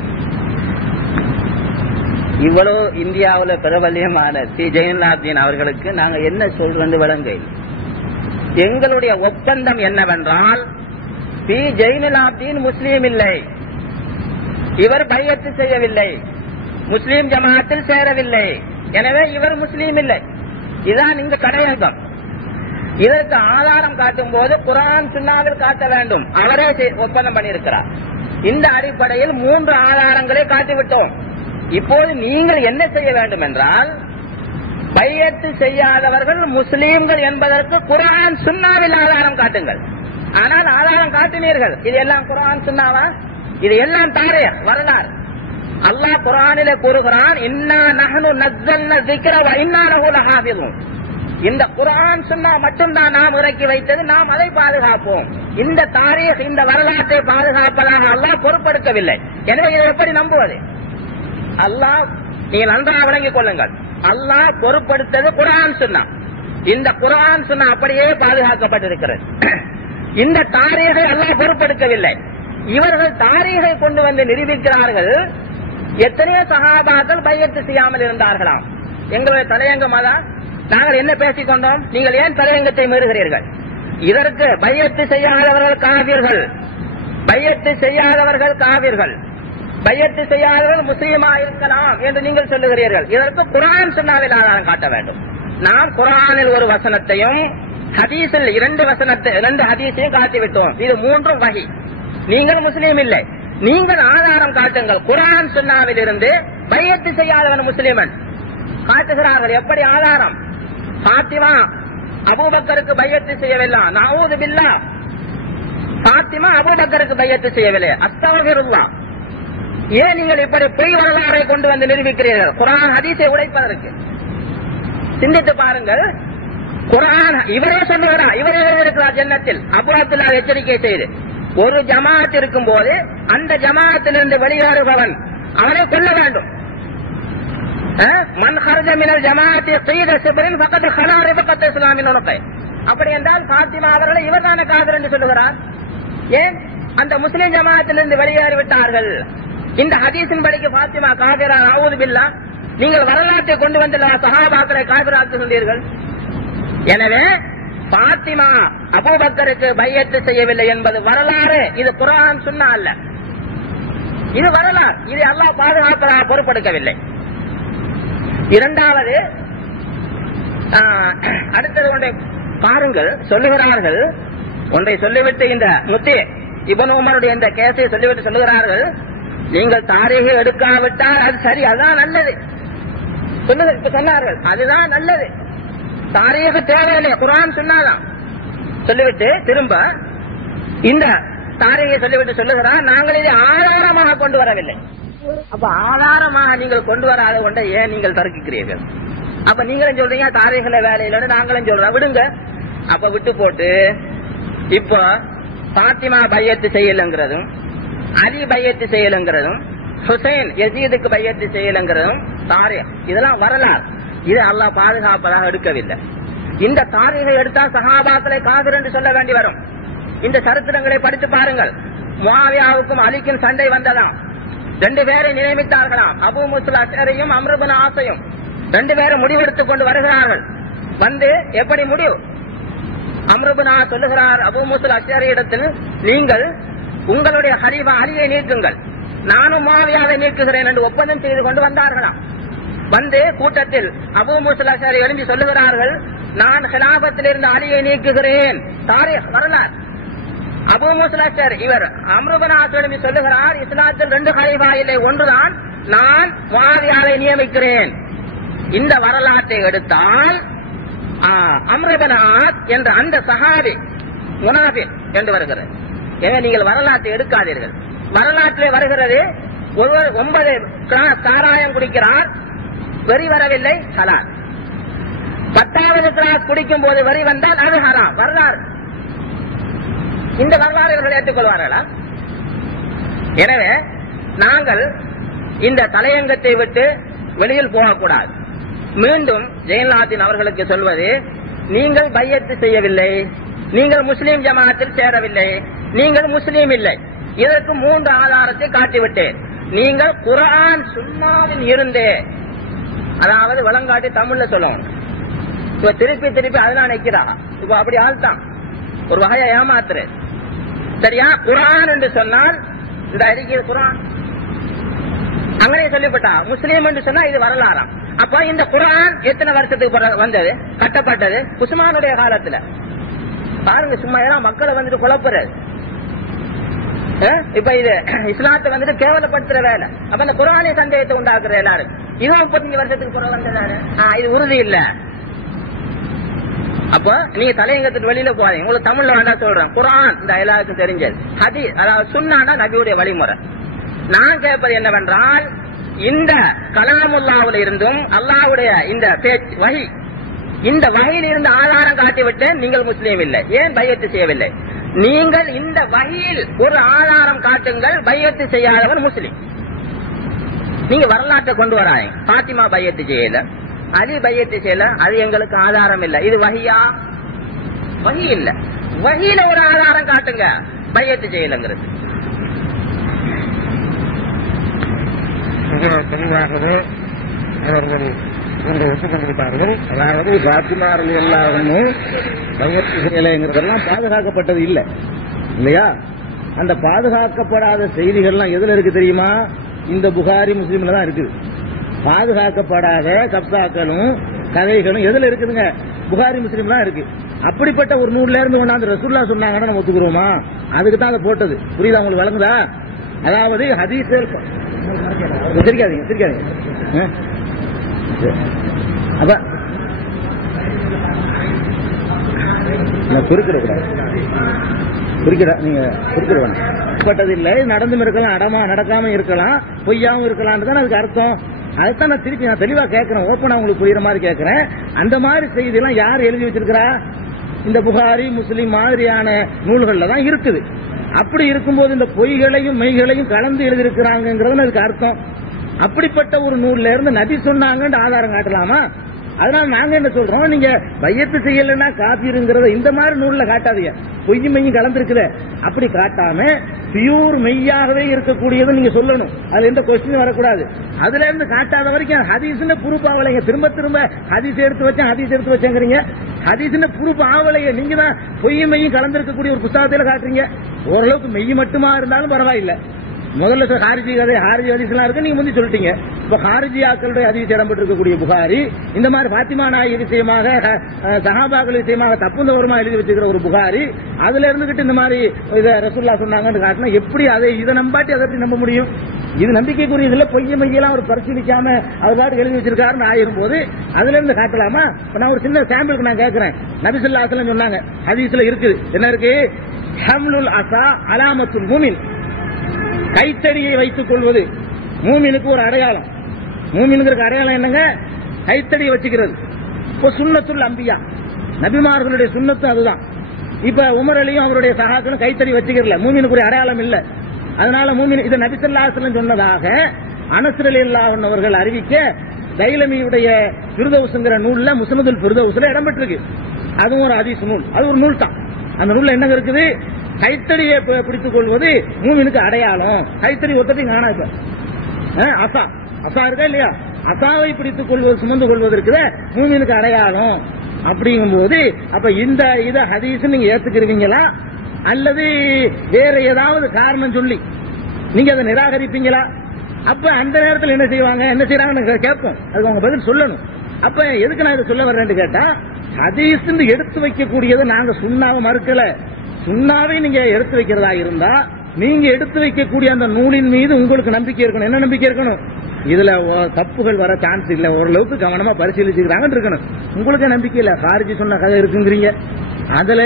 இவ்வளவு இந்தியாவுல பிரபல்யமான சி ஜெயலலிதாதீன் அவர்களுக்கு நாங்க என்ன சொல்றது விளங்க. எங்களுடைய ஒப்பந்தம் என்னவென்றால், பி ஜெயினுலாப்தீன் முஸ்லீம் இல்லை, இவர் பையத்து செய்யவில்லை, முஸ்லீம் ஜமாத்தில் சேரவில்லை, எனவே இவர் முஸ்லீம் இல்லை. இதுதான் இங்கு கடையங்கம். இதற்கு ஆதாரம் காட்டும் போது குர்ஆன் சுன்னாவில் காட்ட வேண்டும். அவரே ஒப்பந்தம் பண்ணியிருக்கிறார். இந்த அடிப்படையில் 3 ஆதாரங்களை காட்டிவிட்டோம். இப்போது நீங்கள் என்ன செய்ய வேண்டும் என்றால், பையத்து செய்யாதவர்கள் முஸ்லீம்கள் என்பதற்கு குர்ஆன் சுன்னாவில் ஆதாரம் காட்டுங்கள். ஆனால் ஆதாரம் காட்டினீர்கள். இது எல்லாம் குர்ஆன் சுன்னாவா? இது எல்லாம் தாரீக் வரலாறு. அல்லாஹ் குர்ஆனிலே கூறுகிறான், இன்னா நஹ்னு நஸ்ஸல்னா ஸிக்ர வ இன்னா லஹு லஹாஃபிஸூன். இந்த குர்ஆன் சுன்னா மட்டும்தான் நாம் இறக்கி வைத்தது, நாம் அதை பாதுகாப்போம். இந்த தாரீக், இந்த வரலாற்றை பாதுகாப்பதாக அல்லாஹ் பொறுப்பெடுக்கவில்லை. எனவே இதை எப்படி நம்புவது? அல்லாஹ், நீங்கள் நன்றாக விளங்கிக் கொள்ளுங்கள், அல்லாஹ் பொறுப்படுத்தது குர்ஆன் சுன்னா. இந்த குர்ஆன் சுன்னா அப்படியே பாதுகாக்கப்பட்டிருக்கிறது. இந்த தாரீகை அல்லாஹ் பொறுப்படுத்தவில்லை. இவர்கள் தாரீகை கொண்டு வந்து நிரூபிக்கிறார்கள். எத்தனையோ சஹாபாக்கள் பையத்து செய்யாமல் இருந்தார்களாம். எங்களுடைய தலையங்கம் அதான். நாங்கள் என்ன பேசிக் கொண்டோம்? நீங்கள் ஏன் தலையங்கத்தை மீறுகிறீர்கள்? இதற்கு பையத்து செய்யாதவர்கள் காவிர்கள், பையத்து செய்யாதவர்கள் காவிர்கள், பையத்து செய்யாதவர்கள் முஸ்லீமா இருக்கலாம் என்று நீங்கள் சொல்லுகிறீர்கள். இதற்கு குர்ஆன் சுன்னாவில் ஆதாரம் காட்ட வேண்டும். நாம் குர்ஆனில் ஒரு வசனத்தையும் ஹதீஸில் 2 ஹதீஸையும் காட்டிவிட்டோம். இது 3 வகை. நீங்கள் முஸ்லீம் இல்லை, நீங்கள் ஆதாரம் காட்டுங்கள். குர்ஆன் சுன்னாவில் இருந்து பையத்து செய்யாதவன் முஸ்லீமன் காட்டுகிறார்கள். எப்படி ஆதாரம்? ஃபாத்திமா அபூபக்கருக்கு பையத்து செய்யவில்லை, நஊது பில்லாஹ். ஃபாத்திமா அபூபக்கருக்கு பையத்து செய்யவில்லை, அஸ்தக்ஃபிருல்லாஹ். ஏன் நீங்கள் இப்படி பொய் வரலாறை கொண்டு வந்து நிரூபிக்கிறீர்கள் குர்ஆன் ஹதீஸை உடைப்பதற்கு? சிந்தித்து பாருங்கள். குர்ஆன் இவரே சொல்லுகிறார், இவரே இருக்கிறார் ஜன்னத்தில். அபூ அப்துல்லாஹ் எச்சரிக்கை செய்து, ஒரு ஜமாஅத் இருக்கும் போது அந்த ஜமாஅத்திலிருந்து வெளியேறுபவன் அவனை கொல்ல வேண்டும். மன் ஹர்ஜ மினல் ஜமாஅத்தி ஸீத ஸிப்ரின் ஃபகத் ஹலா ரிஃபகத் இஸ்லாமின் உனகை. அப்படி என்றால் ஃபாத்திமா அவர்களை இவர்தான காஃபிர் என்று சொல்லுகிறார். ஏன்? அந்த முஸ்லிம் ஜமாஅத்திலிருந்து வெளியேறிவிட்டார்கள். இந்த ஹதீஸின் படிக்கு ஃபாத்திமா காஃபிரா? நஊது பில்லாஹ். நீங்கள் வரலாற்றை கொண்டு வந்துள்ள சஹாபாக்களை காஃபிராக்குகிறீர்கள். எனவே ஃபாத்திமா அபூபக்கருக்கு பையத்து செய்யவில்லை என்பது வரலாறு. இது குர்ஆன் சுன்னா அல்ல, இது வரலாறு. இது அல்லாஹ் பாதுகாப்பதாக பொறுப்பெடுக்கவில்லை. இரண்டாவது, அடுத்தது ஒன்றை பாருங்கள். சொல்லுகிறார்கள், ஒன்றை சொல்லிவிட்டு இந்த முத்தி இப்னு உமருடைய இந்த கேஸை சொல்லிவிட்டு சொல்லுகிறார்கள், நீங்கள் தாரீகை எடுக்காவிட்டால் அது சரி, அதுதான் நல்லது சொன்னார்கள். அதுதான் நல்லது, தாரீக தேவையில்லை, குர்ஆன் சுன்னாதான். சொல்லிவிட்டு திரும்ப இந்த தாரீகை சொல்லிவிட்டு சொல்லுகிறார், நாங்கள் இதை ஆதாரமாக கொண்டு வரவில்லை. அப்ப ஆதாரமாக நீங்கள் கொண்டு வராத கொண்ட ஏன் நீங்கள் தர்க்கிக்கிறீர்கள்? அப்ப நீங்களும் சொல்றீங்க தாரீகளை வேலையில, நாங்களும் சொல்றோம் விடுங்க. அப்ப விட்டு போட்டு இப்போ பாத்திமா பையத்து செய்யலங்கிறதும், அலி பையத்து செய்யலங்கிறதும், ஹுசைன் யசீதுக்கு பையத்து செய்யலங்கிறதும் தாரீக், இதெல்லாம் வரலாறு. இது அல்லாஹ் பாதுகாப்பதாக எடுக்கவில்லை. இந்த தாரீகை எடுத்தா சஹாபாக்களை காஃபிர் என்று சொல்ல வேண்டி வரும். இந்த சரித்திரங்களை படித்து பாருங்கள். முஆவியாவுக்கும் அலிக்கும் சண்டை வந்ததாம். 2 பேரை நியமித்தார்களாம், அபூ முஸ்லிம் அஷ்அரியும் அம்ர் இப்னு ஆஸையும். 2 பேரும் முடிவெடுத்துக் கொண்டு வருகிறார்கள். வந்து எப்படி முடிவு? அம்ர் இப்னு ஆஸ் சொல்லுகிறார் அபூ முஸ்லிம் அஷ்அரி இடத்தில், நீங்கள் உங்களுடைய ஹலீஃபா அலியை நீக்குங்கள், நானும் முஆவியாவை நீக்குகிறேன் என்று ஒப்பந்தம் செய்து கொண்டு வந்தார்களாம். வந்து கூட்டத்தில் அபூ முஸ்லிம் அஷ்அரி எழுந்து சொல்லுகிறார்கள், நான் ஹிலாபத்தில் இருந்து அலியை நீக்குகிறேன். தாரீக் வரலாறு. அபூ முஸ்லிம் அஷ்அரி இவர் அம்ர் இப்னு ஆஸ் எழுந்து சொல்லுகிறார், இஸ்லாத்தில் 2 ஹலீஃபா இல்லை, ஒன்றுதான், நான் முஆவியாவை நியமிக்கிறேன். இந்த வரலாற்றை எடுத்தால் அம்ர் இப்னு ஆஸ் என்ற அந்த சஹாபி முனாஃபிக் என்று வருகிறது. ஏங்க நீங்கள் வரலாற்றை எடுக்காதீர்கள். வரலாற்றிலே வருகிறது, ஒருவர் 9 கிளாஸ் சாராயம் குடிக்கிறார், வெறி வரவில்லை, ஹலால். 10வது கிளாஸ் குடிக்கும் போது வரி வந்தால் அது ஹராம். வரலாறு. இந்த வரலாறு இவர்கள் ஏற்றுக்கொள்வார்களா? எனவே நாங்கள் இந்த தலையங்கத்தை விட்டு வெளியில் போகக்கூடாது. மீண்டும் ஜெயலலிதாதீன் அவர்களுக்கு சொல்வது, நீங்கள் பையத்து செய்யவில்லை, நீங்கள் முஸ்லீம் ஜமாத்தில் சேரவில்லை, நீங்கள் முஸ்லீம் இல்லை. இதற்கு 3 ஆதாரத்தை காட்டிவிட்டேன். நீங்கள் குர்ஆன் சுன்னாவில் இருந்தே, அதாவது வழங்காட்டி தமிழ்ல சொல்லணும். இப்ப திருப்பி அதெல்லாம் நிக்கிறா. இப்ப அப்படி ஆள் தான் ஒரு வகையா ஏமாத்துற. சரியா? குர்ஆன் என்று சொன்னால் இந்த அறிக்கை குர்ஆன் அங்கே சொல்லப்பட்டா, முஸ்லீம் என்று சொன்னா இது வரலாறாம். அப்ப இந்த குர்ஆன் எத்தனை வருஷத்துக்கு வந்தது, கட்டப்பட்டது? உஸ்மானுடைய காலத்துல. பாருங்க, சும்மா எல்லாம் மக்களை வந்துட்டு குழப்புறது. இப்ப இது இஸ்லாத்தை வந்துட்டு கேவலப்படுத்துற வேலை. அப்ப இந்த குர்ஆனை சந்தேகத்தை உண்டாக்குற எல்லாரும் இது 35 வருஷத்துக்கு பிறகு வந்ததாரு. இது உறுதி இல்ல. அப்ப நீங்க தலையங்கத்துக்கு வெளியில போறீங்க. உங்களுக்கு தமிழ்ல வேண்டாம் சொல்றேன். குர்ஆன் இந்த எல்லாருக்கும் தெரிஞ்சது. ஹதீஸ் அதாவது சுன்னானா நபியுடைய வழிமுறை. நான் கேட்பது என்னவென்றால், இந்த கலாமுல்லாவுல இருந்தும் அல்லாஹ்வுடைய இந்த வஹி, இந்த வஹியில் இருந்து ஆதாரம் காட்டிவிட்டு நீங்கள் முஸ்லீம் இல்லை, ஏன் பையத்து செய்யவில்லை? நீங்கள் இந்த வஹியில் ஒரு ஆதாரம் காட்டுங்கள், பையத்து செய்யாதவர் முஸ்லீம். நீங்க வரலாற்றை கொண்டு வராங்க. பாத்திமா பையத்து செய்யல, அலி பையத்து செய்யல, அது எங்களுக்கு ஆதாரம் இல்லை. இது வஹியா? வஹி இல்ல. வஹியில ஒரு ஆதாரம் காட்டுங்க, பையத்து செய்யலங்கிறது. தெளிவாகவே அவர்கள் ஒப்புக்கொண்டிருப்பார்கள். அதாவது பாத்திமார்கள் எல்லாரும் பையத்து செய்யலைங்கிறதெல்லாம் பாதுகாக்கப்பட்டது இல்லை இல்லையா? அந்த பாதுகாக்கப்படாத செய்திகள்லாம் எதுல இருக்கு தெரியுமா? இந்த புகாரி முஸ்லீம்ல தான் இருக்குது. பாதுகாக்கப்படாத கப்சாக்களும் கதைகளும் எதுல இருக்குதுங்க? புகாரி முஸ்லீம் தான் இருக்கு. அப்படிப்பட்ட ஒரு நூல்ல இருந்து கொண்டாந்து ரசூலுல்லாஹ் சொன்னாங்கன்னா நம்ம ஒத்துக்குறோமா? அதுக்கு தான் அதை போட்டது. புரியுதா உங்களுக்கு? வழங்குதா? அதாவது ஹதீஸ்கள் சிரிக்காதீங்க. அப்ப குறிப்பிடப்பட்டதில்லை. நடந்தும் இருக்கலாம், நடக்காம இருக்கலாம், பொய்யாவும் இருக்கலாம் தான் அதுக்கு அர்த்தம். அதுதான் நான் திருப்பி தெளிவா கேட்கிறேன், ஓப்பனா உங்களுக்கு புரியுற மாதிரி கேட்கிறேன். அந்த மாதிரி செய்தி எல்லாம் யார் எழுதி வச்சிருக்கிறா? இந்த புகாரி முஸ்லிம் மாதிரியான நூல்கள்ல தான் இருக்குது. அப்படி இருக்கும்போது இந்த பொய்களையும் மெய்களையும் கலந்து எழுதியிருக்கிறாங்கிறது அதுக்கு அர்த்தம். அப்படிப்பட்ட ஒரு நூல்ல இருந்து நபி சொன்னாங்கன்னு ஆதாரம் காட்டலாமா? அதனால நாங்க என்ன சொல்றோம், நீங்க பையத்து செய்யலன்னா காபீருங்கிறத இந்த மாதிரி நூல்ல காட்டாதீங்க. பொய் மெய்யும் கலந்துருக்குது அப்படி காட்டாம பியூர் மெய்யாகவே இருக்கக்கூடியது நீங்க சொல்லணும். அதுல எந்த கொஸ்டின் வரக்கூடாது. அதுல இருந்து காட்டாத வரைக்கும் ஹதீஸ்னு ப்ரூஃப் ஆகலைங்க. திரும்ப ஹதீஸ் எடுத்து வச்சேங்கிறீங்க. ஹதீஸ்னு ப்ரூஃப் ஆகலைங்க. நீங்க தான் பொய் மெய்யும் கலந்திருக்கக்கூடிய ஒரு புத்தகத்துல காட்டுறீங்க. ஓரளவுக்கு மெய் மட்டுமா இருந்தாலும் பரவாயில்லை. முதல்ல ஹாரிஜி ஹதீஸ்லாம் இருக்கு, நீங்க முந்தி சொல்லிட்டீங்க. இப்ப ஹாரிஜி ஆக்களுடைய ஹதீஸ் இடம்பெற்றிருக்கக்கூடிய புகாரி, இந்த மாதிரி பாத்திமா நாயகி விஷயமாக சஹாபாக்கள் விஷயமாக தப்புந்தவரமா எழுதி வச்சிருக்கிற ஒரு புகாரி, அதுல இருந்துகிட்டு இந்த மாதிரி இதை ரசூலுல்லாஹ் சொன்னாங்கன்னு காட்டினா எப்படி இதை நம்பாட்டி அதை எப்படி நம்ப முடியும்? இது நம்பிக்கைக்குரிய இதுல பொய்ய மையெல்லாம் அவர் பரிசீலிக்காம அவர்காட்டு எழுதி வச்சிருக்காருன்னு ஆயிரும் போது அதுல இருந்து காட்டலாமா? நான் ஒரு சின்ன சாம்பிளுக்கு நான் கேட்கிறேன். நபி ஸல்லல்லாஹு அலைஹி வஸல்லம் சொன்னாங்க, ஹதீஸ்ல இருக்குது, என்ன இருக்கு? ஹம்லுல் அஸா அலாமத்துல் மூமின், கைத்தடியை வைத்துக் கொள்வது மூமினுக்கு ஒரு அடையாளம். மூமினுக்கு அடையாளம் என்னங்க? கைத்தடியை வச்சுக்கிறது. இப்ப சுன்னத்துல் அம்பியா, நபிமார்களுடைய சுன்னத்து அதுதான். இப்ப உமர் அலியும் அவருடைய சகாக்களும் கைத்தடி வச்சுக்கிறல, மூமினுக்கு ஒரு அடையாளம் இல்ல. அதனால மூமின் இதை நபி ஸல்லல்லாஹு அலைஹி வஸல்லம் சொன்னதாக அனஸ் ரலியல்லாஹு அன்ஹு அவர்கள் அறிவிக்க தைலமியுடைய ஃபிர்தௌஸ்ங்கிற நூல்ல முஸ்னதுல் ஃபிர்தௌஸ்ல இடம்பெற்றிருக்கு. அதுவும் ஒரு ஹதீஸ் நூல், அது ஒரு நூல் தான். அந்த நூல்ல என்ன இருக்குது? கைத்தடியை பிடித்துக் கொள்வது மூமினுக்கு அடையாளம். கைத்தடி ஒத்தத்தையும் காணா. இப்ப அசா இருக்கா இல்லையா? அசாவை பிடித்துக் கொள்வது, சுமந்து கொள்வதற்கு மூமினுக்கு அடையாளம். அப்படிங்கும் போது அப்ப இந்த இதை ஹதீஸ் நீங்க ஏத்துக்கிறீங்களா அல்லது வேற ஏதாவது காரணம் சொல்லி நீங்க அதை நிராகரிப்பீங்களா? அப்ப அந்த நேரத்தில் என்ன செய்யறாங்க கேட்போம். அதுக்கு அவங்க பதில் சொல்லணும். அப்ப எதுக்கு நான் இதை சொல்ல வர்றேன்னு கேட்டா, ஹதீஸ் எடுத்து வைக்கக்கூடியதை நாங்க சுண்ணாவை மறுக்கல. சுண்ணாவை நீங்க எடுத்து வைக்கிறதா இருந்தா நீங்க எடுத்து வைக்கக்கூடிய அந்த நூலின் மீது உங்களுக்கு நம்பிக்கை இருக்கணும். என்ன நம்பிக்கை இருக்கணும்? இதுல தப்புகள் வர சான்ஸ் இல்ல, ஓரளவுக்கு கவனமா பரிசீலிச்சுக்கிறாங்கன்னு இருக்கணும். உங்களுக்கு நம்பிக்கை இல்ல, ஹாரிஜி சொன்ன கதை இருக்குங்கிறீங்க, அதுல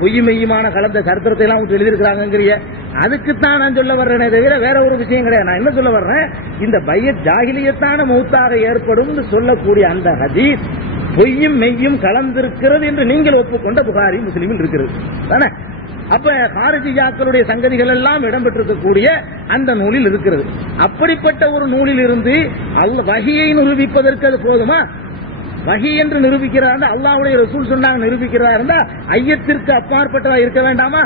பொய் மெய்யுமான கலந்த சரித்திரத்தை எல்லாம் எழுதியிருக்கிறாங்கிறீங்க. அதுக்குத்தான் நான் சொல்ல வர்றேனே தவிர வேற ஒரு விஷயம் கிடையாது. நான் என்ன சொல்ல வர்றேன், இந்த பையத் ஜாகிலியத்தான மௌத்தாக ஏற்படும் சொல்லக்கூடிய அந்த ஹதீஸ் பொய்யும் மெய்யும் கலந்திருக்கிறது என்று நீங்கள் ஒப்புக்கொண்ட புகாரி முஸ்லிமில் இருக்கிறது தானே? அப்ப ஹாரிஜியாக்களுடைய சங்கதிகள் எல்லாம் இடம்பெற்றிருக்கக்கூடிய அந்த நூலில் இருக்கிறது. அப்படிப்பட்ட ஒரு நூலில் இருந்து வஹியை நிரூபிப்பதற்கு அது போதுமா? வஹி என்று நிரூபிக்கிறதா, அல்லாஹ்வுடைய ரசூல் சொன்னாங்க நிரூபிக்கிறதா இருந்தா ஐயத்திற்கு அப்பாற்பட்டதா இருக்க வேண்டாமா?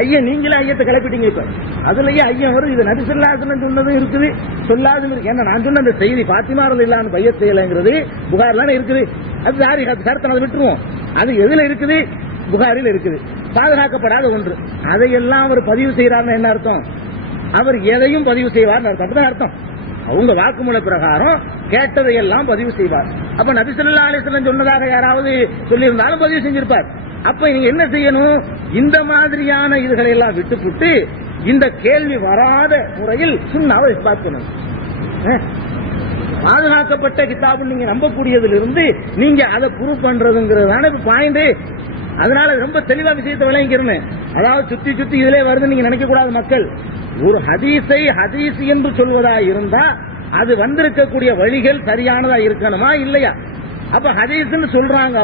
ஐயன் நீங்களே ஐயத்தை கிளப்பிட்டீங்க. இப்ப அதுலயே ஐயன் வரும். இது நபி ஸல்லல்லாஹு அலைஹி வஸல்லம் சொன்னதும் இருக்குது, சொல்லாதும் இருக்கு. ஏன்னா நான் சொன்ன அந்த செய்தி பாத்திமா ரலியல்லாஹு அன்ஹா பையத் செய்யலைங்கிறது புகாரில இருக்குது. அது தாரிகத் சரத்தை அதை விட்டுருவோம். அது எதுல இருக்குது? புகாரில் இருக்குது. பாதுகாக்கப்படாத ஒன்று. அதையெல்லாம் அவர் பதிவு செய்யறாருன்னு என்ன அர்த்தம்? அவர் எதையும் பதிவு செய்வார் அப்படிதான் அர்த்தம். அவங்க வாக்குமூல பிரகாரம் கேட்டதையெல்லாம் பதிவு செய்வார். அப்ப நபி ஸல்லல்லாஹு அலைஹி வஸல்லம் சொன்னதாக யாராவது சொல்லியிருந்தாலும் பதிவு செஞ்சிருப்பார். அப்ப நீங்க என்ன செய்யணும்? இந்த மாதிரியான இதுகளை எல்லாம் விட்டுப்புட்டு இந்த கேள்வி வராத முறையில் சுன்னாவை இஸ்பாத் பண்ணணும். பாதுகாக்கப்பட்ட கிதாபு நீங்க நம்பக்கூடியதிலிருந்து நீங்க அதை ப்ரூவ் பண்றதுங்கிறதான பாயிண்ட். அதனால ரொம்ப தெளிவா விஷயத்தை விளங்கிக்கிறேன். அதாவது சுத்தி சுத்தி இதுல வருது நீங்க நினைக்க கூடாது. மக்கள் ஒரு ஹதீஸை ஹதீஸ் என்று சொல்வதா இருந்தா அது வந்திருக்கக்கூடிய வழிகள் சரியானதா இருக்கணுமா இல்லையா? அப்ப ஹதீஸ்ன்னு சொல்றாங்க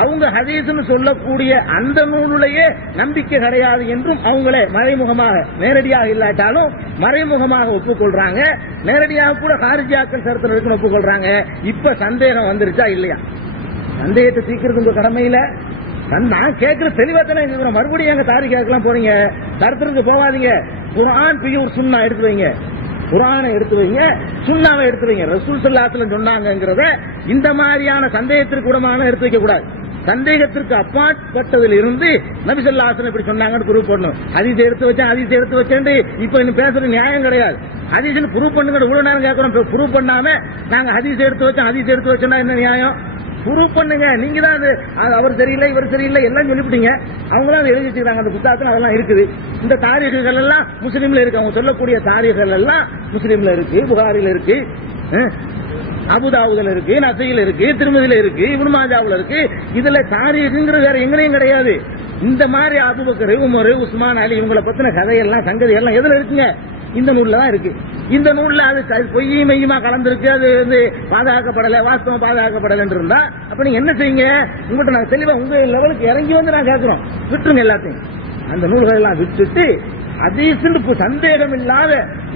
அவங்க ஹதீஸ்ன்னு சொல்லக்கூடிய அந்த நூலுடைய நம்பிக்கை கிடையாது என்றும் அவங்களே மறைமுகமாக நேரடியாக இல்லாட்டாலும் மறைமுகமாக ஒப்புக்கொள்றாங்க. நேரடியாக கூட காரிஜியாக்கள் சரித்திரம் இருக்குன்னு ஒப்புக்கொள்றாங்க. இப்ப சந்தேகம் வந்துருச்சா இல்லையா? சந்தேகத்தை தீர்க்கிறது உங்க கடமையில. நான் கேட்கிற தெளிவாத்தானே மறுபடியும் எங்க தாரிகாக்கெல்லாம் போறீங்க, சரித்திரத்துக்கு போவாதீங்க. குர்ஆன் பியூர் சுன்னா எடுத்து வைங்க, குர்ஆனை எடுத்து வைங்க, சுன்னாவை எடுத்து வைங்க. ரசூல் ஸல்லல்லாஹு அலைஹி வஸல்லம் சொன்னாங்கங்கறத இந்த மாதிரியான சந்தேகத்திற்கு கூடமான எடுத்து வைக்க கூடாது. சந்தேகத்திற்கு அப்பாற்பட்டதில் இருந்து நபி ஸல்லல்லாஹு அலைஹி வஸல்லம் இப்படி சொன்னாங்கன்னு ப்ரூவ் பண்ணணும். ஹதீஸ் எடுத்து வச்சேன் இப்ப இன்னும் பேசுற நியாயம் கிடையாது. ஹதீஸ்னு ப்ரூவ் பண்ணுங்க. இவ்வளவு நேரம் கேட்கறோம், ப்ரூவ் பண்ணாம நாங்க ஹதீஸ் எடுத்து வச்சோம்னா என்ன நியாயம்? ப்ரூவ் பண்ணுங்க. நீங்க தான் அவர் சரியில்லை இவர் சரியில்லை எல்லாம் சொல்லிவிட்டீங்க. அவங்க தான் எழுதி வச்சுக்கிறாங்க. அந்த புத்தகத்தில் அதெல்லாம் இருக்குது. இந்த தாரீகுகள் எல்லாம் முஸ்லீம்ல இருக்கு. அவங்க சொல்லக்கூடிய தாரீகுகள் எல்லாம் முஸ்லீம்ல இருக்கு, புகாரில இருக்கு, அபுதாவுதுல இருக்கு, நசையில இருக்கு, திருமதியில இருக்கு, இப்னு மாஜாவுல இருக்கு. இதுல தாரீகுங்கிறது வேற எங்கேயும் கிடையாது. இந்த மாதிரி அபூபக்கர், உமர், உஸ்மான், அலி இவங்களை பத்தின கதையெல்லாம் சங்கதி எல்லாம் எதுல இருக்குங்க? இந்த நூல்ல தான் இருக்கு. இந்த நூல்ல அது பொய்யும் மெய்யுமா கலந்துருக்கு. அது வந்து பாதுகாக்கப்படலை, வாஸ்தவம் பாதுகாக்கப்படலை இருந்தா அப்ப நீங்க என்ன செய்யுங்க? உங்கள்கிட்ட நாங்க தெளிவா உங்க லெவலுக்கு இறங்கி வந்து நான் கேட்கிறோம், விட்டுருங்க எல்லாத்தையும். அந்த நூல்கள் எல்லாம் விட்டுட்டு ஹதீஸ்னு சந்தேகம் இல்லாத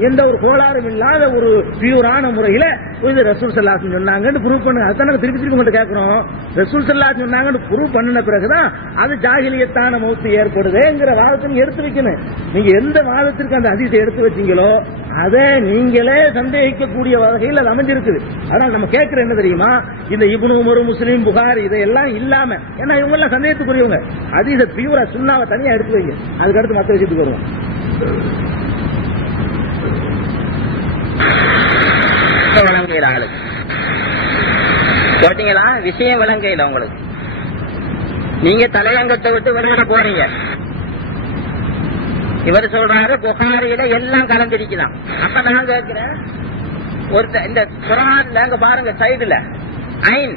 எந்த ஒரு கோளாறும் இல்லாத ஒரு பியூரான முறையில இது ரசூல் ஸல்லல்லாஹு அலைஹி வஸல்லம் சொன்னாங்கன்னு ப்ரூவ் பண்ணுங்க. அதான் நாங்க திருப்பி உங்கள்கிட்ட கேட்கிறோம். ரசூல் ஸல்லல்லாஹு அலைஹி வஸல்லம் சொன்னாங்கன்னு ப்ரூவ் பண்ணின பிறகுதான் அது ஜாஹிலியத்தான மௌத்து ஏற்படுதுங்கிற வாதத்தை நீங்க எடுத்து வைக்கணும். நீங்க எந்த வாதத்திற்கு அந்த ஹதீஸை எடுத்து வச்சீங்களோ அதை நீங்களே சந்தேகிக்கக்கூடிய வகையில் அது அமைஞ்சிருக்குது. அதனால நம்ம கேட்கிற என்ன தெரியுமா? இந்த இப்னு உமர், முஸ்லிம், புகாரி இதெல்லாம் இல்லாம, ஏன்னா இவங்க எல்லாம் சந்தேகத்துக்குரியவங்க, ஹதீஸை பியூரா சுன்னாவை தனியா எடுத்து வைங்க. அதுக்கு அடுத்து மற்ற விஷயத்துக்கு வருவோம். கேட்டீங்களா? விஷயம் விளங்கையில உங்களுக்கு. நீங்க தலையங்கத்தை விட்டு வெளியிட போறீங்க. இவர் சொல்றாரு புகாரியில எல்லாம் கலந்திருக்கலாம். அப்ப நான் கேட்கிறேன், ஒரு இந்த குர்ஆன்ல அங்க பாருங்க சைடுல ஐன்,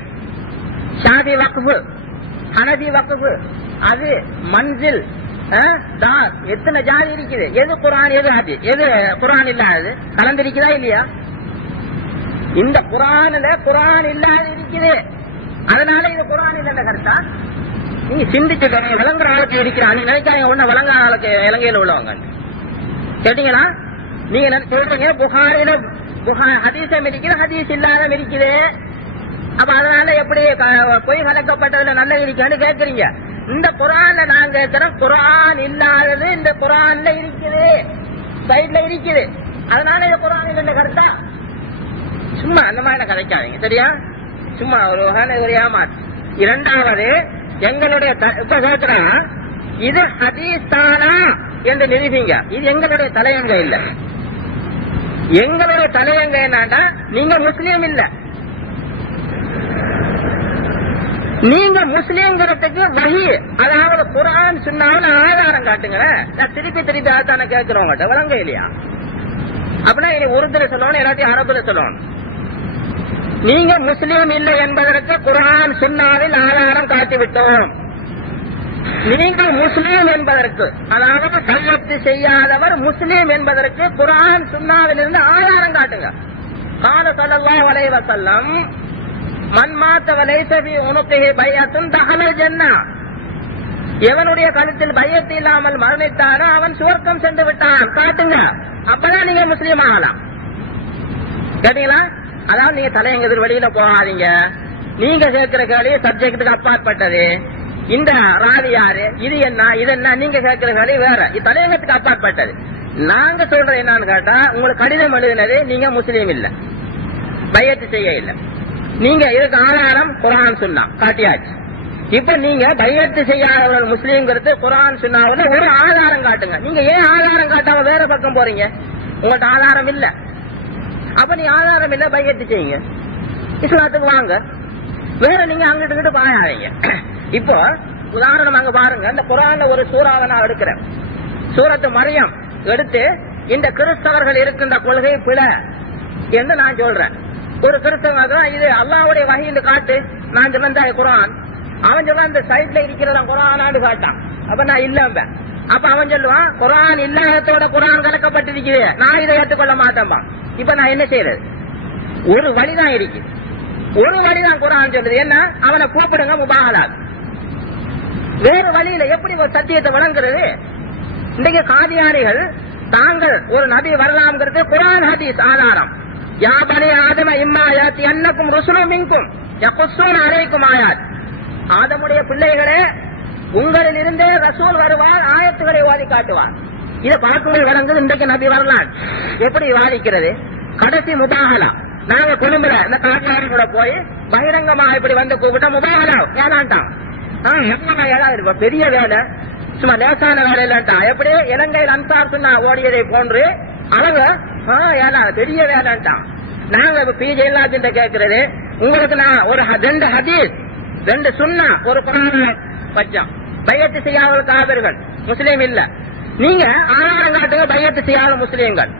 ஷாதி வக்ஃபு, ஹனதி வக்ஃபு, அது மன்சில், தார், எத்தனை ஜாதி இருக்குது? எது குர்ஆன் எது ஹதீஸ்? எது குர்ஆன் இல்லாதது கலந்திருக்குதா இல்லையா? இந்த குர்ஆன்ல குர்ஆன் இல்லாத இருக்குது. அதனால இது குர்ஆன் இல்ல கரெக்டா? நீங்க சிந்திச்சு விளங்குற ஆளுக்கு இருக்கிறாங்க நினைக்காங்க. ஒண்ணு விளங்காத ஆளுக்கு இலங்கையில உள்ளவங்க கேட்டீங்கன்னா நீங்க சொல்றீங்க புகாரில ஹதீஸம் இருக்குது, ஹதீஸ் இல்லாத இருக்குது. அப்ப அதனால எப்படி பொய் கலக்கப்பட்டதுல நல்லது இருக்கான்னு கேட்கறீங்க. இந்த குர்ஆன்ல நாங்க கேட்கிறோம், குர்ஆன் இல்லாதது இந்த குர்ஆன்ல இருக்குது, சைட்ல இருக்குது. அதனால இது குர்ஆன் இல்ல கரெக்டா? சும்மா அந்த மாதிரி கதைக்காதீங்க, சரியா? சும்மா ஒரு ஏமாற்று. இரண்டாவது, எங்களுடைய இப்ப கேட்கிறோம், இது ஹதீஸ் தானா என்று நிரூபிங்க. இது எங்களுடைய தலையங்க இல்ல. எங்களுடைய தலையங்க என்னன்னா, நீங்க முஸ்லீம் இல்ல, நீங்க முஸ்லீம்ங்கிறதுக்கு வஹி, அதாவது குர்ஆன் சுன்னாவுல ஆதாரம் காட்டுங்க. நான் திருப்பி தானே கேட்கிறவங்க விளங்க இல்லையா? அப்படின்னா இனி உருதுல சொல்லணும், எல்லாத்தையும் அரபுல சொல்லணும். நீங்க முஸ்லீம் இல்லை என்பதற்கு குர்ஆன் சுன்னாவில் ஆதாரம் காட்டிவிட்டோம். நீங்கள் முஸ்லீம் என்பதற்கு, அதாவது கல்லத்து செய்யாதவர் முஸ்லீம் என்பதற்கு குர்ஆன் சுன்னாவில் இருந்து ஆதாரம் காட்டுங்க. கால ஸல்லல்லாஹு அலைஹி வஸல்லம், மன் மாத வலைஸ ஃபீ உனுகிஹி பைஅத்துன் தஹலல் ஜன்னah, எவனுடைய கழுத்தில் பையத்து இல்லாமல் மரணித்தாரோ அவன் சுவர்க்கம் சென்று விட்டான். காட்டுங்க, அப்பதான் நீங்க முஸ்லீம் ஆகலாம். கேட்டீங்களா? அதாவது நீங்க தலையங்க வெளியில போகாதீங்க. நீங்க கேட்கிற கேள்வி சப்ஜெக்டுக்கு அப்பாற்பட்டது. இந்த ராவி யாரு, இது என்ன, இது என்ன நீங்க கேட்கிற வேலை வேற. இது தலையங்கத்துக்கு அப்பாற்பட்டது. நாங்க சொல்றது என்னன்னு கேட்டா, உங்களுக்கு கடிதம் எழுதினது நீங்க முஸ்லீம் இல்ல, பையத்து செய்ய இல்ல. நீங்க இதுக்கு ஆதாரம் குர்ஆன் சுன்னா காட்டியாச்சு. இப்ப நீங்க பையத்து செய்யாதவர்கள் முஸ்லீம்ங்கிறது குர்ஆன் சுன்னாவுல ஒரு ஆதாரம் காட்டுங்க. நீங்க ஏன் ஆதாரம் காட்டாம வேற பக்கம் போறீங்க? உங்கள்ட்ட ஆதாரம் இல்ல. அப்ப நீ ஆதாரம் இல்ல, பையத்து செய்யுங்க, இஸ்லாத்துக்கு வாங்க. வேற நீங்க அங்கிட்டு பாயாதீங்க. இப்போ உதாரணம் அங்க பாருங்க, இந்த குர்ஆன்ல ஒரு சூறாவை நான் எடுக்கிறேன், சூரத்து மரியம் எடுத்து, இந்த கிறிஸ்தவர்கள் இருக்கின்ற கொள்கை பிழை என்று நான் சொல்றேன். ஒரு கிறிஸ்தவங்க இது அல்லாஹ்வுடைய வஹீன்னு காட்டு, நான் சொன்ன குர்ஆன். அவன் சொல்றான் இந்த சைட்ல இருக்கிறத குர்ஆனான்னு காட்டான். அப்ப நான் இல்ல. அப்ப அவன் சொல்லுவான் குர்ஆன் இல்லாததோட குர்ஆன் கலக்கப்பட்டிருக்குது, நான் இதை ஏற்றுக்கொள்ள மாட்டேன்பா. இப்ப நான் என்ன செய்யறது? ஒரு வழிதான் இருக்கு, ஒரு வழிதான் குர்ஆன் சொல்லுது. என்ன? அவனை கூப்பிடுங்க முபாஹலாத். வேறு வழியில எப்படி ஒரு சத்தியத்தை வழங்குறது? இன்றைக்கு காதியானிகள் தாங்கள் ஒரு நபி வரலாம்ங்கிறது குர்ஆன் ஹதீஸ் ஆதாரம். யா பனி ஆதம இம்மா யாத்தி அன்னக்கும் ருசுலும் மின்கும் யகுஸ்ஸூன அலைக்கும் ஆயாத். ஆதமுடைய பிள்ளைகளே, உங்களில் இருந்தே ரசூல் வருவார், ஆயத்துகளை வாதி காட்டுவார். இதை பார்க்கும்போது வழங்குது இன்றைக்கு நபி வரலாம் எப்படி வாதிக்கிறது? கடைசி முபாஹலா. நாங்க கொழும்புல இந்த காட்டாரி கூட போய் பகிரங்கமா இப்படி வந்து கூப்பிட்டா முபாஹலா ஏதாண்டான். ஏதாவது பெரிய வேலை, சும்மா லேசான வேலை இல்லட்டான். எப்படி இலங்கையில் அன்சார் சுன்னா ஓடியதை போன்று அவங்க ஏதா பெரிய வேலைட்டான். நாங்க பிஜே எல்லாத்திட்ட கேட்கறது, உங்களுக்கு நான் ஒரு 2 ஹதீஸ் 2 சுன்னா ஒரு குர்ஆன் பச்சம் பையத்து செய்யாத காபிர்கள் முஸ்லீம் இல்ல, நீங்க ஆதாரம் காட்டுங்க பையத்து செய்யாத முஸ்லீம்கள்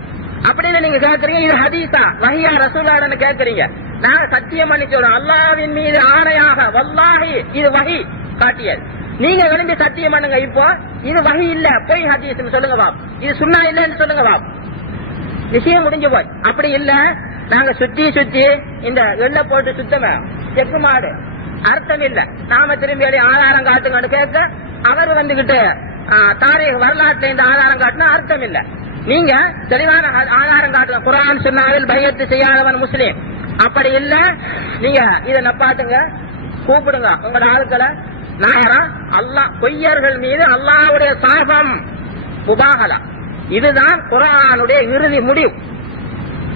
அப்படின்னு நீங்க கேட்கறீங்க. இது ஹதீஸா வஹியா ரசூலுல்லாஹ்னு கேட்கறீங்க. நாங்க சத்தியம் பண்ணி சொல்றோம், அல்லாஹ்வின் மீது ஆணையாக வல்லாஹி இது வஹி காட்டியது. நீங்க விரும்பி சத்தியம் பண்ணுங்க. இப்போ இது வஹி இல்ல, பொய் ஹதீஸ்னு சொல்லுங்க பாப், இது சுன்னா இல்லன்னு சொல்லுங்க பாப், விஷயம் முடிஞ்சு போய். அப்படி இல்ல, நாங்க சுத்தி இந்த எண்ணெய் போட்டு சுத்தமே செக்கு மாடு அர்த்தம் இல்ல. நாம திரும்பி ஆதாரம் காட்டுங்கன்னு கேட்க அவர் வந்துகிட்டு தாரீக வரலாற்று இந்த ஆதாரம் காட்டினா அர்த்தம் இல்ல. நீங்க தெளிவான ஆதாரம் காட்டுங்க. குர்ஆன் சுன்னாவில் பையத்து செய்யாதவன் முஸ்லீம். அப்படி இல்ல, நீங்க இதை நப்பாட்டுங்க, கூப்பிடுங்க உங்களோட ஆட்களை. நாயரா அல்லாஹ் பொய்யர்கள் மீது அல்லாஹ்வுடைய சாபம் முபாஹலா. இதுதான் குர்ஆனுடைய இறுதி முடிவு,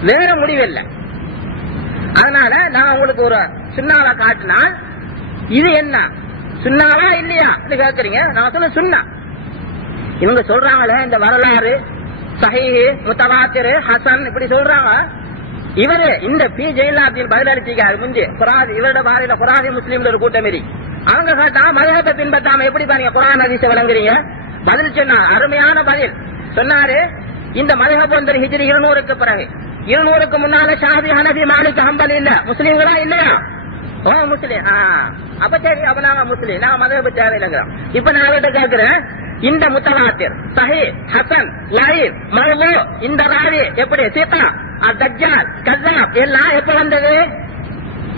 வேற முடிவில்லை. அதனால நான் உங்களுக்கு ஒரு சுன்னாவை காட்டினா இது என்ன சுன்னாவா இல்லையா கேட்கறீங்க. நான் சொல்ல சுன்னா. இவங்க சொல்றாங்களே இந்த வரலாறு சஹீஹ் முத்தவாத்திர் ஹசன் இப்படி சொல்றாங்க. இவரு இந்த பி ஜெயலலிதா பதிலளிச்சிக்காரு முந்தி குரான் இவரோட பாரியில குரானி முஸ்லீம்ல ஒரு கூட்டம் மாரி அவங்க கேட்டா மதத்தை பின்பற்றாம எப்படி பாருங்க குரான் ஹதீஸை வழங்குறீங்க? பதில் சொன்னா அருமையான பதில் சொன்னாரு. இந்த மதஹப் வந்து ஹிஜ்ரி 200க்கு பிறகு, 200க்கு முன்னால ஷாஃபி ஹனஃபி மாலிக் ஹம்பலி இல்ல, முஸ்லீம்களா இல்லையா? ஓ முஸ்லீம். அப்ப சரி, அப்ப நாங்க முஸ்லீம், நாங்க மதஹப் தேவையில்லைங்கிறோம். இப்ப நான் அவர்கிட்ட கேட்கிறேன், இந்த முத்தவாத்திர் சஹீஹ் ஹசன் லஈஃப் மர்மூ இந்த ராவி எப்படி சீதா தஜ்ஜால் கஸாப் எல்லாம் எப்ப வந்தது?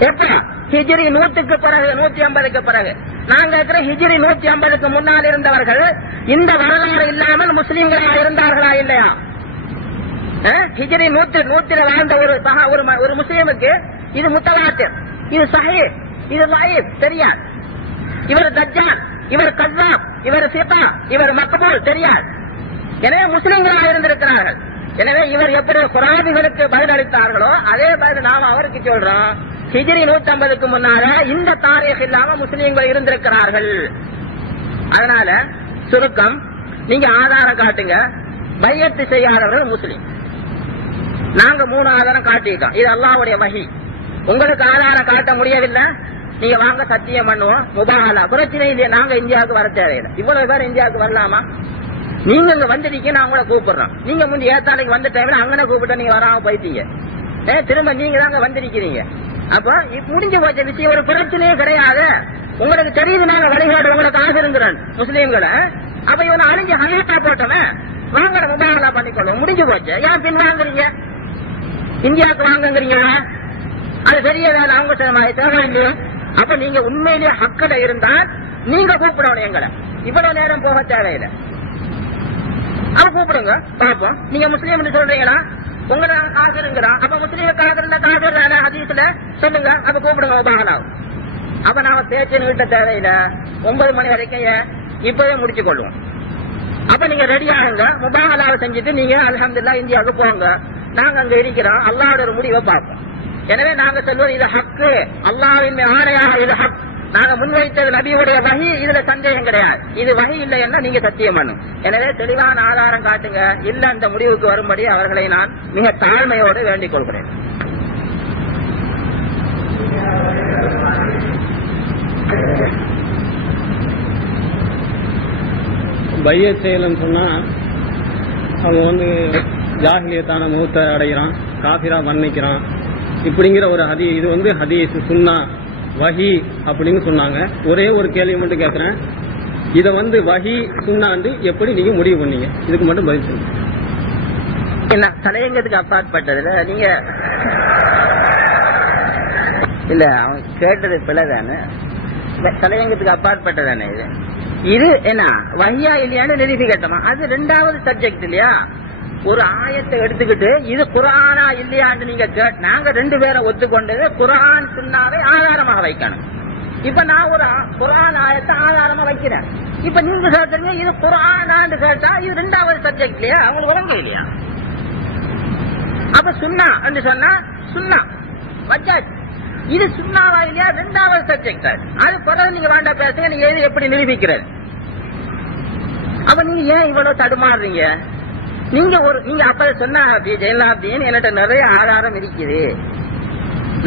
எப்ப? ஹிஜ்ரி 100க்கு பிறகு, 150க்கு பிறகு. நான் கேட்கிறேன், ஹிஜ்ரி 150க்கு முன்னால் இருந்தவர்கள் இந்த வரலாறு இல்லாமல் முஸ்லீம்களா இருந்தார்களா இல்லையா? ஹிஜ்ரி 100 வாழ்ந்த ஒரு முஸ்லீமுக்கு இது முத்தவாத்திர், இது சஹீஹ், இது லஈஃப் தெரியாது. இவர் தஜ்ஜால், இவர் கஸாப், இவர் சீதா, இவர் மக்பூல் தெரியாது. எனவே முஸ்லிம்களாக இருந்திருக்கிறார்கள். எனவே இவர் எப்படி குரானிகளுக்கு பதில் அளித்தார்களோ அதே பதில் நாம அவருக்கு சொல்றோம். ஹிஜ்ரி 150க்கு முன்னால இந்த தாரீഖ் இல்லாம முஸ்லீம்கள் இருந்திருக்கிறார்கள். அதனால சுருக்கம், நீங்க ஆதாரம் காட்டுங்க. பையத்து செய்யாதவர்கள் முஸ்லீம். நாங்க 3 ஆதாரம் காட்டிட்டோம். இது அல்லாஹ்வுடைய வஹி. உங்களுக்கு ஆதாரம் காட்ட முடியவில்லை, நீங்க வாங்க சத்தியம் பண்ணுவோம், முபாஹலா, பிரச்சனை இல்லையா? நாங்க இந்தியாவுக்கு வர தேவையில்லை. இவ்வளவு பேர் இந்தியாவுக்கு வரலாமா? நீங்க இங்க வந்துட்டீங்க, நான் உங்களை கூப்பிடுறோம். நீங்க முந்தைய ஏத்தாளைக்கு வந்த டைம்ல அங்கன கூப்பிட்டு நீங்க வராம போயிட்டீங்க. திரும்ப நீங்க தாங்க வந்திருக்கிறீங்க. அப்போ முடிஞ்சு போச்ச விஷயம், ஒரு பிரச்சனையே கிடையாது. உங்களுக்கு தெரியுது நாங்க வழிகாடு உங்களுக்கு ஆசிருங்கிறோம் முஸ்லீம்களை. அப்ப இவனை அழிஞ்சு ஹலீஃபா போட்டவன் வாங்கட முபாஹலா பண்ணிக்கொள்ளும், முடிஞ்சு போச்சு. ஏன் பின் வாங்குறீங்க? இந்தியாவுக்கு வாங்குங்கிறீங்களா? அது பெரிய வேலை, அவங்க தேவை இல்லையோ? அப்ப நீங்க உண்மையிலேயே ஹக்கட இருந்தால் நீங்க கூப்பிடணும் எங்களை. இவ்வளவு நேரம் போக தேவையில்லை. அவ கூப்பிடுங்க பாப்போம். நீங்க முஸ்லீம் சொல்றீங்களா? உங்களை காசுங்கிறான். அப்ப முஸ்லீம் காசுல ஹதீஸ்ல சொல்லுங்க. அப்ப கூப்பிடுங்க முபாஹலா. அப்ப நாம பேச்சு நீட்ட தேவையில்லை, 9 மணி வரைக்கும் இப்பவே முடிச்சு கொள்வோம். அப்ப நீங்க ரெடி ஆகுங்க, முபாகலாவை செஞ்சுட்டு நீங்க அல்ஹம்துலில்லாஹ் இந்தியாவுக்கு போங்க. நாங்க அங்க இருக்கிறோம், அல்லாஹ்வோட ஒரு முடிவை பார்ப்போம். எனவே நாங்க சொல்லுவோம் இது ஹக்கு, அல்லாஹ்வின் ஆணையாக இது ஹக். நாங்க முன்வைத்தது நபியுடைய வஹி, இதுல சந்தேகம் கிடையாது. இது வஹி இல்லை என்ன நீங்க சத்தியம் பண்ணும். எனவே தெளிவான ஆதாரம் காட்டுங்க. இல்ல அந்த முடிவுக்கு வரும்படி அவர்களை நான் மிக தாழ்மையோடு வேண்டிக் கொள்கிறேன். பைய செயல்னு சொன்னா அவங்க ஜாஹிலியத்தான முகத்தை அடைகிறான், காஃபிரா மன்னிக்கிறான் இப்படிங்கிற ஒரு இது ஹதீஸ் சுன்னா வஹி அப்படின்னு சொன்னாங்க. ஒரே ஒரு கேள்வி மட்டும் கேட்கிறேன், இத வஹி சுன்னாண்டு எப்படி நீங்க முடிவு பண்ணீங்க? இதுக்கு மட்டும் பதில் சொல்லுங்க. என்ன தலையங்கத்துக்கு அப்பாற்பட்டதுல நீங்க இல்ல அவன் கேட்டது பிள்ளைதானே, தலையங்கத்துக்கு அப்பாற்பட்டதானே இது. இது என்ன வஹியா இல்லையான்னு நிரூபிக்கட்டமா, அது 2வது சப்ஜெக்ட் இல்லையா. ஒரு ஆயத்தை எடுத்துக்கிட்டு இது குர்ஆனா இல்லையான்னு நீங்க நாங்க 2 பேரை ஒத்துக்கொண்டது குர்ஆன் சுன்னாவை ஆதாரமாக வைக்கணும். இப்ப நான் ஒரு குர்ஆன் ஆயத்தை ஆதாரமா வைக்கிறேன். இப்ப நீங்க சொல்றீங்க இது குர்ஆனான்னு கேட்டா இது 2வது சப்ஜெக்ட் இல்லையா, அவங்களுக்கு வழங்க இல்லையா. அப்ப சுன்னா என்று சொன்னா சுன்னா வச்சாச்சு. இது சுன்னாவா இல்லையா 2வது சப்ஜெக்ட். அது பிறகு நீங்க வேண்டாம் பேசுங்க, நீங்க எது எப்படி நிரூபிக்கிறது. அப்ப நீங்க ஏன் இவ்வளவு தடுமாறுறீங்க? நீங்க அப்ப சொன்ன ஜெயலலாப்தீன் என்கிட்ட நிறைய ஆதாரம் இருக்குது,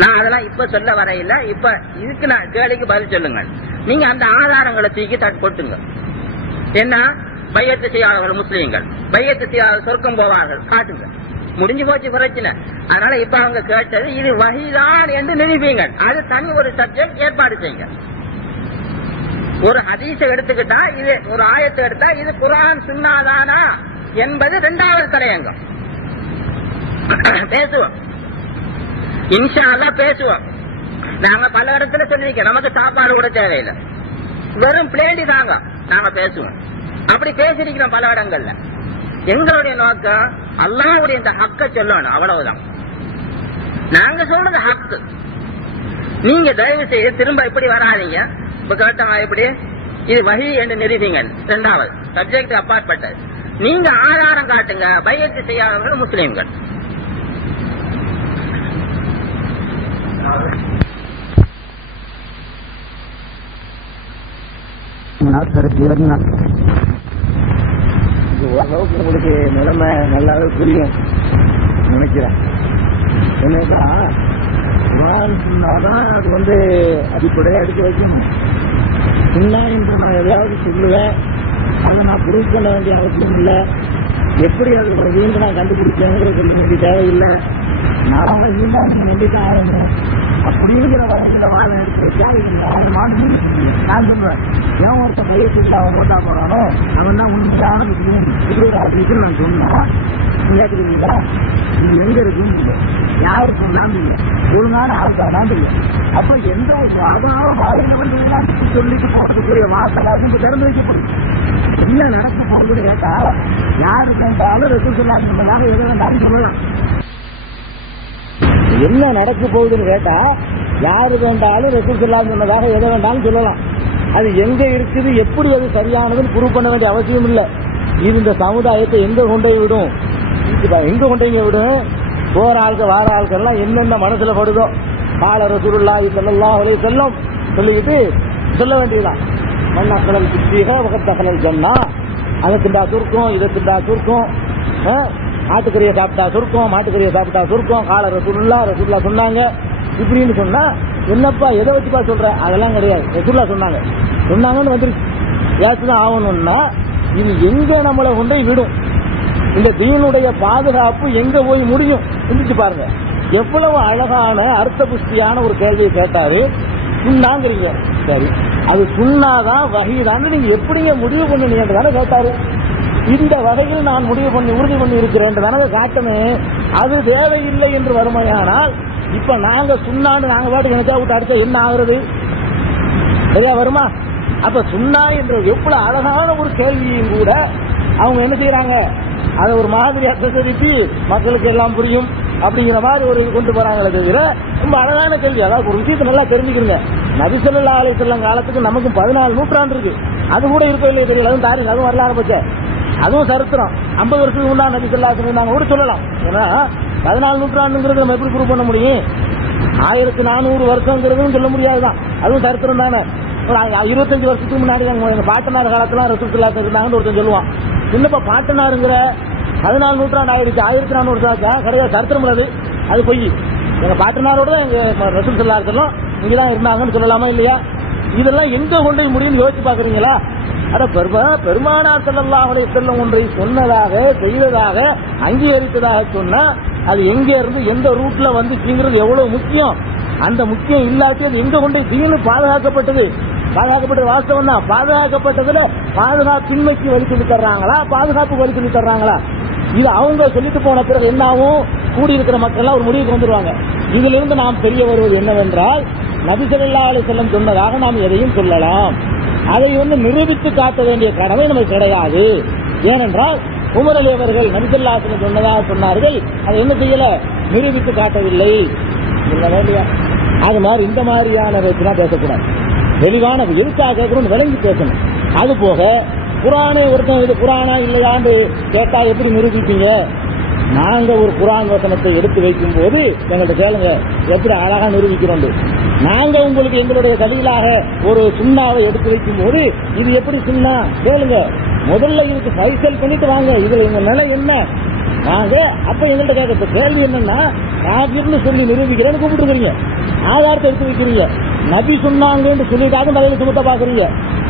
நான் அதெல்லாம் இப்ப சொல்ல வரையில. இப்ப இதுக்கு நான் கேள்விக்கு பதில் சொல்லுங்க. நீங்க அந்த ஆதாரங்களை தூக்கி கொட்டுங்க. என்ன பையத்து செய்யாதவர்கள் முஸ்லீம்கள், பையத்து செய்யாத சொர்க்கம் போவார்கள் காட்டுங்க. முடிஞ்சு போச்சு பிரச்சனை. அதனால இப்ப அவங்க கேட்டது இது வஹிதான் என்று நிரூபிங்க. அது தனி ஒரு சப்ஜெக்ட் ஏற்பாடு செய்யுங்க. ஒரு ஹதீஸை எடுத்துக்கிட்டா இது ஒரு ஆயத்தை எடுத்தா இது குர்ஆன் சுன்னாதானா என்பது 2வது தலையங்கம். பேசுவோம் இன்ஷா அல்லாஹ் பேசுவோம். நாங்க பல இடத்துல சொல்லிருக்கோம், நமக்கு சாப்பாடு கூட தேவையில்லை, வெறும் பிளேடி தாங்க நாங்க பேசுவோம். அப்படி பேசிருக்கிறோம் பல இடங்கள்ல. எங்களுடைய நோக்கம் அல்லாஹ்வுடைய இந்த ஹக்க சொல்லணும், அவ்வளவுதான். நாங்க சொல்றது ஹக்கு. நீங்க தயவு செய்து திரும்ப இப்படி வராதீங்க. இப்ப கேட்டாங்க எப்படி இது வஹி என்று நிரூபிங்க. 2வது சப்ஜெக்ட் அப்பாற்பட்டது. நீங்க ஆதாரம் காட்டுங்க. பையத்து செய்யாதவர்கள் முஸ்லீம்கள். ஓரளவுக்கு உங்களுக்கு நிலைமை நல்லாவே புரியும் நினைக்கிறேன். என்னக்கா குர்ஆன் சொன்னாதான் அது அடிப்படையா எடுத்து வைக்கணும். சுன்னா என்று நான் எதையாவது சொல்லுவேன், அதை நான் ப்ரூவ் பண்ண வேண்டிய அவசியம் இல்லை. எப்படி அது வீண்டு நான் கண்டுபிடிச்சேங்கிறது சொல்ல வேண்டிய தேவையில்லை. நான் நம்பிக்கை ஆரம்பிக்கிறேன் அப்படிங்கிற வகையில வாழை எடுத்து வச்சா நான் சொல்றேன். ஏன் ஒருத்த பயிற்சி அவன் போட்டா போறானோ அவன் தான் உண்மையான அப்படின்னு நான் சொன்னேன். கேட்குறீங்களா? இது எங்க இருக்குன்னு யாரு சொன்னாலும் இல்லை, ஒழுங்கான ஆள்தான் இல்லை. அப்ப எந்த ஒரு சாதாரண வாழையில சொல்லிட்டு போறதுக்குரிய வாசலாக திறந்து வைக்கப்படும். என்ன நடக்க போறது கேட்டா யாரு கேட்டாலும் ரசூல் ஸல்லல்லாஹு அலைஹி வஸல்லம் எது வேண்டாலும் சொல்லலாம். என்ன நடக்க போகுதுன்னு கேட்டா யாரு வேண்டாலும் ரசூல் ஸல்லல்லாஹு அலைஹி வஸல்லம் எதை வேண்டாலும் சொல்லலாம். அது எங்க இருக்குது, எப்படி அது சரியானதுன்னு ப்ரூவ் பண்ண வேண்டிய அவசியம் இல்லை. இது இந்த சமுதாயத்தை எங்க கொண்டே விடும், எங்க கொண்டீங்க விடும். போற ஆள்கள் வார ஆள்கள் எல்லாம் என்னென்ன மனசுல படுதோ கால ரசூலுல்லாஹி ஸல்லல்லாஹு அலைஹி வஸல்லம் சொல்லிக்கிட்டு சொல்ல வேண்டியதுதான். மண்ணாக்கலல் குத்தீக வகத்தகலல் ஜன்னா, அதை திண்டா சுருக்கம், இதை திண்டா சுருக்கம், ஆட்டுக்கறியை சாப்பிட்டா சுருக்கம், மாட்டுக்கறியை சாப்பிட்டா சுருக்கம், கால ரசூலுல்லாஹ் சொன்னாங்க இப்படின்னு சொன்னா என்னப்பா எதை வச்சுப்பா சொல்ற? அதெல்லாம் கிடையாது, ரசூலுல்லாஹ் சொன்னாங்கன்னு வந்துருச்சு. ஏற்றுதான் ஆகணும்னா இது எங்க நம்மளை கொண்டே விடும், இந்த தீனுடைய பாதுகாப்பு எங்க போய் முடியும் சிந்திச்சு பாருங்க. எவ்வளவு அழகான அர்த்த புஷ்டியான ஒரு கேள்வியை கேட்டாரு. சுண்ணாங்கிறீங்க, சரி அது சுண்ணாதான் வஹீதான் நீங்க எப்படிங்க முடிவு பண்ணீங்க தானே கேட்டாரு. இந்த வகையில் நான் முடிவு பண்ணி உறுதி பண்ணி இருக்கிறேன் தானே காட்டணும். அது தேவையில்லை என்று வருமையானால் இப்ப நாங்க சுண்ணான்னு நாங்க பாட்டு நினைச்சா விட்டு அடிச்சா என்ன ஆகுறது? சரியா வருமா? அப்ப சுண்ணா என்ற எவ்வளவு அழகான ஒரு கேள்வியும் கூட அவங்க என்ன செய்யறாங்க, அதை ஒரு மாதிரி அர்த்தப்படுத்தி மக்களுக்கு எல்லாம் புரியும் அப்படிங்கிற மாதிரி ஒரு கொண்டு போறாங்களே தவிர ரொம்ப அழகான கேள்வி. அதாவது ஒரு விஷயத்தை நல்லா தெரிஞ்சுக்கிறீங்க. நபி ஸல்லல்லாஹு அலைஹி வஸல்லம் காலத்துக்கு நமக்கு 14 நூற்றாண்டு இருக்கு. அது கூட இருக்கோ இல்லையே தெரியல. அதுவும் தாரிக், அதுவும் வரலாறு பச்சை, அதுவும் சரித்திரம். 50 வருஷத்துக்கு முன்னாடி நபி ஸல்லல்லாஹு அலைஹி வஸல்லம் கூட சொல்லலாம். ஏன்னா 14 நூற்றாண்டுங்கிறது நம்ம எப்படி ப்ரூவ் பண்ண முடியும்? 1400 வருஷங்கிறதும் சொல்ல முடியாதுதான். அதுவும் சரித்திரம் தானே. ஒரு 25 வருஷத்துக்கு முன்னாடி எங்க பாட்டனார் காலத்துல ரசூல் ஸல்லல்லாஹு அலைஹி வஸல்லம் இருந்தாங்கன்னு ஒருத்தன் சொல்லுவான். என்னப்பா பாட்டனாருங்கிற 14 நூற்றாண்டு ஆயிடுச்சு, 1400 வருஷம் ஆச்சா? கிடையாது, சரித்திரம் உள்ளது, அது பொய். எங்க பாட்டனாரோட தான் எங்க ரசூல் ஸல்லல்லாஹு அலைஹி வஸல்லம் இங்கதான் இருந்தாங்கன்னு சொல்லலாமா இல்லையா? இதெல்லாம் எங்க கொண்டு முடியும்னு யோசிச்சு பாக்குறீங்களா? அட பெருமானார் ஸல்லல்லாஹு அலைஹி வஸல்லம் ஒன்றை சொன்னதாக, செய்ததாக, அங்கீகரித்ததாக சொன்னா அது எங்க இருந்து எந்த ரூட்ல வந்துச்சுங்கிறது எவ்வளவு முக்கியம். அந்த முக்கியம் இல்லாட்டி அது எங்க கொண்டு தீனு பாதுகாக்கப்பட்டது வாஸ்தவம் தான். பாதுகாக்கப்பட்டதுல பாதுகாப்பின்மைக்கு வழி சொல்லி தர்றாங்களா, பாதுகாப்பு வழி சொல்லி தர்றாங்களா? இது அவங்க சொல்லிட்டு போன பிறகு என்ன ஆகும்? கூடியிருக்கிற மக்கள் ஒரு முடிவுக்கு வந்துருவாங்க. இதுல இருந்து நாம் தெரிய வருவது என்னவென்றால், நபி ஸல்லல்லாஹு அலைஹி வஸல்லம் சொன்னதாக நாம் எதையும் சொல்லலாம். அதை நிரூபித்து காட்ட வேண்டிய கடமை நமக்கு கிடையாது. ஏனென்றால் உமர் அலி அவர்கள் நபி ஸல்லல்லாஹு அலைஹி வஸல்லம் சொன்னதாக சொன்னார்கள், அதை என்ன செய்யல? நிரூபித்து காட்டவில்லை. அது மாதிரி இந்த மாதிரியான பேசக்கூடாது. தெளிவான எதுக்காக கேட்கணும் விளங்கி பேசணும். அது போக குரானை ஒருத்தன் இது குரானா இல்லையான்னு கேட்டா எப்படி நிரூபிப்பீங்க? நாங்க ஒரு குரான் வசனத்தை எடுத்து வைக்கும் போது எங்கள்கிட்ட கேளுங்க, எப்படி அழகா நிரூபிக்கிறோம். நாங்க உங்களுக்கு எங்களுடைய தலீலாக ஒரு சுண்ணாவை எடுத்து வைக்கும் போது இது எப்படி சுண்ணா கேளுங்க. முதல்ல இதுக்கு பைசல் பண்ணிட்டு வாங்க, இதுல எங்க நிலை என்ன வாங்க. அப்ப எங்கள்கிட்ட கேட்க கேள்வி என்னன்னா, காபிர்னு சொல்லி நிரூபிக்கிறேன்னு கூப்பிட்டுருக்கீங்க, ஆதாரத்தை எடுத்து வைக்கிறீங்க. நபி சொன்னாங்கன்னு சொல்லிட்டாலும் தலையில சுமத்த பாக்குறீங்க.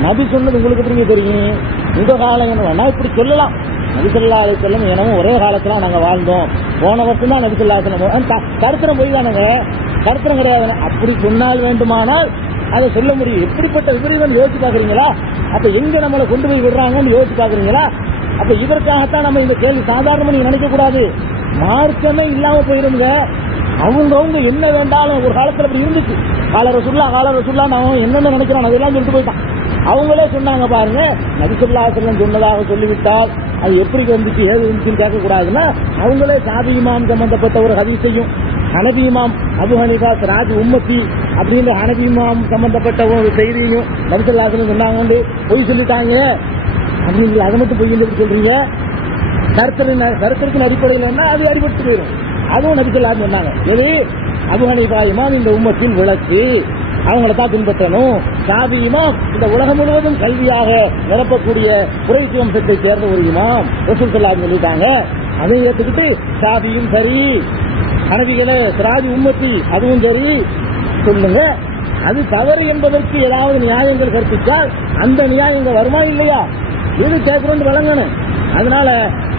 நபி சொன்னது உங்களுக்கு எப்படி தெரியும்? உங்க காலம் என்ன இப்படி சொல்லலாம். நபி ஸல்லல்லாஹு அலைஹி வஸல்லம் எனவும் ஒரே காலத்துல நாங்க வாழ்ந்தோம், போன வருஷம் தான் நபி ஸல்லல்லாஹு அலைஹி வஸல்லம் சரித்திரம் போய் தானுங்க, சரித்திரம் கிடையாது. அப்படி சொன்னால் வேண்டுமானால் அதை சொல்ல முடியும். எப்படிப்பட்ட விபரீதம் யோசிச்சு பாக்குறீங்களா? அப்ப எங்க நம்மளை கொண்டு போய் விடுறாங்கன்னு யோசிச்சு பாக்குறீங்களா? அப்ப இதற்காகத்தான் நம்ம இந்த கேள்வி சாதாரணமா நீங்க நினைக்க கூடாது. மார்க்கமே இல்லாம போயிருங்க. அவங்க என்ன வேண்டாலும் ஒரு காலத்துல அப்படி இருந்துச்சு. கால ரசூல்லா நான் என்னென்ன நினைக்கிறான் அதெல்லாம் சொல்லிட்டு போயிட்டான். அவங்களே சொன்னாங்க பாருங்க, நபி ஸல்லல்லாஹு அலைஹி வஸல்லம் சொன்னதாக சொல்லிவிட்டால் அது எப்படி வந்துச்சு ஏது வந்துச்சுன்னு கேட்க கூடாதுன்னா, அவங்களே ஷாஃபி இமாம் சம்பந்தப்பட்ட ஒரு ஹதீஸையும், ஹனபி இமாம் அபு ஹனீஃபா ராஜ் உம்மத்தி அப்படின்னு ஹனபி இமாம் சம்பந்தப்பட்ட ஒரு செய்தியையும் நபி ஸல்லல்லாஹு அலைஹி வஸல்லம் சொன்னாங்க, பொய் சொல்லிட்டாங்க அப்படின்னு அதை மட்டும் பொய் எப்படி சொல்றீங்க? கருத்தின் அடிப்படையில் அது அடிபட்டு போயிடும். அதுவும் நபி ஸல்லல்லாஹு அலைஹி வஸல்லம் சொன்னாங்க. எது? அபு ஹனீஃபா இமாம் இந்த உம்மத்தின் விளக்கு, அவங்கள தான் பின்பற்றணும். ஷாஃபி இமாம் இந்த உலகம் முழுவதும் கல்வியாக நிரப்பக்கூடிய குறைஷி வம்சத்தை சேர்ந்த ஒரு இமாம் ரசூல் ஸல்லல்லாஹு அலைஹி வஸல்லம் சொல்லிட்டாங்க. அதையும் ஏற்றுக்கிட்டு ஷாஃபியும் சரி, ஹனபிகளே சிராஜ் உம்மத்தி அதுவும் சரி சொல்லுங்க. அது தவறு என்பதற்கு ஏதாவது நியாயங்கள் கற்பித்தால் அந்த நியாயங்கள் வருமா இல்லையா? இது கேட்கணும் வழங்கணும். அதனால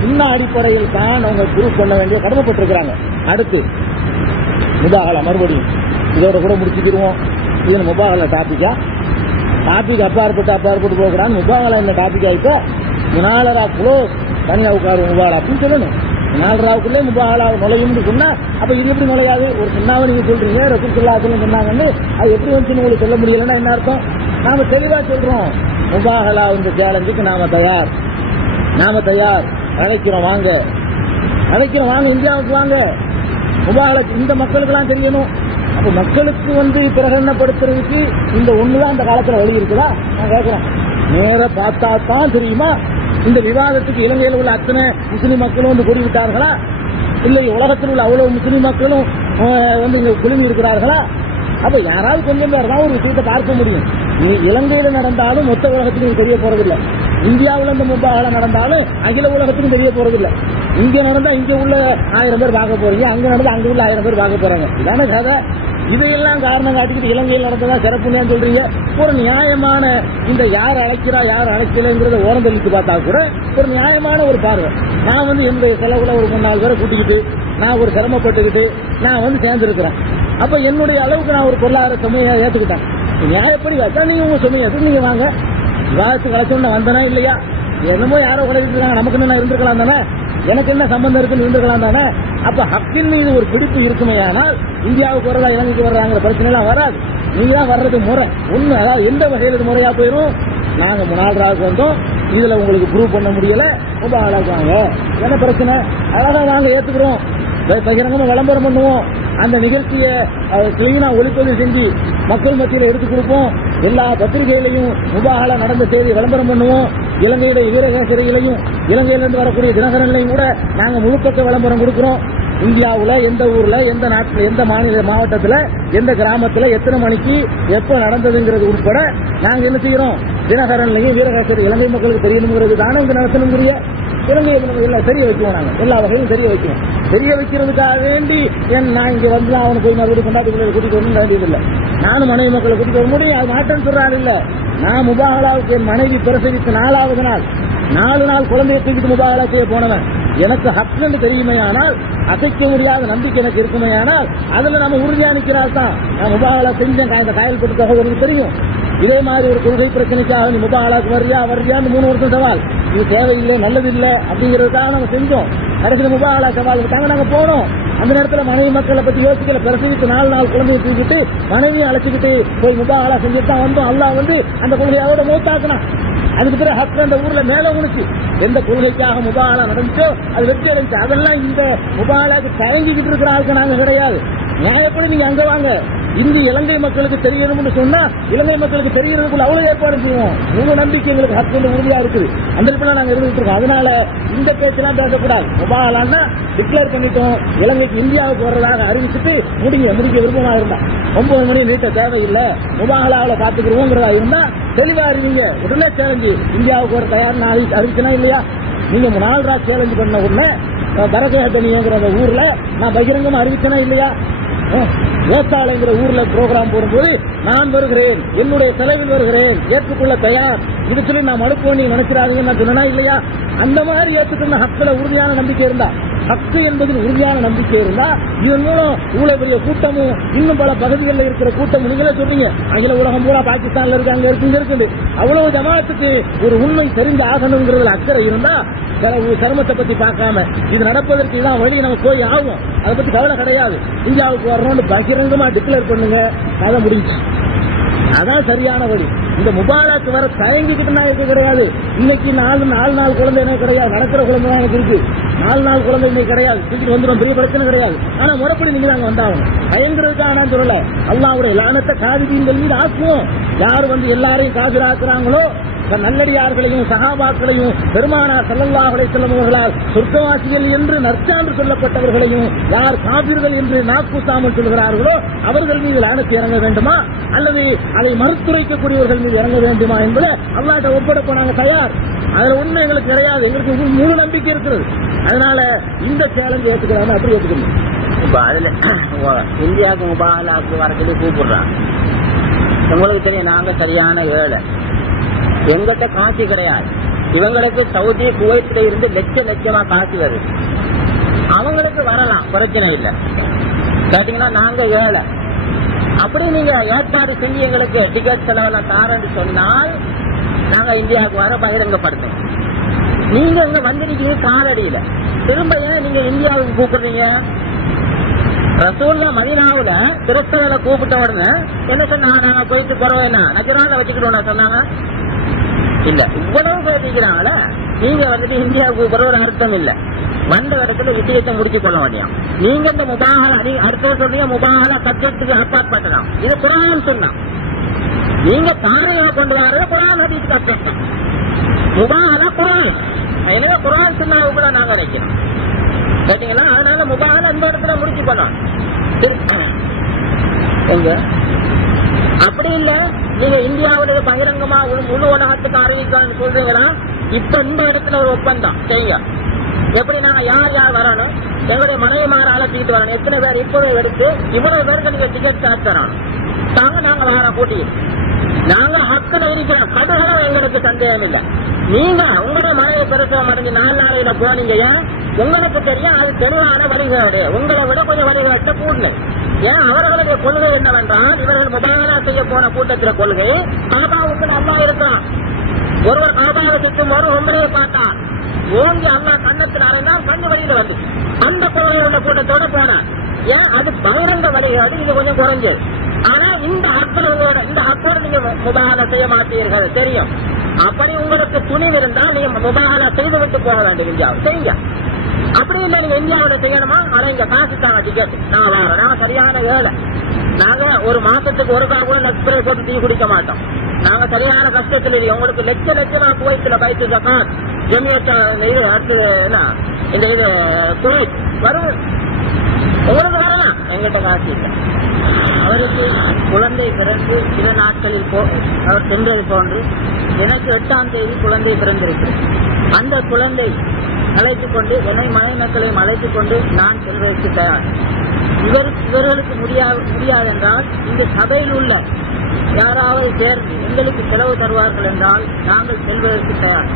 இன்ன அடிப்படையில் தான் அவங்க ப்ரூவ் பண்ண வேண்டிய கடமைப்பட்டிருக்கிறாங்க. அடுத்து முபாகலா, மறுபடியும் இதோட கூட முடிச்சுக்கிடுவோம். இது முபாகலா டாபிக் அப்பாற்பட்டு போகக்கூடாது. முபாகலா என்ன டாபிக் ஆயிப்ப முனாலரா குளோஸ் தனியா உட்காரு முபாகலா அப்படின்னு சொல்லணும். முனாலராவுக்குள்ளே முபாகலா நுழையும்னு சொன்னா அப்ப இது எப்படி நுழையாது? ஒரு சுண்ணாவை நீங்க சொல்றீங்க, ரசூல் ஸல்லல்லாஹு அலைஹி வஸல்லம் சொன்னாங்கன்னு அது எப்படி வந்துச்சுன்னு உங்களுக்கு சொல்ல முடியலன்னா என்ன அர்த்தம்? நாம தெளிவா சொல்றோம், முபாகலா இந்த சேலஞ்சுக்கு நாம தயார், அழைக்கிறோம் வாங்க, இந்தியாவுக்கு வாங்க. முபாகலா இந்த மக்களுக்கு எல்லாம் தெரியணும். அப்ப மக்களுக்கு பிரகடனப்படுத்துறதுக்கு இந்த ஒண்ணுதான் இந்த காலத்துல வழி இருக்குதா? நான் கேட்கிறோம். நேர பார்த்தா தான் தெரியுமா இந்த விவாதத்துக்கு இலங்கையில் உள்ள அத்தனை முஸ்லிம் மக்களும் கூடி விட்டார்களா? இல்லை உலகத்தில் உள்ள அவ்வளவு முஸ்லிம் மக்களும் இங்க குழுமி இருக்கிறார்களா? அப்ப யாராவது கொஞ்சம் பேர் தான் ஒரு விஷயத்தை பார்க்க முடியும். நீ இலங்கையில நடந்தாலும் மொத்த உலகத்துக்கும் தெரிய போறதில்லை. இந்தியாவில் இந்த முபாகலா நடந்தாலும் அகில உலகத்துக்கும் தெரிய போறதில்லை. இங்க நடந்தா இங்க உள்ள 1000 பேர் பார்க்க போறீங்க, அங்க நடந்தா அங்க உள்ள 1000 பேர் பார்க்க போறாங்க. இதான கதை. இதையெல்லாம் காரணம் காட்டிக்கிட்டு இலங்கையில் நடந்ததா சிறப்புன்னு சொல்றீங்க. ஒரு நியாயமான இந்த யார் அழைக்கிறா யார் அழைக்கலைங்கிறத ஓரம் தள்ளிட்டு பார்த்தா கூட ஒரு நியாயமான ஒரு பார்வை. நான் என்னுடைய செலவுல ஒரு 3-4 பேரை கூட்டிக்கிட்டு நான் ஒரு சிரமப்பட்டுக்கிட்டு நான் சேர்ந்திருக்கிறேன். அப்ப என்னுடைய அளவுக்கு நான் ஒரு பொருளாதார சுமையை ஏத்துக்கிட்டேன். நியாயப்படி வச்சா நீங்க உங்க சுமையை நீங்க வாங்க. விவாதத்துக்கு அழைச்சோன்னு வந்தனா இல்லையா? என்னமோ யாரோ உழைச்சிட்டு இருக்காங்க, நமக்கு என்ன இருந்திருக்கலாம் தானே, எனக்கு என்ன சம்பந்தம் இருக்குன்னு இருந்திருக்கலாம் தானே. அப்ப ஹக்கின் மீது ஒரு பிடிப்பு இருக்குமே, ஆனால் இந்தியாவுக்கு வர்றதா இலங்கைக்கு வர்றாங்கிற பிரச்சனை எல்லாம் வராது. நீங்க தான் வர்றது முறை ஒண்ணு. அதாவது எந்த வகையில் இது முறையா போயிடும்? நாங்க முனால்ராவுக்கு வந்தோம், இதுல உங்களுக்கு ப்ரூவ் பண்ண முடியல, முபாகலாக்கு வாங்க, என்ன பிரச்சனை? அதான் நாங்க ஏத்துக்கிறோம். பகிரங்கமா விளம்பரம் பண்ணுவோம். அந்த நிகழ்ச்சியை கிளீனா ஒளிப்பதிவு செஞ்சு மக்கள் மத்தியில் எடுத்துக் கொடுப்போம். எல்லா பத்திரிகைகளையும் முபாஹலா நடந்த செய்தி விளம்பரம் பண்ணுவோம். இலங்கையுடைய வீரகேசரிகளையும் இலங்கையிலிருந்து வரக்கூடிய தினகரன்லையும் கூட நாங்க முழுப்பக்க விளம்பரம் கொடுக்கிறோம். இந்தியாவுல எந்த ஊர்ல, எந்த நாட்டில், எந்த மாவட்டத்தில், எந்த கிராமத்துல எத்தனை மணிக்கு எப்ப நடந்ததுங்கிறது உட்பட நாங்க என்ன செய்யறோம், தினகரன்லையும் வீரகேசரி இலங்கை மக்களுக்கு தெரியணுங்கிறது தானே இங்க நடத்தணுங்கிற இலங்கை எல்லாம் தெரிய வைக்குவோம். நாங்க எல்லா வகையிலும் தெரிய வைக்குவோம். தெரிய வைக்கிறதுக்காக வேண்டி நான் இங்க வந்து அவனை போய் மறுபடியும் கொண்டாடி கூட்டிட்டு வரணும் வேண்டியதில்லை. நானும் மனைவி மக்களை கூட்டிட்டு வர முடியும், அது மாட்டேன்னு சொல்றாரு இல்ல. நான் முபாஹலாவுக்கு என் மனைவி பிரசவித்து 4வது நாள் 4 நாள் குழந்தையை தூக்கிட்டு முபாஹலா செய்ய போனவன். எனக்கு ஹக்குன்னு தெரியுமையானால், அசைக்க முடியாத நம்பிக்கை எனக்கு இருக்குமையானால், அதுல நம்ம உறுதியா நிக்கிறாள் தான். நான் முபாஹலா செஞ்சேன், இந்த காயல்பட்டு சகோதரருக்கு தெரியும். இதே மாதிரி ஒரு கொள்கை பிரச்சனைக்காக நீ முபாஹலாக்கு வர்றியான்னு 3 வருஷம் சவால். இது தேவையில்லை, நல்லதில்லை அப்படிங்கிறதுக்காக நம்ம செஞ்சோம். கடைசியில் முபாஹலா சவால் விட்டாங்க, நாங்க போனோம். அந்த நேரத்தில் மனைவி மக்களை பத்தி யோசிக்கல. பிரசவித்து 4 நாள் குழந்தையை தூக்கிட்டு மனைவியை அழைச்சிக்கிட்டு போய் முபாஹலா செஞ்சுட்டு தான் வந்தோம். அல்லாஹ் வந்து அந்த கொள்கையோட மூத்தாக்குனான். அதுக்கு பிறகு ஹக்கு அந்த ஊர்ல மேல உணிச்சு. எந்த கொள்கைக்காக முபாஹலா நடந்துச்சோ அது வெற்றி அடைஞ்சு. அதெல்லாம் இந்த முபாஹலாக்கு தயங்கிக்கிட்டு இருக்கிற ஆளுக்கு நாங்க கிடையாது. நியாயப்படி நீங்க அங்க வாங்க. இலங்கை மக்களுக்கு தெரியணும்னு சொன்னா இலங்கை மக்களுக்கு தெரியறதுக்குள்ள அவ்வளவு ஏற்பாடு செய்வோம். முழு நம்பிக்கை எங்களுக்கு ஹக்கு உறுதியா இருக்குது. அந்த இடத்துல நாங்க இருந்துட்டு இருக்கோம். அதனால இந்த பேச்செல்லாம் பேசக்கூடாது. முபாஹலான்னா டிக்ளேர் பண்ணிட்டோம், இலங்கைக்கு இந்தியாவுக்கு வர்றதாக அறிவிச்சுட்டு முடிக்க விருப்பமா இருந்தா 9 மணி நீட்ட தேவையில்லை, முபாஹலாவில பாத்துக்கிறோங்கிறதா இருந்தா தெளிவா அறிவிங்க. உடனே சேலஞ்சு இந்தியாவுக்கு வர தயார்னு அறிவிச்சனா இல்லையா? நீங்க 4 நாள் சேலஞ்சு பண்ண உடனே பரகேதனிங்கிற அந்த ஊர்ல நான் பகிரங்கமா அறிவிச்சனா இல்லையா? வேத்தாளைங்கிற ஊர்ல ப்ரோக்ராம் போடும்போது நான் வருகிறேன், என்னுடைய செலவில் வருகிறேன், ஏற்றுக்கொள்ள தயார், இது சொல்லி நான் மறுப்போம் நீங்க நினைக்கிறாங்க நான் சொன்னா இல்லையா? அந்த மாதிரி ஏற்றுக்கொண்ட ஹக்குல உறுதியான நம்பிக்கை இருந்தா, ஹக்கு என்பதில் உறுதியான நம்பிக்கை இருந்தா, இதன் மூலம் இவ்வளவு பெரிய கூட்டமும் இன்னும் பல பகுதிகளில் இருக்கிற கூட்டமும் நீங்களே சொன்னீங்க, அகில உலகம் பூரா பாகிஸ்தான்ல இருக்கு, அங்க இருக்குது, அவ்வளவு ஜமாத்துக்கு ஒரு உண்மை தெரிஞ்சு ஆகணுங்கிறதுல அக்கறை இருந்தா சிரமத்தை பத்தி பார்க்காம இது நடப்பதற்கு இதான் வழி, நம்ம போய் ஆகும், அதை பத்தி கவலை கிடையாது. இந்தியாவுக்கு வரணும்னு பகிரங்கமா டிக்ளேர் பண்ணுங்க, அதை முடிஞ்சு. அதான் சரியான வழி. இந்த முபாரக் வர தயங்கிக்கிட்டு இருக்க கிடையாது. இன்னைக்கு 4 நாள் குழந்தை எனக்கு கிடையாது, நடக்கிற குழந்தை தான் எனக்கு இருக்கு. 4 நாள் குழந்தை இன்னைக்கு கிடையாது, தூக்கிட்டு வந்துடும், பெரிய பிரச்சனை கிடையாது. ஆனா முறைப்படி நீங்க நாங்க வந்தாகணும். பயங்கரதுக்காக நான் சொல்லல, அல்லாஹ்வுடைய லானத்தை காதிபீன்கள் மீது ஆக்குவோம். யார் வந்து எல்லாரையும் காதிராக்குறாங்களோ, நல்லடியார்களையும் சஹாபாக்களையும் பெருமானார் ஸல்லல்லாஹு அலைஹி வஸல்லம் அவர்களால் சொர்க்கவாசிகள் என்று நற்சான்று சொல்லப்பட்டவர்களையும் யார் காபிர்கள் என்று நாக்கூசாமல் சொல்கிறார்களோ அவர்கள் மீது லானத்து இறங்க வேண்டுமா அல்லது அதை மறுத்துரைக்கக்கூடியவர்கள் மீது இறங்க வேண்டுமா என்பதை அல்லாஹ்ட்ட ஒப்படைப்ப நாங்க தயார். அதுல ஒண்ணு எங்களுக்கு கிடையாது, எங்களுக்கு முழு நம்பிக்கை இருக்கிறது. அதனால இந்த சேலஞ்ச் ஏற்றுக்கிறாங்க, அப்படி ஏற்றுக்கணும். இப்ப அதுல இந்தியாவுக்கு முபாஹலாக்கு வரக்கூடிய கூப்பிடுறாங்க. உங்களுக்கு தெரியும், நாங்க சரியான ஏழை, எங்கிட்ட காசு கிடையாது. இவங்களுக்கு சவுதி குவைத்துல இருந்து லட்சமா காசு வருது. அவங்களுக்கு வரலாம், பிரச்சனை இல்லை. கேட்டீங்கன்னா நாங்க ஏழை, அப்படி நீங்க ஏற்பாடு செஞ்சு எங்களுக்கு டிக்கெட் செலவெல்லாம் தாரன்னு சொன்னால் நாங்க இந்தியாவுக்கு வர பகிரங்கப்படுத்தோம். நீங்க இங்க வந்திருக்கீங்க காலடியில, திரும்ப ஏன் நீங்க இந்தியாவுக்கு கூப்பிடுறீங்க? ரசூல்லா மதீனாவுல கிறிஸ்தவர்களை கூப்பிட்ட உடனே என்ன சொன்னா, நாங்க போயிட்டு குறவேனா நஜரான வச்சுக்கிட்டோம் சொன்னாங்க. இல்ல, இவ்வளவு பேசிக்கிறாங்கள, நீங்க வந்துட்டு இந்தியாவுக்கு கூப்பிடுற ஒரு அர்த்தம் இல்ல. வந்த இடத்துல விஷயத்தை முடிச்சு கொள்ள வேண்டியும். நீங்க இந்த முபாஹலா அடுத்த சொல்றீங்க, முபாஹலா சப்ஜெக்டுக்கு அப்பாற்பட்டலாம். இது குர்ஆன் சொன்னா, நீங்க தாரையா கொண்டு வர குர்ஆன் ஹதீஸ் சப்ஜெக்ட் முபாஹலா குர்ஆன். எனவே குர்ஆன் சொன்னாவு கூட நாங்க நினைக்கிறோம், கேட்டீங்களா? அதனால முபாஹலா இந்த இடத்துல முடிச்சு கொள்ளலாம். எங்க அப்படி இல்ல, நீங்க இந்தியாவுடைய பகிரங்கமா முழு உலகத்துக்கு அறிவிக்கணும்னு சொல்றீங்களா? இப்ப இந்த இடத்துல ஒரு ஒப்பந்தம் செய்யுங்க. எப்படி நாங்க யார் யார் வரணும், எங்களுடைய மனைவிமார அழைச்சிக்கிட்டு வரணும், எத்தனை பேர் இப்பவே எடுத்து இவ்வளவு பேருக்கு நீங்க டிக்கெட் சார்ஜ் தரணும். நாங்க வர கூட்டிக்கிட்டு நாங்க ஹக்குல இருக்கிறோம், கடுகளவு எங்களுக்கு சந்தேகம் இல்லை. நீங்க உங்களுடைய மனைவி பிரசவம் அடைஞ்சு 4 நாளையில போனீங்க, உங்களுக்கு தெரியும் அது தெளிவான வழிகாடு, உங்களை விட கொஞ்சம் வழிகாட்ட கூடல. ஏன் அவர்களுடைய கொள்கை என்னவென்றால், இவர்கள் முபாஹலா செய்ய போன கூட்டத்தில் கொள்கை காபாவுக்கு அல்லாஹ் இருக்கிறான். ஒருவர் காபாவை சுற்றும் ஒரு உண்மையை பார்த்தார், ஓங்கி அல்லாஹ் கண்ணத்தில் அறைந்தால் கண்ணு வழியில வந்து அந்த கொள்கை உள்ள கூட்டத்தோட போனார். ஏன் அது பகிரங்க வழிகாடு, இது கொஞ்சம் குறைஞ்சது. ஆனா இந்த ஹக்கோட நீங்க முபாஹலா செய்ய மாட்டீர்கள் தெரியும். அப்படி உங்களுக்கு துணிவு இருந்தால் நீங்க முபாஹலா செய்து விட்டு போக வேண்டும். இந்தியாவை செய்யுங்க. அப்படி இல்லை நீங்க இந்தியாவில செய்யணுமா, ஆனா இங்க காசு தாங்க டிக்கெட், நாங்க சரியான ஏழை, நாங்க ஒரு மாசத்துக்கு ஒரு கால் கூட நெக்ஸ்பிரே போட்டு டீ குடிக்க மாட்டோம், நாங்க சரியான கஷ்டத்தில் இருக்கோம். உங்களுக்கு லட்சமா குவைத்துல பைத்து ஜகாத் ஜமியத் இது அடுத்தது என்ன இந்த இது குவைத் வரும், உங்களுக்கு வரலாம், எங்கிட்ட காசு இல்லை. அவருக்கு குழந்தை பிறந்து சில நாட்களில் அவர் சென்றது போன்று எனக்கு 8ஆம் தேதி குழந்தை பிறந்திருக்கு. அந்த குழந்தை அழைத்துக் கொண்டு என்னை மனை மக்களையும் அழைத்துக் கொண்டு நான் செல்வதற்கு தயார். இவர்களுக்கு முடியாது என்றால் இந்த சபையில் உள்ள யாராவது சேர்ந்து எங்களுக்கு செலவு தருவார்கள் என்றால் நாங்கள் செல்வதற்கு தயார்.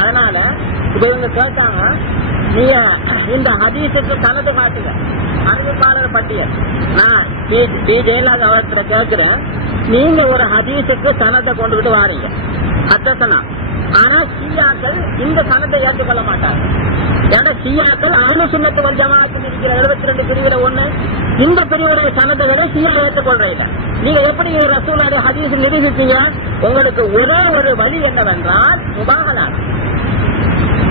அதனால இப்ப இவங்க கேட்டாங்க, நீங்க இந்த ஹதீஸுக்கு சனது காட்டுங்க, அறிவிப்பாளர் பட்டியல். நான் டி ஜெயலலிதா அவர்கிட்ட கேட்கிறேன், நீங்க ஒரு ஹதீஸுக்கு சனத்தை கொண்டுகிட்டு வாரீங்க அத்தசனா, ஆனா ஷியாக்கள் இந்த சனத்தை ஏற்றுக்கொள்ள மாட்டாங்க. ஏன்னா ஷியாக்கள் அஹ்லு சுன்னத் வல் ஜமாஅத்தில் இருக்கிற 72 பிரிவுல ஒண்ணு, இந்த பிரிவுடைய சனதைகளை ஷியா ஏற்றுக்கொள்றீங்க. நீங்க எப்படி ரசூலுல்லாஹி ஹதீஸ் நிரூபிப்பீங்க? உங்களுக்கு ஒரே ஒரு வழி என்னவென்றால் முபாஹலா,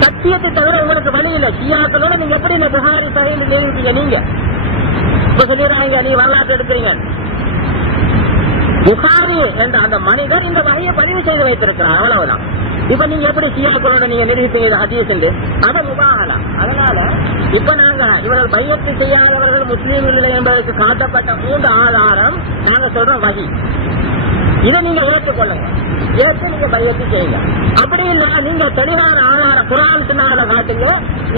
சத்தியத்தை தவிர உங்களுக்கு வழி இல்லை. ஷியாக்களோட நீங்க எப்படி இந்த புகாரி சஹீஹ் நிரூபிப்பீங்க? நீங்க இப்ப சொல்லிடுறாங்க, நீ வரலாற்று எடுக்கிறீங்க. புகாரி என்ற அந்த மனிதர் இந்த வகையை பதிவு செய்து வைத்திருக்கிறார், அவ்வளவுதான். இப்ப நீங்க எப்படி ஷியாக்களோட நீங்க நிரூபிப்பீங்க ஹதீஸ் என்று? அது முபாஹலா. அதனால இப்ப நாங்க இவர்கள் பையத்து செய்யாதவர்கள் முஸ்லீம்கள் இல்லை என்பதற்கு காட்டப்பட்ட 3 ஆதாரம் நாங்க சொல்றோம் வகி. இதை நீங்க ஏற்றுக்கொள்ளுங்க, ஏற்று நீங்க பையத்து செய்யுங்க. அப்படி இல்ல நீங்க தெளிவான ஆதாரம் குர்ஆன் சுன்னால காட்டுங்க,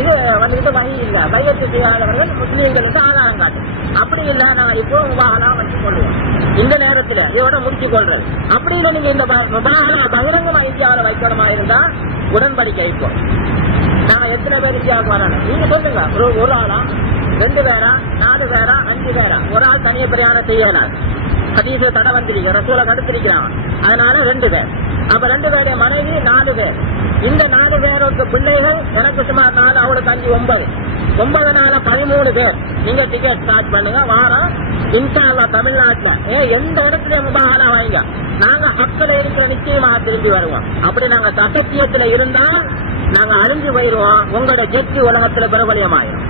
இது வந்துட்டு வகி இல்ல, பையத்து செய்யாதவர்கள் முஸ்லீம்களுக்கு ஆதாரம் காட்டுங்க. அப்படி இல்ல நான் இப்போ முபாஹலா வச்சுக் கொள்ளுவோம் இந்த நேரத்தில் இதோட முடிச்சு கொள்றது. அப்படி இல்லை நீங்க இந்த முபாஹலா பகிரங்கமா இந்தியாவில் வைக்கணுமா இருந்தா உடன்படிக்கை இப்போ நான் எத்தனை பேர் இந்தியாவுக்கு வரணும் நீங்க சொல்லுங்க. ஒரு ஆளா, 2 பேரா, 4 பேரா, 5 பேரா? ஒரு ஆள் தனிய பிரயாணம் செய்யலாம், ஹதீஸ்ல தடை வந்திருக்க, ரசூலை தடுத்திருக்கிறான், அதனால 2 பேர். அப்ப 2 பேருடைய மனைவி 4 பேர். இந்த 4 பேருக்கு பிள்ளைகள் எனக்கு சுமார் 4, அவளுக்கு 5, 9. 9 நாள 13 பேர். நீங்க டிக்கெட் ஸ்டார்ட் பண்ணுங்க, வாரம் இன்ஷா அல்லாஹ் தமிழ்நாட்டுல எந்த இடத்துல முபாஹலா வாங்க, நாங்க ஹக்ல இருக்கிற நிச்சயமா திரும்பி வருவோம். அப்படி நாங்க அசத்தியத்துல இருந்தா நாங்க அழிஞ்சு போயிருவோம். உங்களோட ஜெட்டு உலகத்துல பிரபலியமாயிரும்,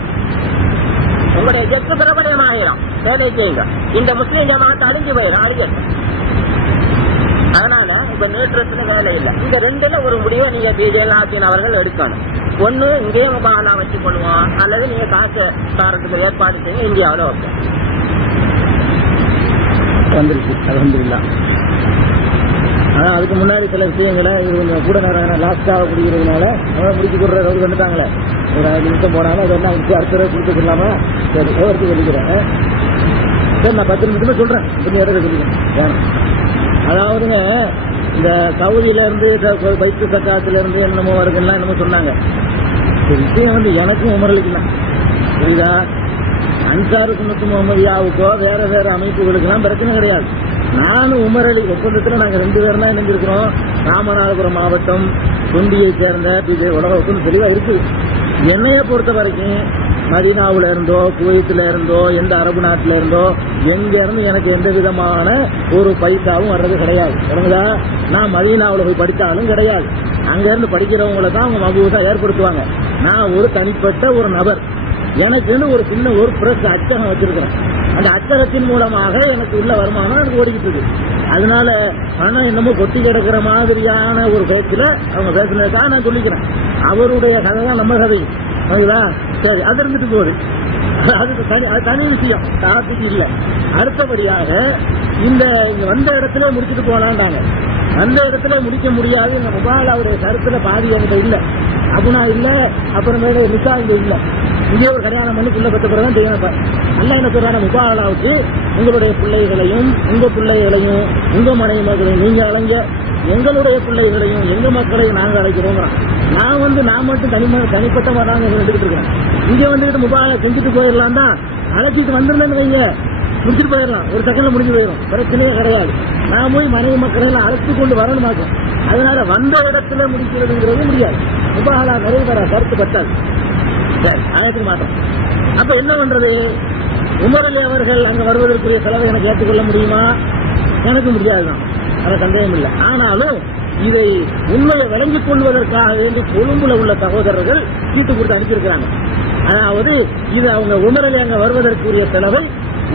உங்களுடைய ஜெட்டு பிரபலியமாயிரும். வேலை செய்யுங்க, இந்த முஸ்லீம் ஜமாத் அழிஞ்சு போயிடும், அழியட்டும். அதனால இப்ப நியூட்ரஸ்ல வேலை இல்லை. இந்த 2ல ஒரு முடிவை நீங்க ஜெயலலிதா அவர்கள் எடுக்கணும். ஒண்ணு இங்கேயே முபாஹலா வச்சுக் கொள்வோம், அல்லது நீங்க காசு சாரத்துக்கு ஏற்பாடு செய்ய இந்தியாவில் வைப்போம். வந்துருச்சு அல்ஹம்துலில்லாஹ். ஆனா அதுக்கு முன்னாடி சில விஷயங்களை இது கொஞ்சம் கூட நேரம் லாஸ்டாக குடிக்கிறதுனால அவரை முடிச்சு கொடுற ரவுது வந்துட்டாங்களே, ஒரு 5 நிமிஷம் போனாலும் அது என்ன அடுத்த ரூபாய் கொடுத்துக்கலாமா? சரி, எடுத்து சொல்லிக்கிறேன். சரி, நான் 10 நிமிஷமே சொல்றேன், கொஞ்சம் இடத்துல சொல்லிக்கிறேன். அதாவதுங்க, இந்த சவுதியில இருந்து பைத்து சக்காத்துல இருந்து என்னமோ வருதுன்னா என்னமோ சொன்னாங்க. விஷயம் வந்து எனக்கும் உமரளிக்கலாம் புரியுதா? அன்சாரு சுன்னத்து முகமதியாவுக்கோ வேற வேற அமைப்புகளுக்கெல்லாம் பிரச்சனை கிடையாது. நானும் உமரளி ஒப்பந்தத்தில் நாங்கள் 2 பேரும் தான் இணைஞ்சிருக்கிறோம். ராமநாதபுரம் மாவட்டம் தொண்டியை சேர்ந்த உலக ஒப்பந்தம் தெளிவாக இருக்குது. என்னைய பொறுத்த வரைக்கும் மதீனாவுல இருந்தோ குவைத்துல இருந்தோ எந்த அரபு நாட்டில இருந்தோ எங்க இருந்து எனக்கு எந்த விதமான ஒரு பைசாவும் வர்றது கிடையாது. சரிங்களா? நான் மதீனாவுல போய் படித்தாலும் கிடையாது. அங்க இருந்து படிக்கிறவங்களை தான் அவங்க மபூசா ஏற்படுத்துவாங்க. நான் ஒரு தனிப்பட்ட ஒரு நபர், எனக்கு ஒரு சின்ன ஒரு பிரஸ் அச்சகம் வச்சிருக்கிறேன். அந்த அச்சகத்தின் மூலமாக எனக்கு உள்ள வருமானம் எனக்கு ஓடிக்கிட்டு இருக்கு. அதனால பணம் என்னமோ கொட்டி கிடக்கிற மாதிரியான ஒரு பேச்சுல அவங்க பேசுனதுக்காக நான் சொல்லிக்கிறேன். அவருடைய கதை தான் நம்ம கதை. சரி, அது இருந்துட்டு போகுது, அது தனி விஷயம், டாபிக் இல்ல. அடுத்தபடியாக இந்த வந்த இடத்துல முடிச்சுட்டு போலான்டாங்க. வந்த இடத்துல முடிக்க முடியாது. இந்த முபாஹலாவுடைய கருத்துல பாதி என்கிட்ட இல்ல, அபுனா இல்ல, அப்புறமேல நிசா இங்க இல்ல. இங்கே ஒரு கல்யாணம் பண்ணி புள்ள பெற்ற பிறகுதான் செய்யணும். அல்ல என்ன சொல்றாங்க, முபாஹலாவுக்கு உங்களுடைய பிள்ளைகளையும் உங்க பிள்ளைகளையும் உங்க மனைவி மக்களையும் நீங்க அழைங்க, எங்களுடைய பிள்ளைகளையும் எங்க மக்களையும் நாங்க அழைக்கிறோம். நான் நான் மட்டும் தனிப்பட்ட வராங்க எடுத்துட்டு இருக்கேன். இங்க வந்துட்டு முபாஹலா செஞ்சுட்டு போயிடலாம் தான், அழைச்சிட்டு வந்துருந்தேன்னு வைங்க, முடிச்சுட்டு போயிடலாம், ஒரு செகண்ட்ல முடிஞ்சு போயிடும், பிரச்சனையே கிடையாது. நான் போய் மனைவி மக்களை எல்லாம் அழைத்து கொண்டு வரணும் மாட்டேன். அதனால வந்த இடத்துல முடிக்கிறதுங்கிறது முடியாது. முபாஹலா நிறைவேற கருத்து பட்டாது, சரி அழைக்க மாட்டோம். அப்ப என்ன பண்றது? உமர் அலி அவர்கள் அங்க வருவதற்குரிய செலவை எனக்கு ஏற்றுக்கொள்ள முடியுமா? எனக்கு முடியாதுதான். அது சந்தேகம் இல்லை. ஆனாலும் இதை உண்மையை விளங்கிக் கொள்வதற்காக வேண்டி கொழும்புல உள்ள சகோதரர்கள் சீட்டு கொடுத்து அனுப்பியிருக்கிறாங்க. அதாவது இது அவங்க உமர் அலி அங்க வருவதற்குரிய செலவை,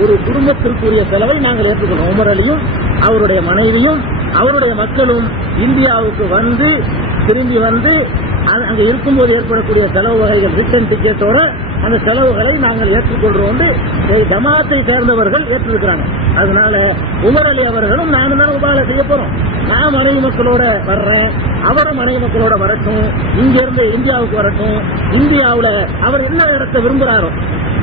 ஒரு குடும்பத்திற்குரிய செலவை நாங்கள் ஏற்றுக்கொள்வோம். உமர் அலியும் அவருடைய மனைவியும் அவருடைய மக்களும் இந்தியாவுக்கு வந்து திரும்பி வந்து அங்க இருக்கும்போது ஏற்படக்கூடிய செலவு வகைகள் ரிட்டர்ன் டிக்கெட்டோட அந்த செலவுகளை நாங்கள் ஏற்றுக்கொள்றோம். ஜமாத்தை சேர்ந்தவர்கள் ஏற்றிருக்கிறாங்க. அதனால உமர் அலி அவர்களும் நானும் தான் உபாலை செய்ய போறோம். நான் மனைவி மக்களோட வர்றேன், அவரும் மனைவி மக்களோட வரட்டும், இங்க இருந்து இந்தியாவுக்கு வரட்டும். இந்தியாவுல அவர் என்ன இடத்தை விரும்புறாரோ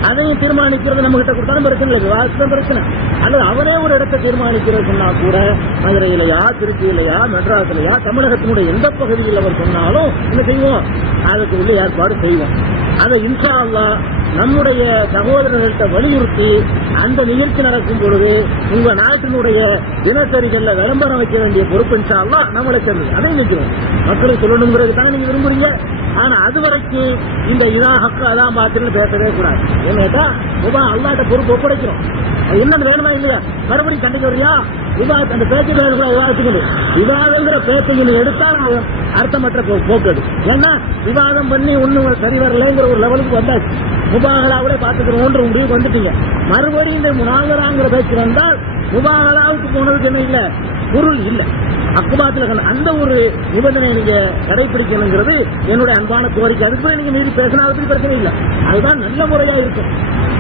அதையும் தீர்மானிக்கிறது நம்ம கிட்ட கொடுத்தாலும் பிரச்சனை இல்லை, விவாதத்தான் பிரச்சனை. அல்லது அவரே ஒரு இடத்தை தீர்மானிக்கிறது சொன்னா கூட மதுரையிலையா, திருச்சியிலையா, மெட்ராஸ்லயா, தமிழகத்தினுடைய எந்த பகுதியில் அவர் சொன்னாலும் என்ன செய்வோம், அதுக்கு உள்ள ஏற்பாடு செய்வோம். அதை இன்ஷா அல்லாஹ் நம்முடைய சகோதரர்கள்ட்ட வலியுறுத்தி அந்த நிகழ்ச்சி நடக்கும் பொழுது உங்க நாட்டினுடைய தினசரிகள்ல விளம்பரம் வைக்க வேண்டிய பொறுப்பு இன்ஷா அல்லாஹ் நம்மளை சேர்ந்தது. அதை நினைக்கிறோம். மக்களுக்கு சொல்லணுங்கிறது தானே நீங்க விரும்புறீங்க. ஆனா அது வரைக்கும் இந்த இதா ஹக்கு அதான் பாத்துன்னு பேசவே கூடாது. என்னட்டா அல்லாட்ட பொறுப்பு ஒப்படைக்கிறோம். அது என்னன்னு வேணுமா இல்லையா, மறுபடியும் கண்டிக்க வரியா விவாதம், அந்த பேச்சு விவாதத்துக்கு விவாதங்கிற பேச்சை எடுத்தா அர்த்தமற்ற போக்குது. ஏன்னா விவாதம் பண்ணி ஒண்ணும் சரி வரலைங்கிற ஒரு லெவலுக்கு வந்தாச்சு. முபாகலாவோட பாத்துக்கிறோன்ற முடிவுக்கு வந்துட்டீங்க. மறுபடியும் இந்த முனாகராங்கிற பேச்சு வந்தால் முபாகலாவுக்கு போனதுக்கு என்ன இல்ல, பொருள் இல்ல. அக்குபாத்துல அந்த ஒரு நிபந்தனை நீங்க கடைபிடிக்கணுங்கிறது என்னுடைய அன்பான கோரிக்கை. அதுக்கு நீங்க மீறி பேசினாலும் பிரச்சனை இல்லை. அதுதான் நல்ல முறையா இருக்கும்.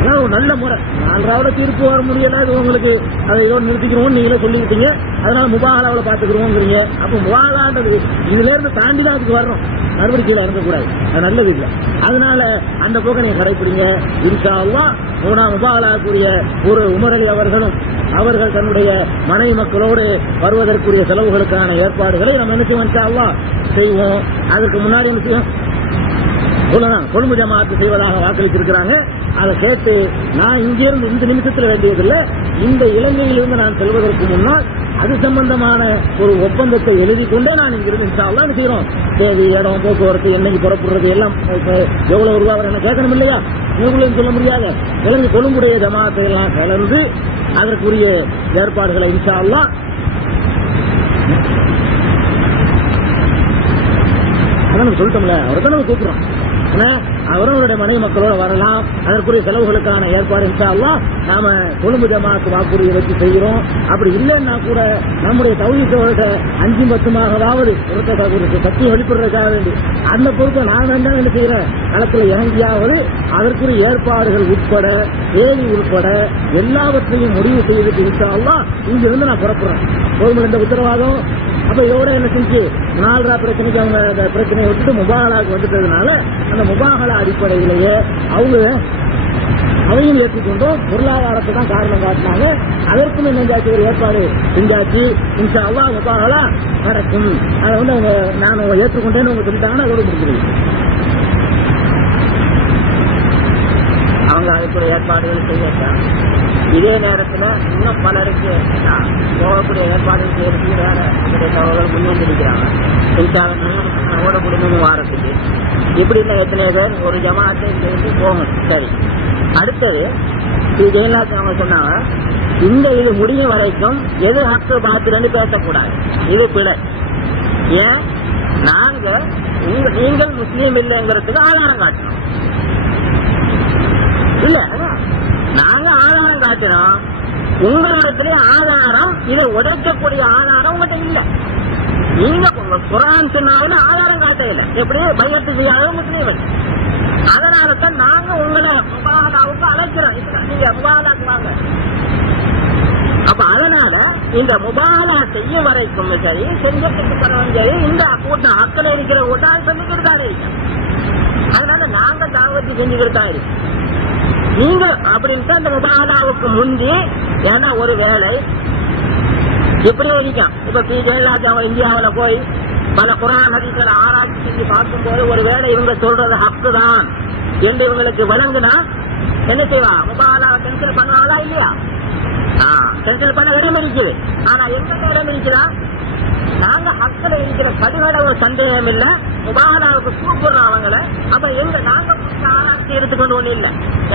அதான் ஒரு நல்ல முறை. 4வது தீர்ப்பு வர முடியல, அது உங்களுக்கு அதை இதோடு நிறுத்திக்கிறோம் நீங்களே சொல்லிக்கிட்டீங்க. அதனால முபாகலாவில் பாத்துக்கிறோங்கிறீங்க. அப்ப முபாகலான்றது இதுல இருந்து தாண்டி தான் அதுக்கு வர்றோம். மறுபடி கீழே இறங்கக்கூடாது, அது நல்லது இல்லை. அதனால அந்த போக்க நீங்க கடைபிடிங்க. இன்ஷா அல்லாஹ் முபாகலாக்குரிய ஒரு உமர் அலி அவர்களும் அவர்கள் தன்னுடைய மனைவி மக்களோடு வருவதற்குரிய செலவுகளுக்கான ஏற்பாடுகளை நம்ம என்ன செய்வோம், இன்ஷா அல்லாஹ் செய்வோம். அதற்கு முன்னாடி என்ன செய்வோம், கொழும்பு ஜமாத்து செய்வதாக வாக்களித்திருக்கிறாங்க. அதை கேட்டு நான் இங்கிருந்து இந்த நிமிஷத்தில் வேண்டியதில்லை, இந்த இலங்கையிலிருந்து நான் செல்வதற்கு முன்னால் அது சம்பந்தமான ஒரு ஒப்பந்தத்தை எழுதி கொண்டே நான் இங்கிருந்து இன்ஷா அல்லாஹ் செய்யறோம். தேதி, இடம், போக்குவரத்து, என்னைக்கு புறப்படுறது எல்லாம் எவ்வளவு ரூபா அவர் என்ன கேட்கணும் இல்லையா, இவங்களும் சொல்ல முடியாது. இலங்கை கொழும்புடைய ஜமாத்தை எல்லாம் கலந்து அதற்குரிய ஏற்பாடுகளை இன்ஷா அல்லாஹ் அதான் சொல்லிட்டோம்ல, அவரை தான் நம்ம கூப்பிடுறோம். அவரும் அவருடைய மனைவி மக்களோட வரலாம். அதற்குரிய செலவுகளுக்கான ஏற்பாடு இன்ஷா அல்லாஹ் நாம கொழும்பு ஜமாத்து வாக்குறுதியை வச்சு செய்கிறோம். அப்படி இல்லைன்னா கூட நம்முடைய தௌஹீதோட 5-10 ஒரு சக்தியை வெளிப்படுறதுக்காக வேண்டி அந்த பொறுப்பை நான் வேண்டாம் என்ன செய்யறேன், களத்துல இறங்கியாவது அதற்குரிய ஏற்பாடுகள் உட்பட தேதி உட்பட எல்லாவற்றையும் முடிவு செய்துட்டு இன்ஷா அல்லாஹ் இங்கிருந்து நான் புறப்படுறேன். கொழும்புல இந்த உத்தரவாதம். அப்ப இதோட என்ன செஞ்சு 4 பிரச்சனைக்கு அவங்க அந்த பிரச்சனையை விட்டுட்டு முபாகலாவுக்கு வந்துட்டதுனால அந்த முபாகலா அடிப்படையிலேயே அவங்க அதையும் ஏற்றுக்கொண்டோம். பொருளாதாரத்தை தான் காரணம் காட்டினாங்க. அதற்கும் என்னஞ்சாச்சு ஒரு ஏற்பாடு செஞ்சாச்சு. இன்ஷா அல்லாஹ் முபாகலா நடக்கும். அதை வந்து அவங்க நான் ஏற்றுக்கொண்டேன்னு அவங்க சொல்லிட்டாங்கன்னா அதோட முடிஞ்சிருக்கு. அவங்க அதுக்குரிய ஏற்பாடுகள் செய்யலாம். இதே நேரத்தில் இன்னும் பலருக்கு போகக்கூடிய ஏற்பாடுகள் செய்யறதுக்கு வேற தகவல்கள் முன்வந்திருக்கிறாங்க. ஓட குடும்பமும் வாரத்துக்கு இப்படி இல்லை எத்தனை பேர் ஒரு ஜமாத்தை சேர்ந்து போகணும். சரி, அடுத்தது ஜெயலலிதா அவங்க சொன்னாங்க, இந்த இது முடியும் வரைக்கும் எது ஹக்கு பாத்துலன்னு பேசக்கூடாது, இது பிழை. ஏன், நீங்கள் முஸ்லீம் இல்லைங்கிறதுக்கு ஆதாரம் காட்டணும். இல்ல, நாங்க ஆதாரம் காட்டுறோம், உங்களிடத்திலே ஆதாரம், இதை உடைக்கக்கூடிய ஆதாரம் உங்கள்கிட்ட இல்ல. நீங்க குர்ஆன் சொன்னாலும் ஆதாரம் காட்ட இல்லை, எப்படி பையத்து செய்யாத முஸ்லீம். அதனாலதான் நாங்க உங்களை முபாகலாவுக்கு அழைக்கிறோம், நீங்க முபாகலாக்கு வாங்க. அப்ப அதனால இந்த முபாகலா செய்யும் வரைக்கும் சரி, செஞ்சதுக்கு பிறகும் சரி, இந்த கூட்டம் அக்கறை இருக்கிற கூட்டம் சொல்லிக்கிட்டு தான் இருக்கு. அதனால நாங்க தாவத்து செஞ்சுக்கிட்டு தான் இருக்கு. நீங்க அப்படின்ட்டு அந்த முபாகலாவுக்கு முந்தி, ஏன்னா ஒரு வேலை எப்படி இருக்கும், இப்ப பி ஜெயலலிதா இந்தியாவில் போய் பல குர்ஆன் ஹதீஸ்களை ஆராய்ச்சி செஞ்சு பார்க்கும்போது ஒரு வேலை இவங்க சொல்றது ஹக்கு தான் என்று இவங்களுக்கு வழங்குனா என்ன செய்வா, முபாகலாவை கேன்சல் பண்ணுவாங்களா இல்லையா? கேன்சல் பண்ண இடம் இருக்குது. ஆனா எங்க இடம் இருக்குதா, நாங்க ஹக்கில் இருக்கிற கடுகள ஒரு சந்தேகம் இல்ல, முபாகலாவுக்கு கூப்பிடுறோம் அவங்கள. அப்ப எங்க நாங்க ஆராய்ச்சி எடுத்துக்கொண்டு ஒண்ணு இல்ல,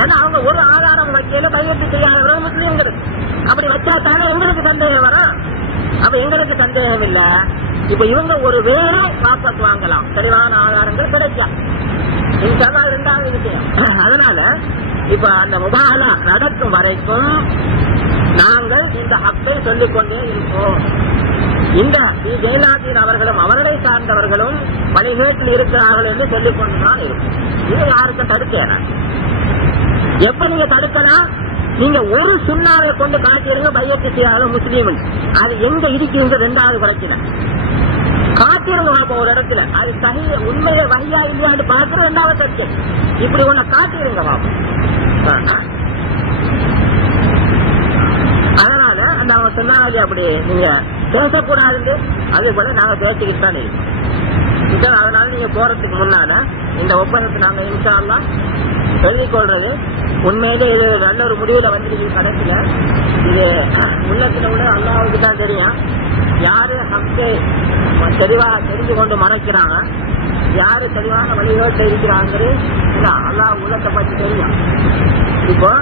ஏன்னா அவங்க ஒரு ஆதாரம் வைக்கல, பையத்து செய்யாத முஸ்லீம்ங்கிறது. அப்படி வச்சா தானே எங்களுக்கு சந்தேகம் வரும். அப்ப எங்களுக்கு சந்தேகம் இல்ல. இப்ப இவங்க ஒரு வேலை வாபஸ் வாங்கலாம், தெளிவான ஆதாரங்கள் கிடைச்சா. இன்ஷாஅல்லாஹ் இரண்டாவது விஷயம். அதனால இப்ப அந்த முபாஹலா நடக்கும் வரைக்கும் நாங்கள் இந்த ஹக்கை சொல்லிக் கொண்டே இருப்போம். இந்த ஜெயலலிதா அவர்களும் அவர்களை சார்ந்தவர்களும் வழிகேட்டில் இருக்கிறார்கள் என்று சொல்லிக் கொண்டுதான் இருக்கும். இது யாருக்கும் தடுக்க. எப்ப நீங்க தடுக்கலாம்? நீங்க ஒரு சுண்ணாவை கொண்டு காட்டிடுங்க பையத்து செய்யாத முஸ்லீம், அது எங்க இடிக்குங்க ரெண்டாவது பிரச்சனை. காட்டிருங்க ஒரு இடத்துல அது சரி உண்மையை வகையா இல்லையான்னு பார்க்கிற ரெண்டாவது சத்தியம். இப்படி ஒண்ணு காட்டிருங்க பாப்பா. அதனால அந்த அவங்க சொன்னாங்க அப்படி நீங்க பேசக்கூடாது, அதே போல நாங்க பேசிக்கிட்டு தான் இருக்கோம். அதனால நீங்க போறதுக்கு முன்னால இந்த ஒப்பந்தத்தை நாங்க இன்ஷா அல்லாஹ் எழுதி கொள்றது உண்மையிலே இது நல்ல ஒரு முடிவுல வந்துருக்கு. கடைசியில இது உள்ளத்துல விட அல்லாஹ்வுக்கு தான் தெரியும் யாரு ஹக்கை தெளிவா தெரிஞ்சு கொண்டு மறைக்கிறாங்க, யாரு தெளிவான வழிகாட்டு இருக்கிறாங்கிறது அல்லாஹ் உள்ளத்தை பற்றி தெரியும். இப்போ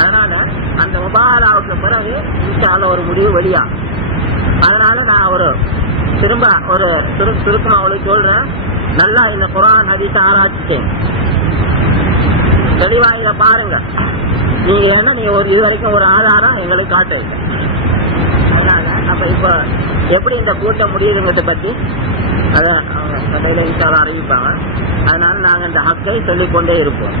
அதனால அந்த முபாஹலாவுக்கு பிறகு இன்ஷா அல்லாஹ் ஒரு முடிவு வெளியா. அதனால நான் ஒரு திரும்ப ஒரு சுருக்கமா அவளுக்கு சொல்றேன். நல்லா இந்த குர்ஆன் ஹதீஸை ஆராய்ச்சிட்டேன், தெளிவா இதை பாருங்க. நீங்க என்ன நீங்க ஒரு இது வரைக்கும் ஒரு ஆதாரம் எங்களுக்கு காட்டுங்க. அப்ப இப்ப எப்படி இந்த கூட்டம் முடியுதுங்கிறத பத்தி அத கடையில இன்ஷாஅல்லாஹ் அறிவிப்பாங்க. அதனால நாங்க இந்த ஹக்கை சொல்லிக்கொண்டே இருப்போம்.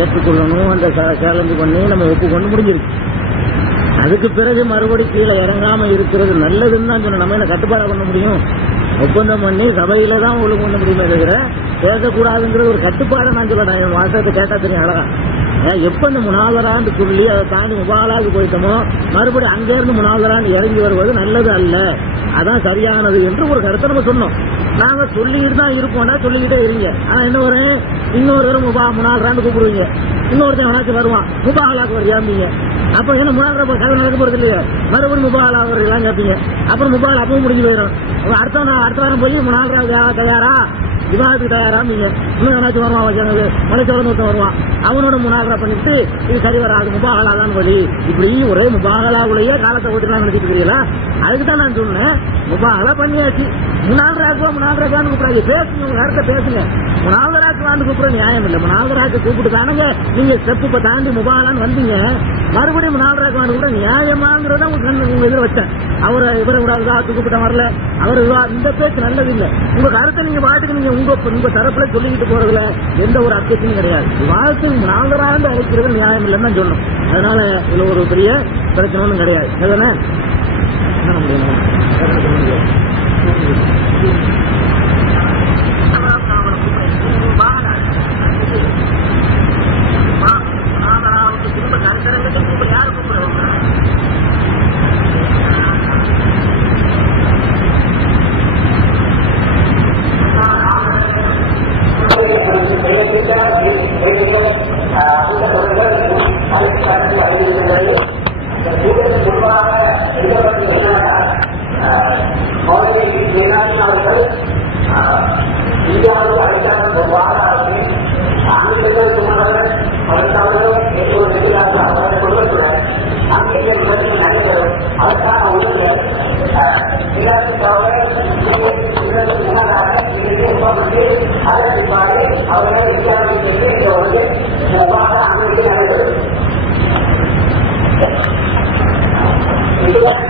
ஏற்றுக்கொள்ளணும் அந்த சேலஞ்சு பண்ணி நம்ம ஒப்புக்கொண்டு முடிஞ்சிருக்கு. அதுக்கு பிறகு மறுபடி கீழே இறங்காம இருக்கிறது நல்லதுன்னு தான் சொன்ன. நம்ம என்ன கட்டுப்பாடு பண்ண முடியும்? ஒப்பந்தம் பண்ணி சபையில தான் ஒழுங்கு பண்ண முடியுமே தவிர பேசக்கூடாதுங்கிறது ஒரு கட்டுப்பாடை நான் சொல்லலாம். என் வாசகத்தை கேட்டா தெரியும் அழகா. எப்ப இந்த முனாதராண்டு சொல்லி அதை தாண்டி முபாலாவுக்கு போயிட்டோமோ மறுபடியும் அங்கிருந்து முனாதராண்டு இறங்கி வருவது நல்லது அல்ல, அதான் சரியானது என்று ஒரு கருத்தை நம்ம சொன்னோம். நாங்க சொல்லிக்கிட்டு தான் இருப்போம்னா சொல்லிக்கிட்டே இருங்க. ஆனா என்ன வரும், இன்னொரு முனாதராண்டு கூப்பிடுவீங்க, இன்னொருத்தன் எவனாச்சும் வருவான் முபாலாக்கு வரையாம்பீங்க. அப்ப என்ன முனாதரா கதை நடக்க போறது இல்லையா, மறுபடியும் முபாலா வரலாம் கேட்பீங்க. அப்புறம் முபாலா அப்பவும் முடிஞ்சு போயிடும். அடுத்த வாரம் போய் முனாதரா தயாரா விவாதத்துக்கு தயாராமீங்க. இன்னும் எவனாச்சும் வருவான், மலைச்சோழன் ஒருத்தன் வருவான், அவனோட முனாதரா பண்ணிட்டு இது சரி வராது முபாகலா தான் வழி. இப்படி ஒரே முபாகலாவுலயே காலத்தை ஓட்டுலாம் நினைச்சிட்டு இருக்கிறீங்களா? அதுக்குதான் நான் சொன்னேன் முபாகலா பண்ணியாச்சு. முனாதராக்குவான்னு கூப்பிடாது, பேசுங்க, உங்க நேரத்தை பேசுங்க. முனாதராக்குவான்னு கூப்பிட நியாயம் இல்லை. முனாதராக்கு கூப்பிட்டு தானுங்க நீங்க ஸ்டெப் இப்ப தாண்டி முபாகலான்னு வந்தீங்க. மறுபடியும் முனாதராக்குவான்னு கூட நியாயமாங்கிறத உங்க இதில் வச்சேன். அவரை இவரை விடாது கூப்பிட்ட வரல, அவர் இந்த பேச்சு நல்லது இல்லை. உங்க கருத்தை நீங்க பாட்டுக்கு நீங்க உங்க தரப்புல சொல்லிக்கிட்டு போறதுல எந்த ஒரு அர்த்தத்தையும் கிடையாது. விவாதத்தை நாங்களாண்டு அழைக்கிறது நியாயம் இல்லைன்னு தான் சொல்லணும். அதனால இதுல ஒரு பெரிய பிரச்சனை ஒன்றும் கிடையாது. அதுதானே யாரு கூப்பிடுவாங்க? அவர்கள் என்றுதான்